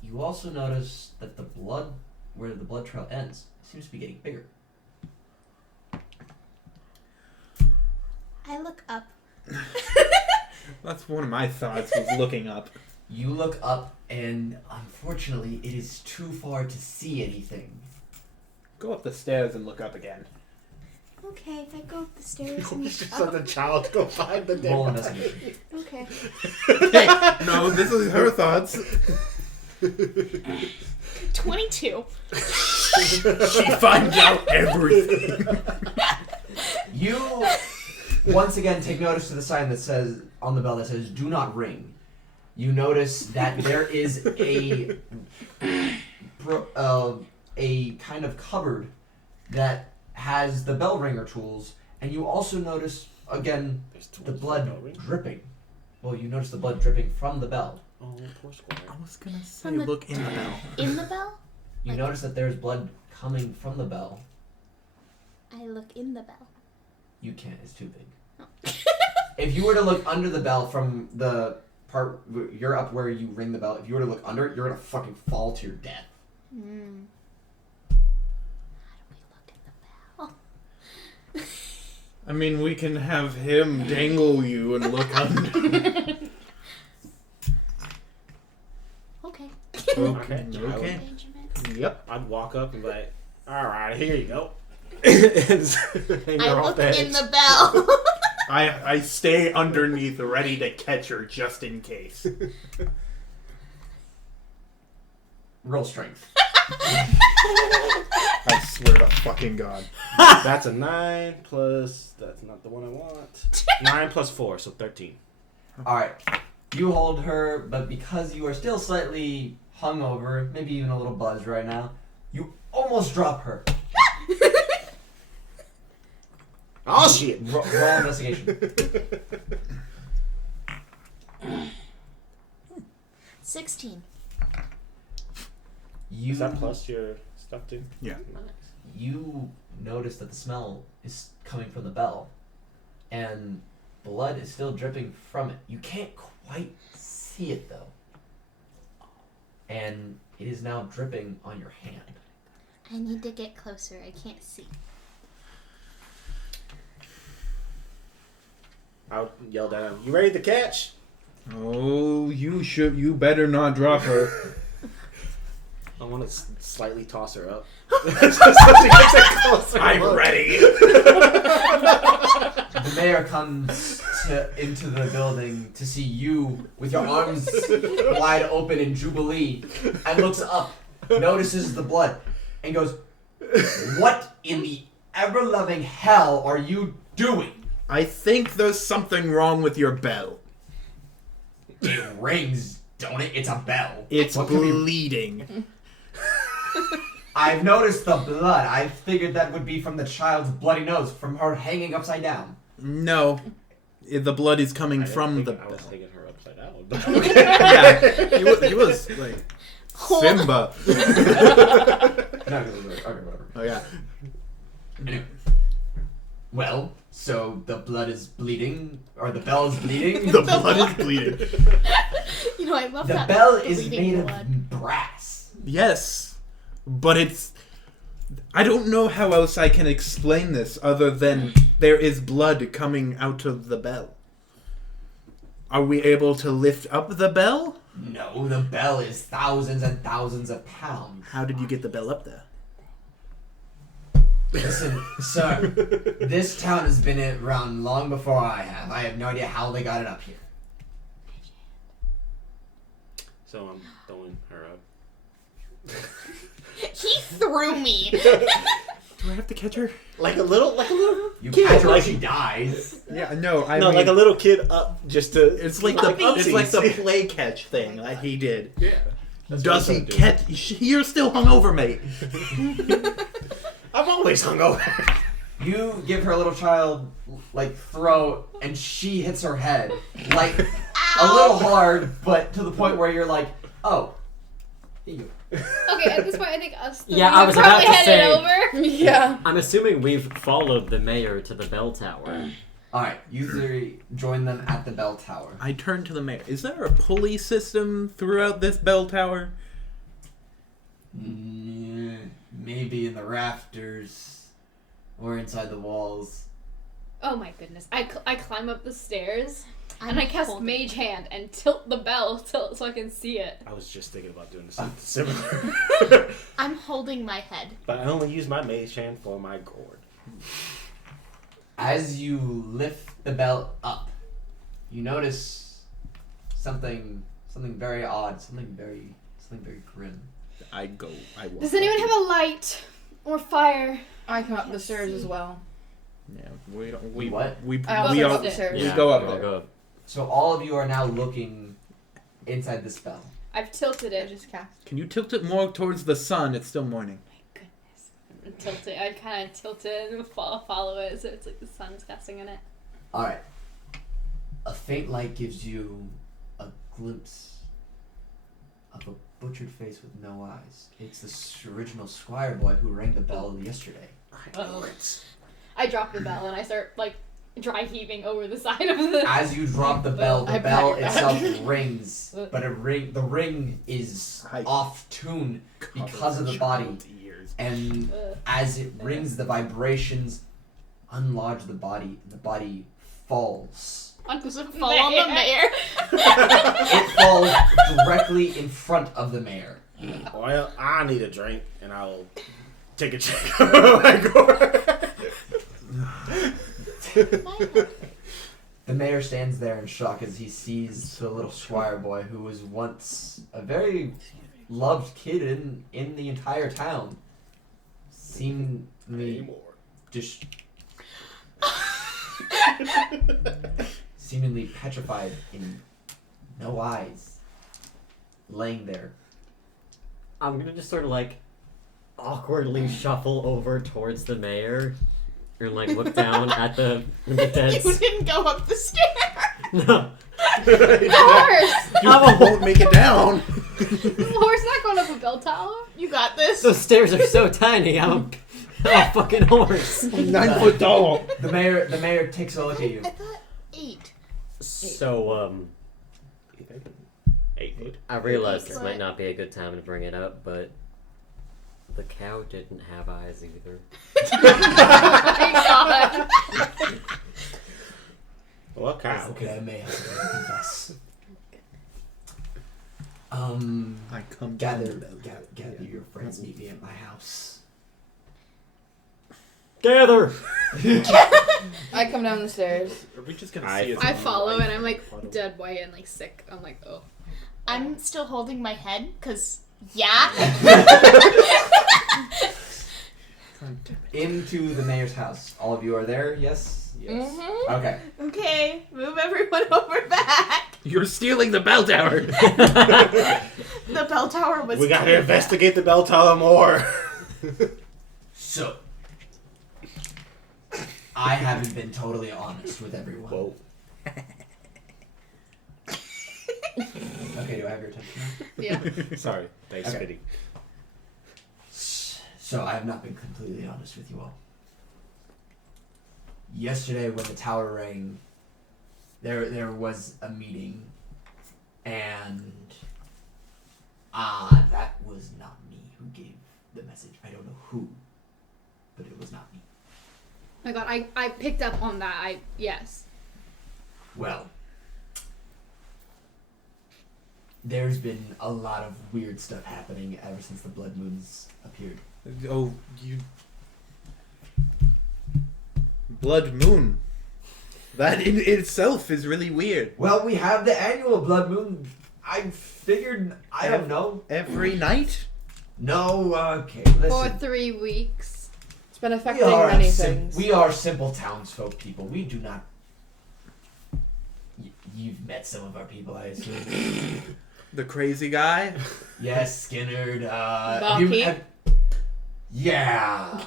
you also notice that the blood, where the blood trail ends, seems to be getting bigger. I look up. That's one of my thoughts, was looking up. You look up, and unfortunately, it is too far to see anything. Go up the stairs and look up again. Okay, I go up the stairs and Just look let up. the child go find the Roll damn investigation. Okay. No, this is her thoughts. 22. She finds out everything. You once again take notice to the sign that says on the bell that says "Do not ring." You notice that there is a kind of cupboard that has the bell ringer tools, and you also notice again There's the tools for blood bell ring. dripping. Well, you notice the blood dripping from the bell. Oh, poor Squire. I was gonna say, From the- look in the bell. In the bell? You Like- notice that there's blood coming from the bell. I look in the bell. You can't; it's too big. If you were to look under the bell from the part you're up where you ring the bell, if you were to look under it, you're gonna fucking fall to your death. Hmm. How do we look in the bell? I mean, we can have him dangle you and look under. Okay. Okay. Okay. Benjamin. Yep. I'd walk up and be like, alright, here you go. And hang her I off look the in edge. the bell. I stay underneath, ready to catch her just in case. Roll strength. I swear to fucking God. That's a 9 plus, that's not the one I want. 9 plus 4, so 13. Alright. You hold her, but because you are still slightly hungover, maybe even a little buzzed right now, you almost drop her. Oh shit! Roll investigation. 16. You Is that plus your stuff too? Yeah. Nice. you notice that the smell is coming from the bell, and blood is still dripping from it. You can't quite see it though, and it is now dripping on your hand. I need to get closer. I can't see. I yelled at him, you ready to catch? Oh, you better not drop her. I want to slightly toss her up. So she gets a closer I'm look. ready. The mayor comes into the building to see you with your arms wide open in jubilee, and looks up, notices the blood, and goes, "What in the ever-loving hell are you doing?" I think there's something wrong with your bell. It rings, don't it? It's a bell. It's What could be- bleeding. I've noticed the blood. I figured that would be from the child's bloody nose, from her hanging upside down. No, the blood is coming I didn't from think the I bell. was thinking her upside down. But okay. Yeah, he was like Simba. No, okay, whatever. Oh yeah. Anyway. Well, so the blood is bleeding, or the bell is bleeding? The blood is bleeding. You know, I love The that. bell is bleeding made blood. of brass. Yes, but it's. I don't know how else I can explain this other than there is blood coming out of the bell. Are we able to lift up the bell? No, the bell is thousands and thousands of pounds. How did you get the bell up there? Listen, sir, this town has been around long before I have. I have no idea how they got it up here. So I'm throwing her up. He threw me. Do I have to catch her? Like a little You kid, catch her like- or she dies. Yeah, no. I no, mean, like a little kid up just to. It's like Like the it's like the upsies. play catch thing that he did. Yeah. That's Does what he I'm doing. catch? You're still hungover, mate. I'm always hungover. You give her a little child, like, throw, and she hits her head. Like, a little hard, but to the point where you're like, oh, here you go. Okay, at this point, I think us three Yeah, I was probably about to headed say- over. Yeah. I'm assuming we've followed the mayor to the bell tower. Alright, you three join them at the bell tower. I turn to the mayor. Is there a pulley system throughout this bell tower? Maybe in the rafters or inside the walls. Oh my goodness. I climb up the stairs I'm and I cast holding- Mage Hand and tilt the bell so I can see it. I was just thinking about doing something similar. I'm holding my head. But I only use my mage hand for my gourd. As you lift the bell up, you notice something very odd, something very grim. I walk. Does anyone have a light or fire? I come up the stairs as well. Yeah, we don't. What? We I also we go all up the stairs. we go up I'll there. go up. So all of you are now looking inside this bell. I've tilted I it. just cast. Can you tilt it more towards the sun? It's still morning. Tilt it. I kind of tilt it and follow it so it's like the sun's casting in it. Alright. A faint light gives you a glimpse of a butchered face with no eyes. It's the original squire boy who rang the bell yesterday. Oh. I drop the bell and I start like dry heaving over the side of the. As you drop the bell I itself pat your back. rings, but the ring is I- off tune because of the body. Ears. And as it rings, the vibrations unlodge the body, and the body falls. Does it fall on the mayor? It falls directly in front of the mayor. Well, I need a drink, and I'll take a check of my gourd. The mayor stands there in shock as he sees the little squire boy who was once a very loved kid in the entire town. Seemingly Anymore. just seemingly petrified in no eyes, laying there. I'm gonna just sort of like awkwardly shuffle over towards the mayor and like look down at the dead. You didn't go up the stairs. No. Horse! You won't make it down. Horse not going up a bell tower? You got this. Those stairs are so tiny. I'm a fucking horse. 9 foot tall. The mayor takes a look at you. I thought 8. So 8 foot. I realize Eight this foot. might not be a good time to bring it up, but the cow didn't have eyes either. Oh my god. What cow? Okay, I may have to confess. I come Gather down the bell. gather your friends, meet me at my house. Gather! I come down the stairs. Are we just gonna I- see it? I follow and I'm like dead white and like sick. I'm like, oh. I'm still holding my head because, yeah. Into the mayor's house. All of you are there, yes? Yes. Mm-hmm. Okay. Okay, move everyone over back. You're stealing the bell tower. The bell tower was. We gotta clear. investigate the bell tower more. So, I haven't been totally honest with everyone. Whoa. Okay, do I have your attention now? Yeah. Sorry. Thanks, Okay. Fitty. So, I have not been completely honest with you all. Yesterday, when the tower rang, there was a meeting, and that was not me who gave the message. I don't know who, but it was not me. Oh my god, I picked up on that. Yes. Well, there's been a lot of weird stuff happening ever since the Blood Moons appeared. Oh, you. Blood Moon. That in itself is really weird. Well, we have the annual Blood Moon. I figured, I don't know. Every night? No, okay, For listen. 3 weeks. It's been affecting many things. We are simple townsfolk people. We do not. You've met some of our people, I assume. The crazy guy? Yes, Skinnerd. Bucky? Yeah.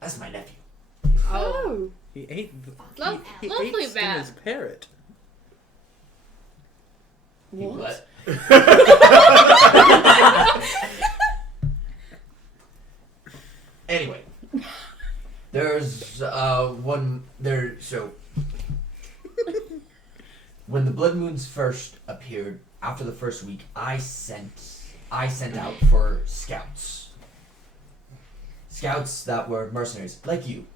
That's my nephew. Oh. He ate. He Lovely ate man. Skinner's parrot. What? Anyway, there's one there. So when the blood moons first appeared, after the first week, I sent out for scouts. Scouts that were mercenaries, like you.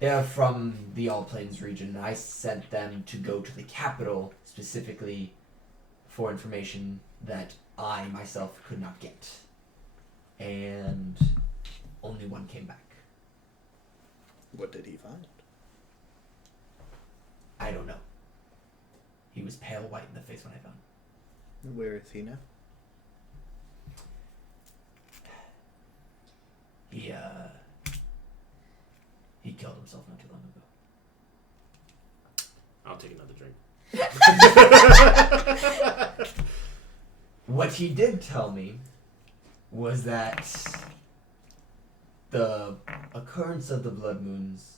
They're from the All Plains region, and I sent them to go to the capital specifically for information that I myself could not get. And only one came back. What did he find? I don't know. He was pale white in the face when I found him. Where is he now? He killed himself not too long ago. I'll take another drink. What he did tell me was that the occurrence of the blood moons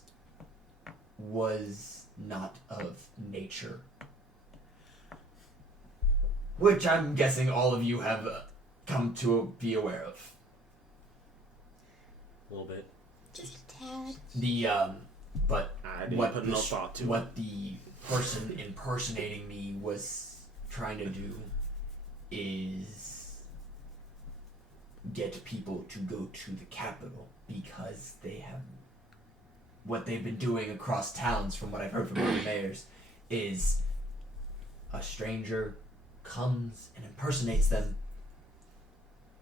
was not of nature. Which I'm guessing all of you have come to be aware of. A little bit. Just a tad. But I didn't what put the no thought to it. what the person impersonating me was trying to do is get people to go to the capital because they have what they've been doing across towns, from what I've heard from other mayors, is a stranger comes and impersonates them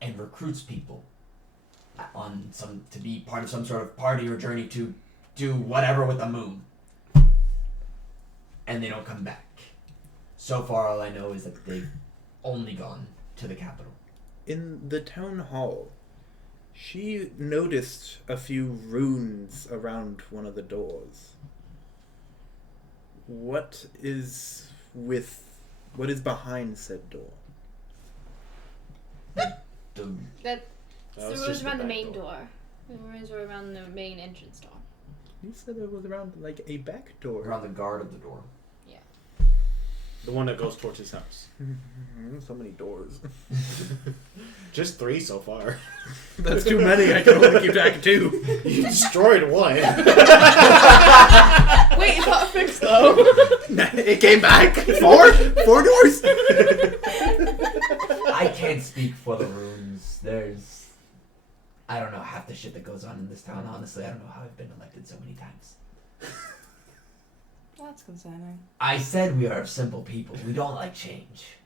and recruits people on to be part of some sort of party or journey to do whatever with the moon, and they don't come back. So far, all I know is that they've only gone to the capital. In the town hall, she noticed a few runes around one of the doors. What is behind said door? That's The That the was rules just the around the back main door. door. The rules were around the main entrance door. You said it was around like a back door. around the guard of the door. The one that goes towards his house. So many doors. Just 3 so far. That's too many. I can only keep track of 2. You destroyed one. Wait, it's not fixed though. It came back. 4 doors. I can't speak for the runes. I don't know half the shit that goes on in this town, honestly. I don't know how I've been elected so many times. That's concerning. I said we are simple people. We don't like change.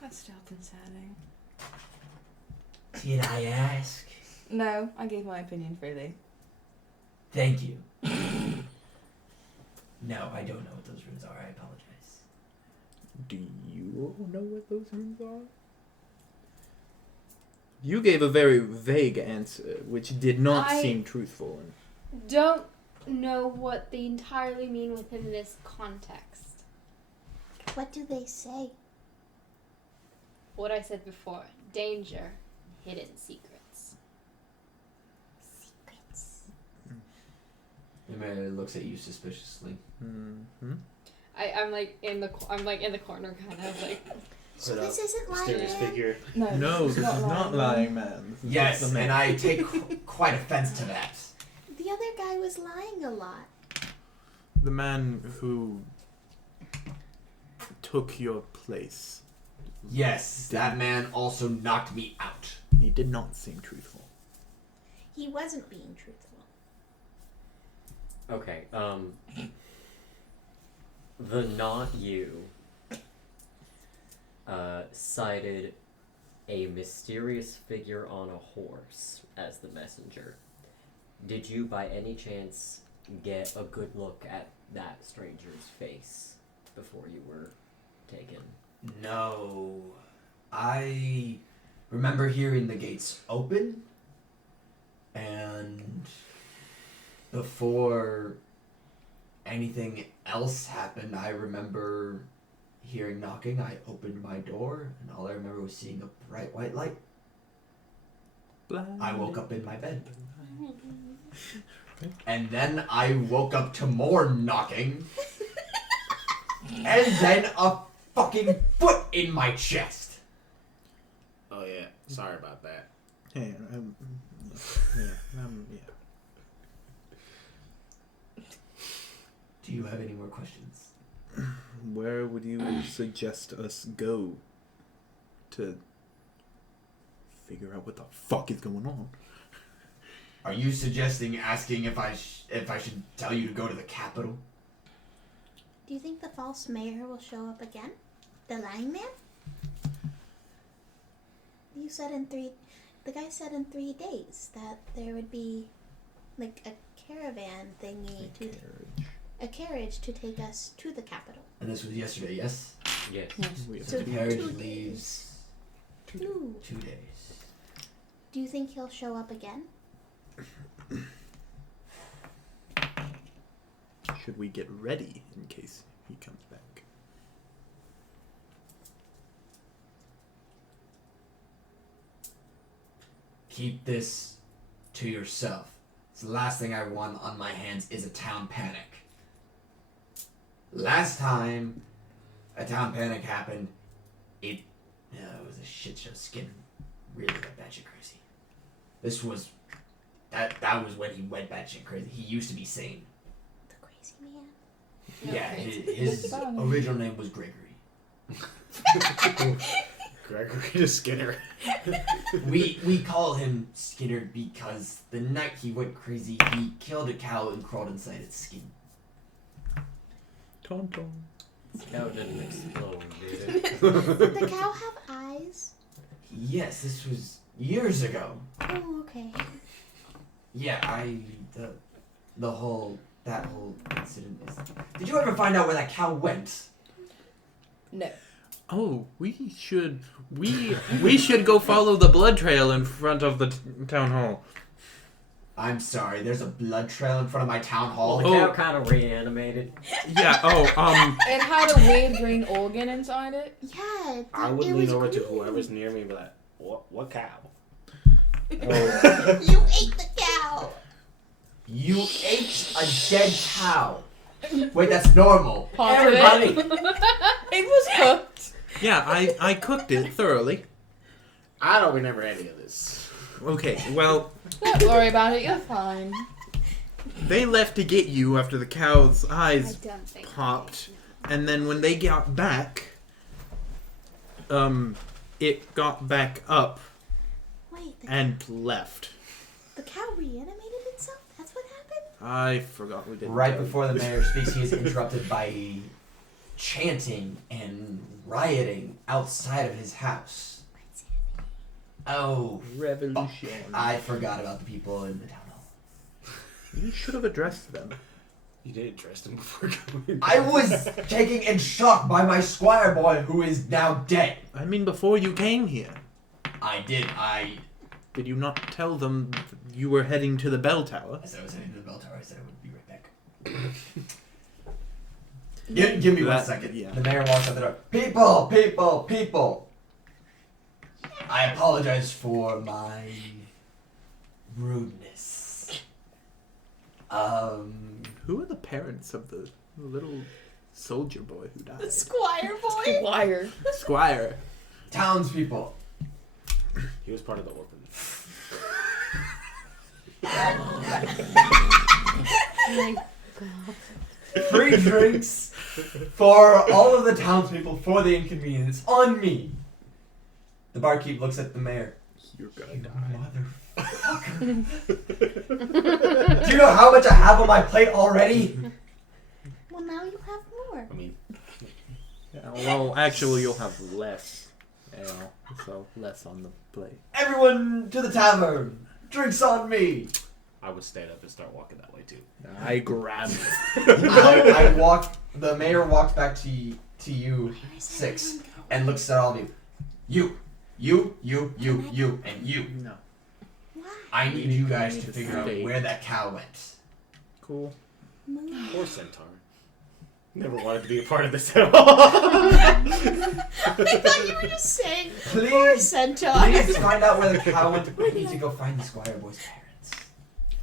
That's still concerning. Did I ask? No, I gave my opinion freely. Thank you. No, I don't know what those runes are. I apologize. Do you know what those runes are? You gave a very vague answer, which did not I- seem truthful. Don't know what they entirely mean within this context. What do they say? What I said before: danger, hidden secrets. Secrets. Mary looks at you suspiciously. Mm-hmm. I'm like in the corner, kind of like. So Put this up isn't lying, Mysterious man. figure. No, this is not lying, man. This is Yes, just the and man. I take quite offense to that. The other guy was lying a lot. The man who took your place. Yes, that man also knocked me out. He did not seem truthful. He wasn't being truthful. Okay, the not you cited a mysterious figure on a horse as the messenger. Did you by any chance get a good look at that stranger's face before you were taken? No. I remember hearing the gates open, and before anything else happened, I remember hearing knocking. I opened my door, and all I remember was seeing a bright white light. I woke up in my bed. And then I woke up to more knocking. And then a fucking foot in my chest. Oh yeah, sorry about that. Hey, yeah. Do you have any more questions? Where would you suggest us go to figure out what the fuck is going on? Are you suggesting asking if I should tell you to go to the Capitol? Do you think the false mayor will show up again? The lying man? The guy said in 3 days that there would be like a caravan thingy a carriage to take us to the Capitol. And this was yesterday, yes? Yes. We have So The to- carriage 2 leaves days. 2. 2 days. Do you think he'll show up again? Should we get ready in case he comes back? Keep this to yourself. It's the last thing I want on my hands is a town panic. Last time a town panic happened, it was a shit show. Skinner really went batshit crazy. This was that was when he went batshit crazy. He used to be sane. The crazy man. Yeah, his original name was Gregory. Gregory Skinner. We call him Skinner because the night he went crazy, he killed a cow and crawled inside its skin. Tom Tom. Cow didn't explode, did it? Did the cow have eyes? Yes, this was years ago. Oh, okay. Yeah, that whole incident is. Did you ever find out where that cow went? No. Oh, we should go follow the blood trail in front of the town hall. I'm sorry, there's a blood trail in front of my town hall. The cow kind of reanimated. Yeah. It had a weird green organ inside it. Yeah, I would it lean was over to green. whoever's near me and be like, what cow? You ate the cow. You ate a dead cow. Wait, that's normal. Part of Everybody. It was cooked. Yeah, I cooked it thoroughly. I don't remember any of this. Okay, well, Don't worry about it. You're fine. they left to get you after the cow's I eyes don't think. popped, and then when they got back, it got back up Wait, and left. the cow reanimated itself? That's what happened? I forgot we did. Right before the mayor speaks, he is interrupted by chanting and rioting outside of his house. Oh, Revolution. I forgot about the people in the town hall. You should have addressed them. You did address them before going. I was taken in shock by my squire boy who is now dead. I mean, before you came here, I did. did you not tell them you were heading to the bell tower? I said I was heading to the bell tower. I said I would be right back. Give me 1 second. Yeah. The mayor walks out the door. People! I apologize for my rudeness. Who are the parents of the little soldier boy who died? Squire boy. Wire. Squire. Townspeople. He was part of the orphan. My God. Free drinks for all of the townspeople for the inconvenience on me. The barkeep looks at the mayor. You're gonna You die. motherfucker. Do you know how much I have on my plate already? Well, now you have more. I mean, Yeah, well, actually, you'll have less. So less on the plate. Everyone to the tavern. Drinks on me. I would stand up and start walking that way too. I grabbed it. I walk. The mayor walks back to you, Where is 6, everyone going? and looks at all of you. You, and you. No. Why? I need you guys to to figure out stay. where that cow went. Cool. Move. Or centaur. Never wanted to be a part of this at all. I thought you were just saying poor Please, centaur. please find out where the cow went. I need to go find the squire boy's parents.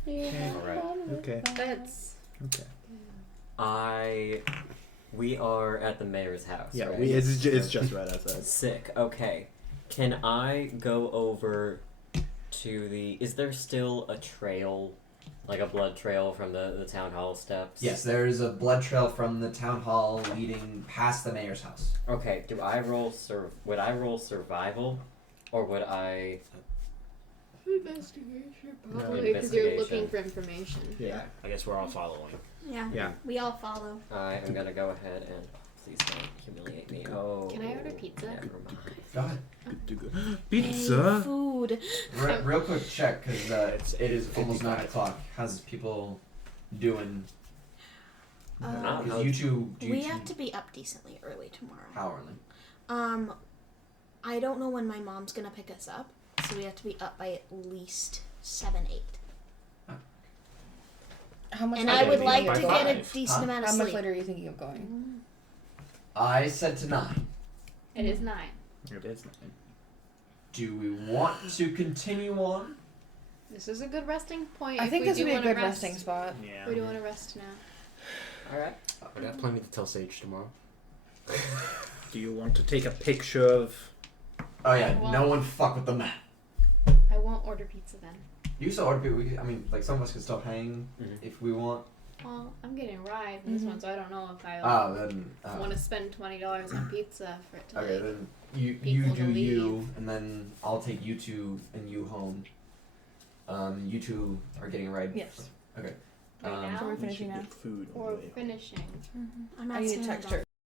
Alright. Okay. That's Okay. We are at the mayor's house. Yeah, right? it's just right outside. Sick. Okay. Can I go over to the? Is there still a trail, like a blood trail from the town hall steps? Yes, there's a blood trail from the town hall leading past the mayor's house. Okay. Do I roll Would I roll survival, or would I? investigation. No, Probably because you're looking investigation. for information. Yeah. I guess we're all following. Yeah. Yeah. We all follow. I am gonna go ahead and please don't humiliate me. Oh. Can I order pizza? Never mind. Go ahead. Pizza. Hey, food. Real quick check, because it is almost 9 o'clock. How's people doing? Uh, Because you two, we have to be up decently early tomorrow. How early? I don't know when my mom's gonna pick us up, so we have to be up by at least 7, 8. How much? And later I would are you like thinking to of get going? a decent Huh? amount of How much sleep. later are you thinking of going? I said to 9. It is 9. It is 9. Do we want to continue on? This is a good resting point. I if think we this do would be a wanna good rest. resting spot. Yeah. We do want to rest now. All right. I got plenty to tell Sage tomorrow. Do you want to take a picture of? Oh yeah, Well- no one fuck with the map. I won't order pizza then. You still order people. I mean, like some of us can still hang Mhm. if we want. Well, I'm getting a ride in this Mhm. one, so I don't know if I Ah, then. want to spend $20 on pizza for it to Okay, like. then you people do to you, leave. and then I'll take you two and you home. You two are getting a ride. Yes. Okay. Right now? So we're We finishing should now. get food on Or the way home. finishing. I'm I not need to saying text about her.